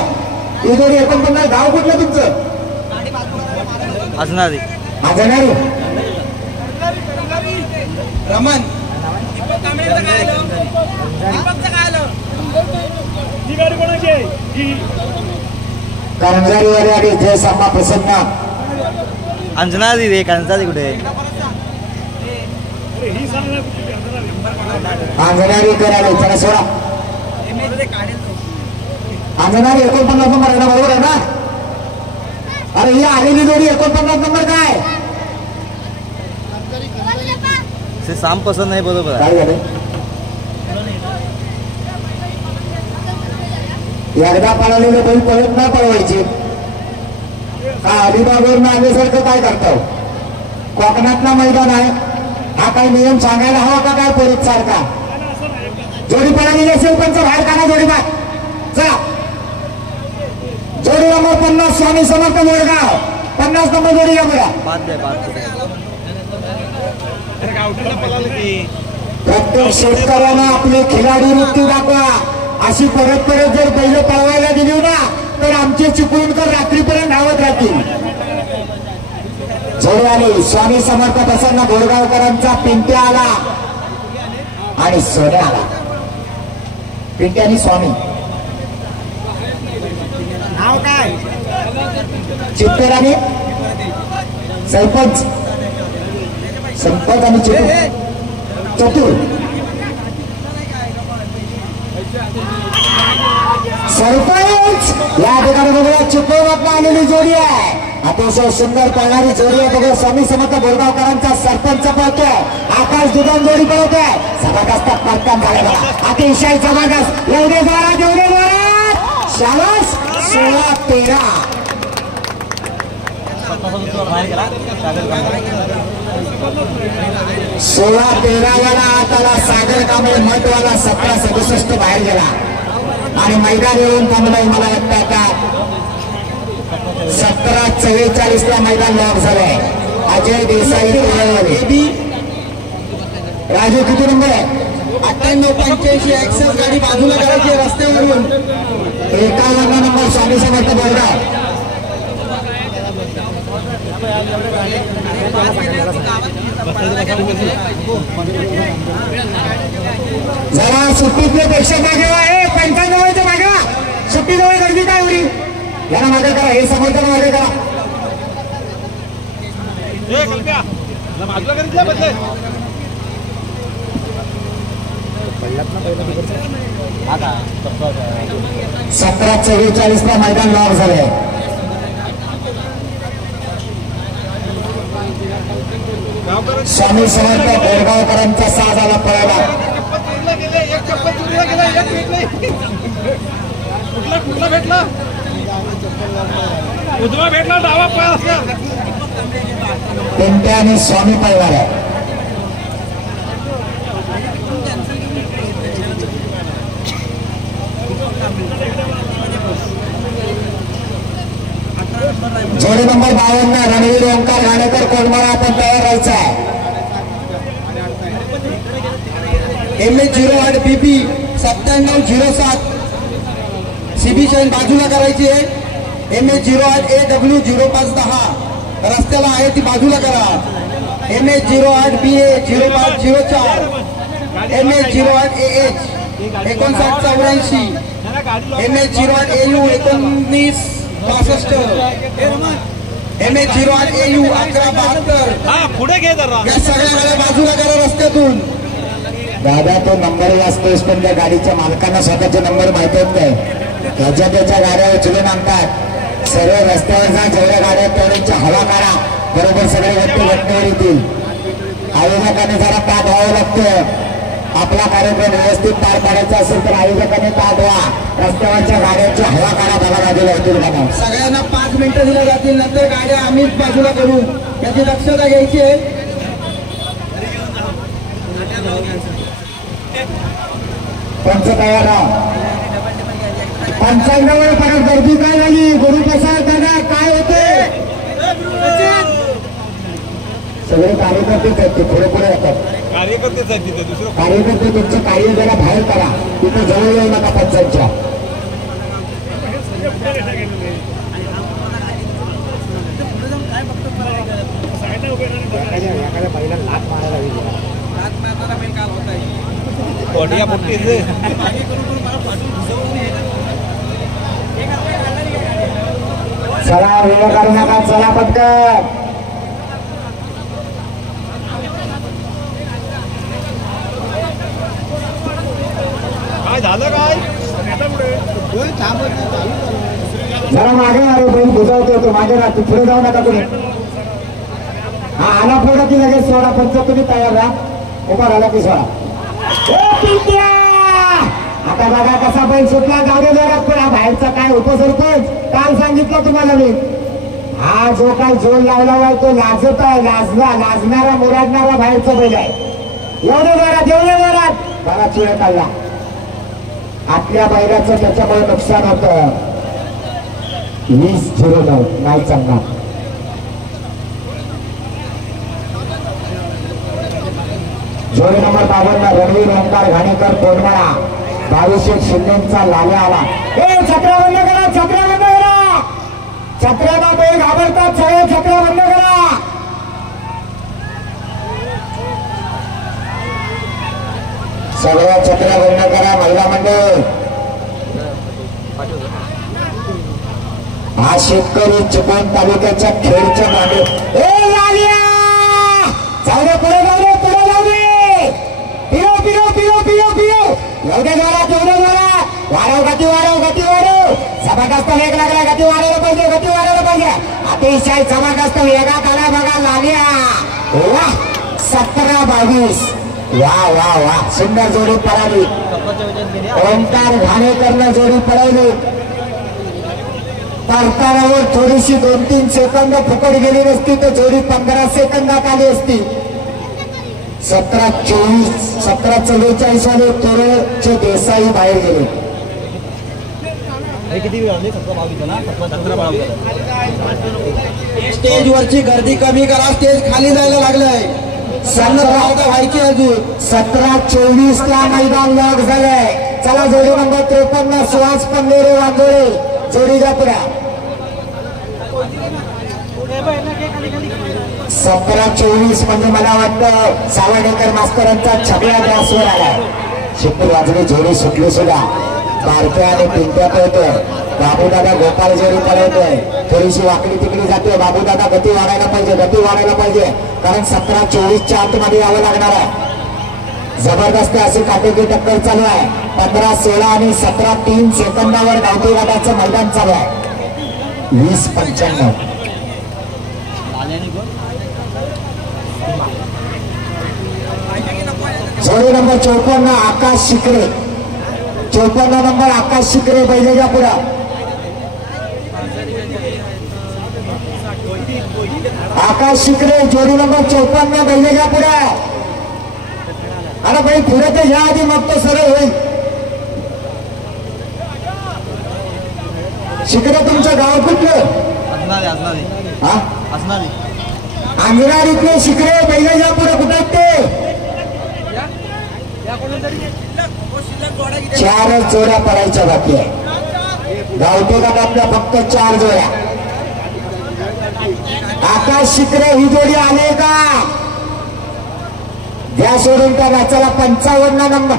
ही जोडी 49. गाव कुठलं तुमचं? असणार आजणारी रमन. करंजारीवाले आणि जय सांबा प्रसन्न. अंजना रे कांचा कुठे? आंजणारी करायला चला सोडा. आंजणारी 49 नंबर आहे ना, बरोबर आहे ना? अरे ही आलेली जोडी 49 नंबर काय? साम पसंत नाही, बरोबर आहे. काय झालं? एकदा पळालेले बैल परत नाही पळवायचे का? अलिबागवरून आल्यासारखं काय करतो? कोकणातला मैदान आहे हा, काही नियम सांगायला हवा का काय? परत सारखा जोडी पळालेली असेल पण बाहेर काढा जोडी बाहेर. चला जोडी नंबर 50 स्वामी समर्थ मोरगाव. 50 नंबर जोडी घ्या बघा. प्रत्येक शेतकऱ्यानं आपले खिलाडी वृत्ती दाखवा. अशी परत परत जर बैल पळवायला दिली ना तर आमचे चिपळूणकर रात्रीपर्यंत धावत राहतील. जोडी आली स्वामी समर्थ प्रसन्न बोरगावकरांचा पिंट्या आला आणि सोन्या आला. पिंट्या आणि स्वामी नाव काय? चित्तर आणि सरपंच आणि चतुर सरपंच या ठिकाणी बघा चिपळूणात आलेली जोडी आहे. अतिशय सुंदर पळणारी जोडी आहे बघा. स्वामी समर्थ बोरगावकरांचा सरपंच पळतोय. आकाश दुधान जोडी पळतोय. जबरदस्त पळताना झाले बघा. अतिशय जबरदस्त. एवढे जोरात शाबास. 16-13 16-13 वाला आताला सागर कांबळे मठवाला 17-67 बाहेर गेला आणि मैदान येऊन थांबलंय. मला वाटतं आता 17-44 ला मैदान लॉक झालंय. अजय देसाई राजू किती नंबर आहे? 98-85 ऍक्सेस गाडी बाजूला करायची रस्त्यावरून. 51 नंबर स्वामी समर्थ बोरगाव. जरा सुट्टीतले प्रेक्षक मागे आहे. 95 मागे सुट्टीजवळ गर्दी काय होईल याला मागे करा. हे समर्थन मागे करा. आता 17-44 ला मैदान लॉक झालंय. स्वामी समर्थ बोरगावकरांचा साज आला पळाला. भेटला डावा पाय पिंट्या आणि स्वामी पळणार आहे. जोडी नंबर 52 रणवीर ओंकार घाणेकर कोंडमाळा. आपण तयार राहायचं आहे. MH08 BP 9707 CB शाईन बाजूला करायची आहे. MH08 AW 0510 रस्त्याला आहे ती बाजूला करा. MH08 BA 0504 MH08 AH 5984 MH08 AU 1965 MH08 AU 1172. पुढे घे जरा. या सगळ्या गाड्या बाजूला करा रस्त्यातून. दादा तो नंबर असतोच पण त्या गाडीच्या मालकांना स्वतःचे नंबर माहित होत नाही. त्याच्या गाड्या उचलून आणतात. सर्व रस्त्यावर जा. जेवढ्या गाड्या तेवढ्यांची हवा काढा. बरोबर सगळे व्यक्ती घटनेवर येतील. आयोजकांनी जरा ताट व्हावं लागतं. आपला कार्यक्रम व्यवस्थित पार पाडायचा असेल तर आयोजकांनी ताट व्हा. रस्त्यावरच्या गाड्यांची हवा काढा. त्याला बाजूला होतील का? सगळ्यांना 5 मिनिटं दिल्या जातील. नंतर गाड्या आम्हीच बाजूला करू. याची दक्षता घ्यायची आहे. पंच तयार राहा. 95 वर परत गर्दी काय झाली? गुरुप्रसाद दादा काय होते? सगळे कार्यकर्तेच आहेत. ते पुढे पुढे येतात. कार्यकर्तेच आहेत तिथे दुसरं कार्यकर्ते तुमचं कार्य जरा बाहेर करा. तिथे जवळ येऊ नका पंचांच्या. एखाद्या पहिला लात मारायला पोटिया पोटी चला वेळ करू नका. चला पटकन. काय झालं काय? जरा मागे अरे बैल बुजावतो तो मागे राहतो. पुढे जाऊ नका तुम्ही. हा आला पुढे की लगेच सोडा. पंच तुम्ही तयार राहा. उभा राहिला की सोडा. आता बघा कसा बैल सुटला. गावडे जोरात पण हा बाहेरचा काय उपसरपंच काल सांगितलं तुम्हाला मी. हा जो काय जोर लावला आहे तो लाजत आहे. लाजणारा मुराडणारा बाहेरचा बैल आहे. एवढे जोरात बरा चिळ काढला. आपल्या बैलाचं त्याच्यामुळे नुकसान होतं. 20-09 नाही चालणार. जोडी नंबर 52 रणवीर ओंकार घाणेकर कोंडमाळा. बावीसशे शिंदेचा लाल्या आला. छत्र्या बंद करा, छत्र्या बंद करा. छत्र्याला बैल घाबरतात सगळे, छत्र्या बंद करा. सगळ्या छत्र्या बंद करा महिला मंडळ. हा शेतकरी चिपळूण तालुक्याच्या खेडच्या मागे. जाऊ दे पुढे, जाऊ दे पुढे, जाऊ दे. पिरो पिरो पिरो पिरो पिरो. एवढे जोरात, एवढे जोरात. वाढव गती, वाढव गती, वाढव. जबरदस्त वेग लागला, गती वाढवलं पाहिजे, गती वाढवलं पाहिजे. अतिशय जबरदस्त वेगात आला बघा लालिया. वा 17-22. वा वा वा सुंदर जोडी पळाली. ओंकार घाणेकरनं जोडी पळवली. परतारावर थोडीशी 2-3 सेकंद फुकट गेली नसती तर जोडी 15 सेकंदात आली असती. 17-24, 17-44 वाले तोरचे देसाई बाहेर गेले. स्टेजवरची गर्दी कमी करा, स्टेज खाली जायला लागलंय. व्हायची अजून 17-24 ला मैदान लॉक झालंय. चला जोडी नंबर 53 सुहास पंधेरे वांजोळे जोडीच्या पुढ्या. 17-24 म्हणजे मला वाटतं सावडेकर मास्तरांचा छगडा गॅसवर आला. शिट्टी वाजली, जोडी सुटली सुद्धा. बारक्या आणि पिंट्या पळतोय. बाबूदादा गोपाळ जोडी पळवतोय. थोडीशी वाकडी तिकडी जाते. बाबूदादा गती वाढायला पाहिजे, गती वाढायला पाहिजे, कारण 17-24च्या आतमध्ये यावं लागणार आहे. जबरदस्त अशी काटेकी टक्कर चालू आहे. 15-16 आणि 17-3 सेकंदावर गावठी गाठाचं मैदान चालू आहे. 20-55. जोडी नंबर 54 आकाश शिकरे. 54 नंबर आकाश शिकरे बैलेच्या पुढं. आकाश शिकरे जोडी नंबर 54 बैलेच्या पुढं. अरे भाई पुढे ते या आधी मग तो सरळ होईल. शिकरे तुमचं गाव कुठलं? हा अंजनारीतले शिकरे बैलेच्या पुढे कुठे ते? 4 जोड्या पडायच्या बाकी आहे. गावठी गटातल्या फक्त 4 जोड्या. आकाश शिकरे ही जोडी आले का? द्या सोडून त्या मॅचला 55 नंबर.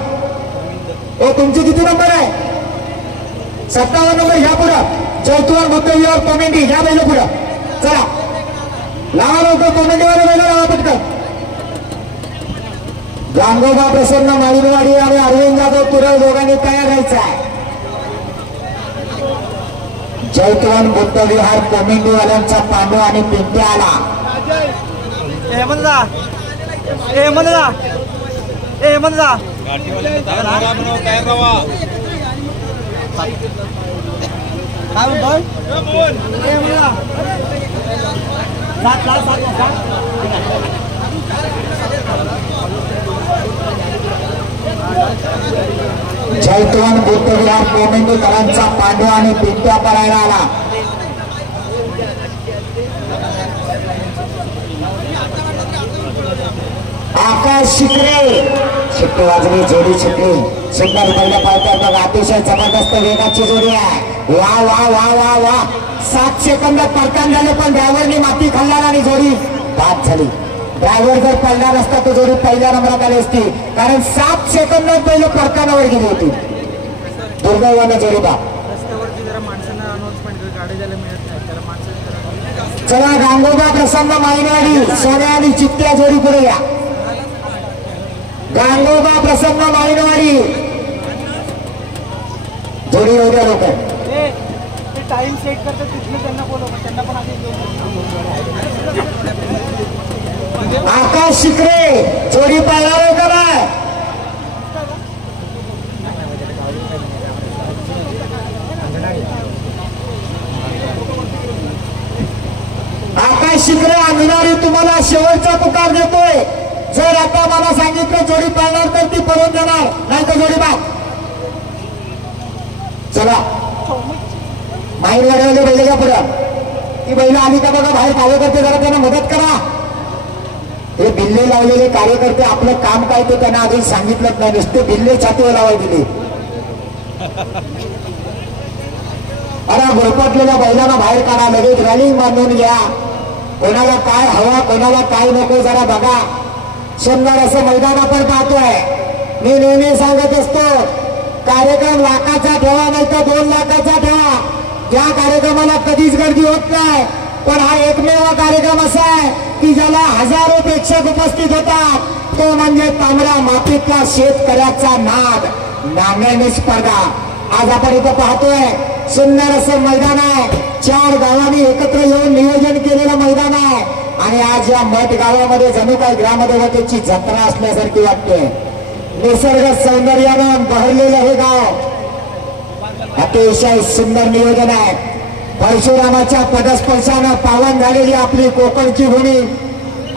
ओ तुमची किती नंबर आहे? 57 नंबर. ह्या पुढं चौथवर मुद्देवर कॉमेंटी ह्या बैल पुढं. चला लावा लवकर कॉमेंटीवर बैल लावा पटकन. गांगोबा प्रसन्न माळीनवाडी आणि अरविंद जाधव तुरळ दोघांनी तयार राहायचं आहे. जैतवन बुद्धविहार कोमिंडीवाल्यांचा पांडू आणि पिंट्या आला. जैतवन बुद्धविहार कोमिंडीकरांचा पांडू आणि पिंट्या पळायला आला. आकाश शिकरे शिट्टी वाजली, जोडी शिकली. सुंदर पहिल्या पाळतात बघा. अतिशय जबरदस्त वेगाची जोडी आहे. वा वा वा वा वा 7 सेकंद परकान झाले, पण ड्रायव्हरनी माती खाल्ला आणि जोडी बाद झाली. ड्रायव्हर जर पडला नसता तर जोडी पहिल्या नंबरात आली असती, कारण 7 सेकंद पहिले परकानावर गेली होती. दुर्दैवानं जोडी बाद. चला गांगोबा प्रसन्न मायनवाडी सोन्या आणि चित्त्या जोडी पुढे या. गांगोबा प्रसन्न मायनवाडी जोडी एवढ्या लोक टाइम सेट करतात तिथले त्यांना बोलव, त्यांना पण आधी आकाश शिकरे जोडी पाळणार का नाही? आकाश शिकरे अंजनारी तुम्हाला शेवटचा पुकार देतोय. जर आता मला सांगितलं जोडी पाळणार तर ती पळून जाणार, नाही तर जोडी बाद. चला बाहेर वाढवले बैल का पुढं. ती बैल आली का बघा बाहेर. कार्यकर्ते जरा त्यांना मदत करा. हे बिल्ले लावलेले कार्यकर्ते आपलं काम काय ते त्यांना अजून सांगितलं नाही. नुसते बिल्ले छातीवर लावाय दिले. अरे गुरपटलेल्या बैलांना बाहेर काढा, लगेच रॅलिंग बांधून घ्या. कोणाला काय हवा कोणाला काय नको जरा बघा. सुंदर असं मैदान आपण पाहतोय. मी नेहमी सांगत असतो, कार्यक्रम लाखाचा ठेवा नाही तर 2 लाखाचा ठेवा. त्या कार्यक्रमाला कधीच गर्दी होत नाही, पण हा एकमेव कार्यक्रम असा आहे की ज्याला हजारो प्रेक्षक उपस्थित होतात. तो म्हणजे तांबडा मातीतला शेतकऱ्याचा नाद, नांगरणी स्पर्धा. आज आपण इथं पाहतोय सुंदर असं मैदान आहे. 4 गावांनी एकत्र येऊन नियोजन केलेलं मैदान आहे. आणि आज या मठ गावामध्ये जणू काय ग्रामदेवतेची जत्रा असल्यासारखी वाटते. निसर्ग सौंदर्यानं बहरलेलं हे गाव, अतिशय सुंदर नियोजन आहे. परशुरामाच्या पदस्पर्शानं पावन झालेली आपली कोकणची भूमी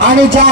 आणि ज्या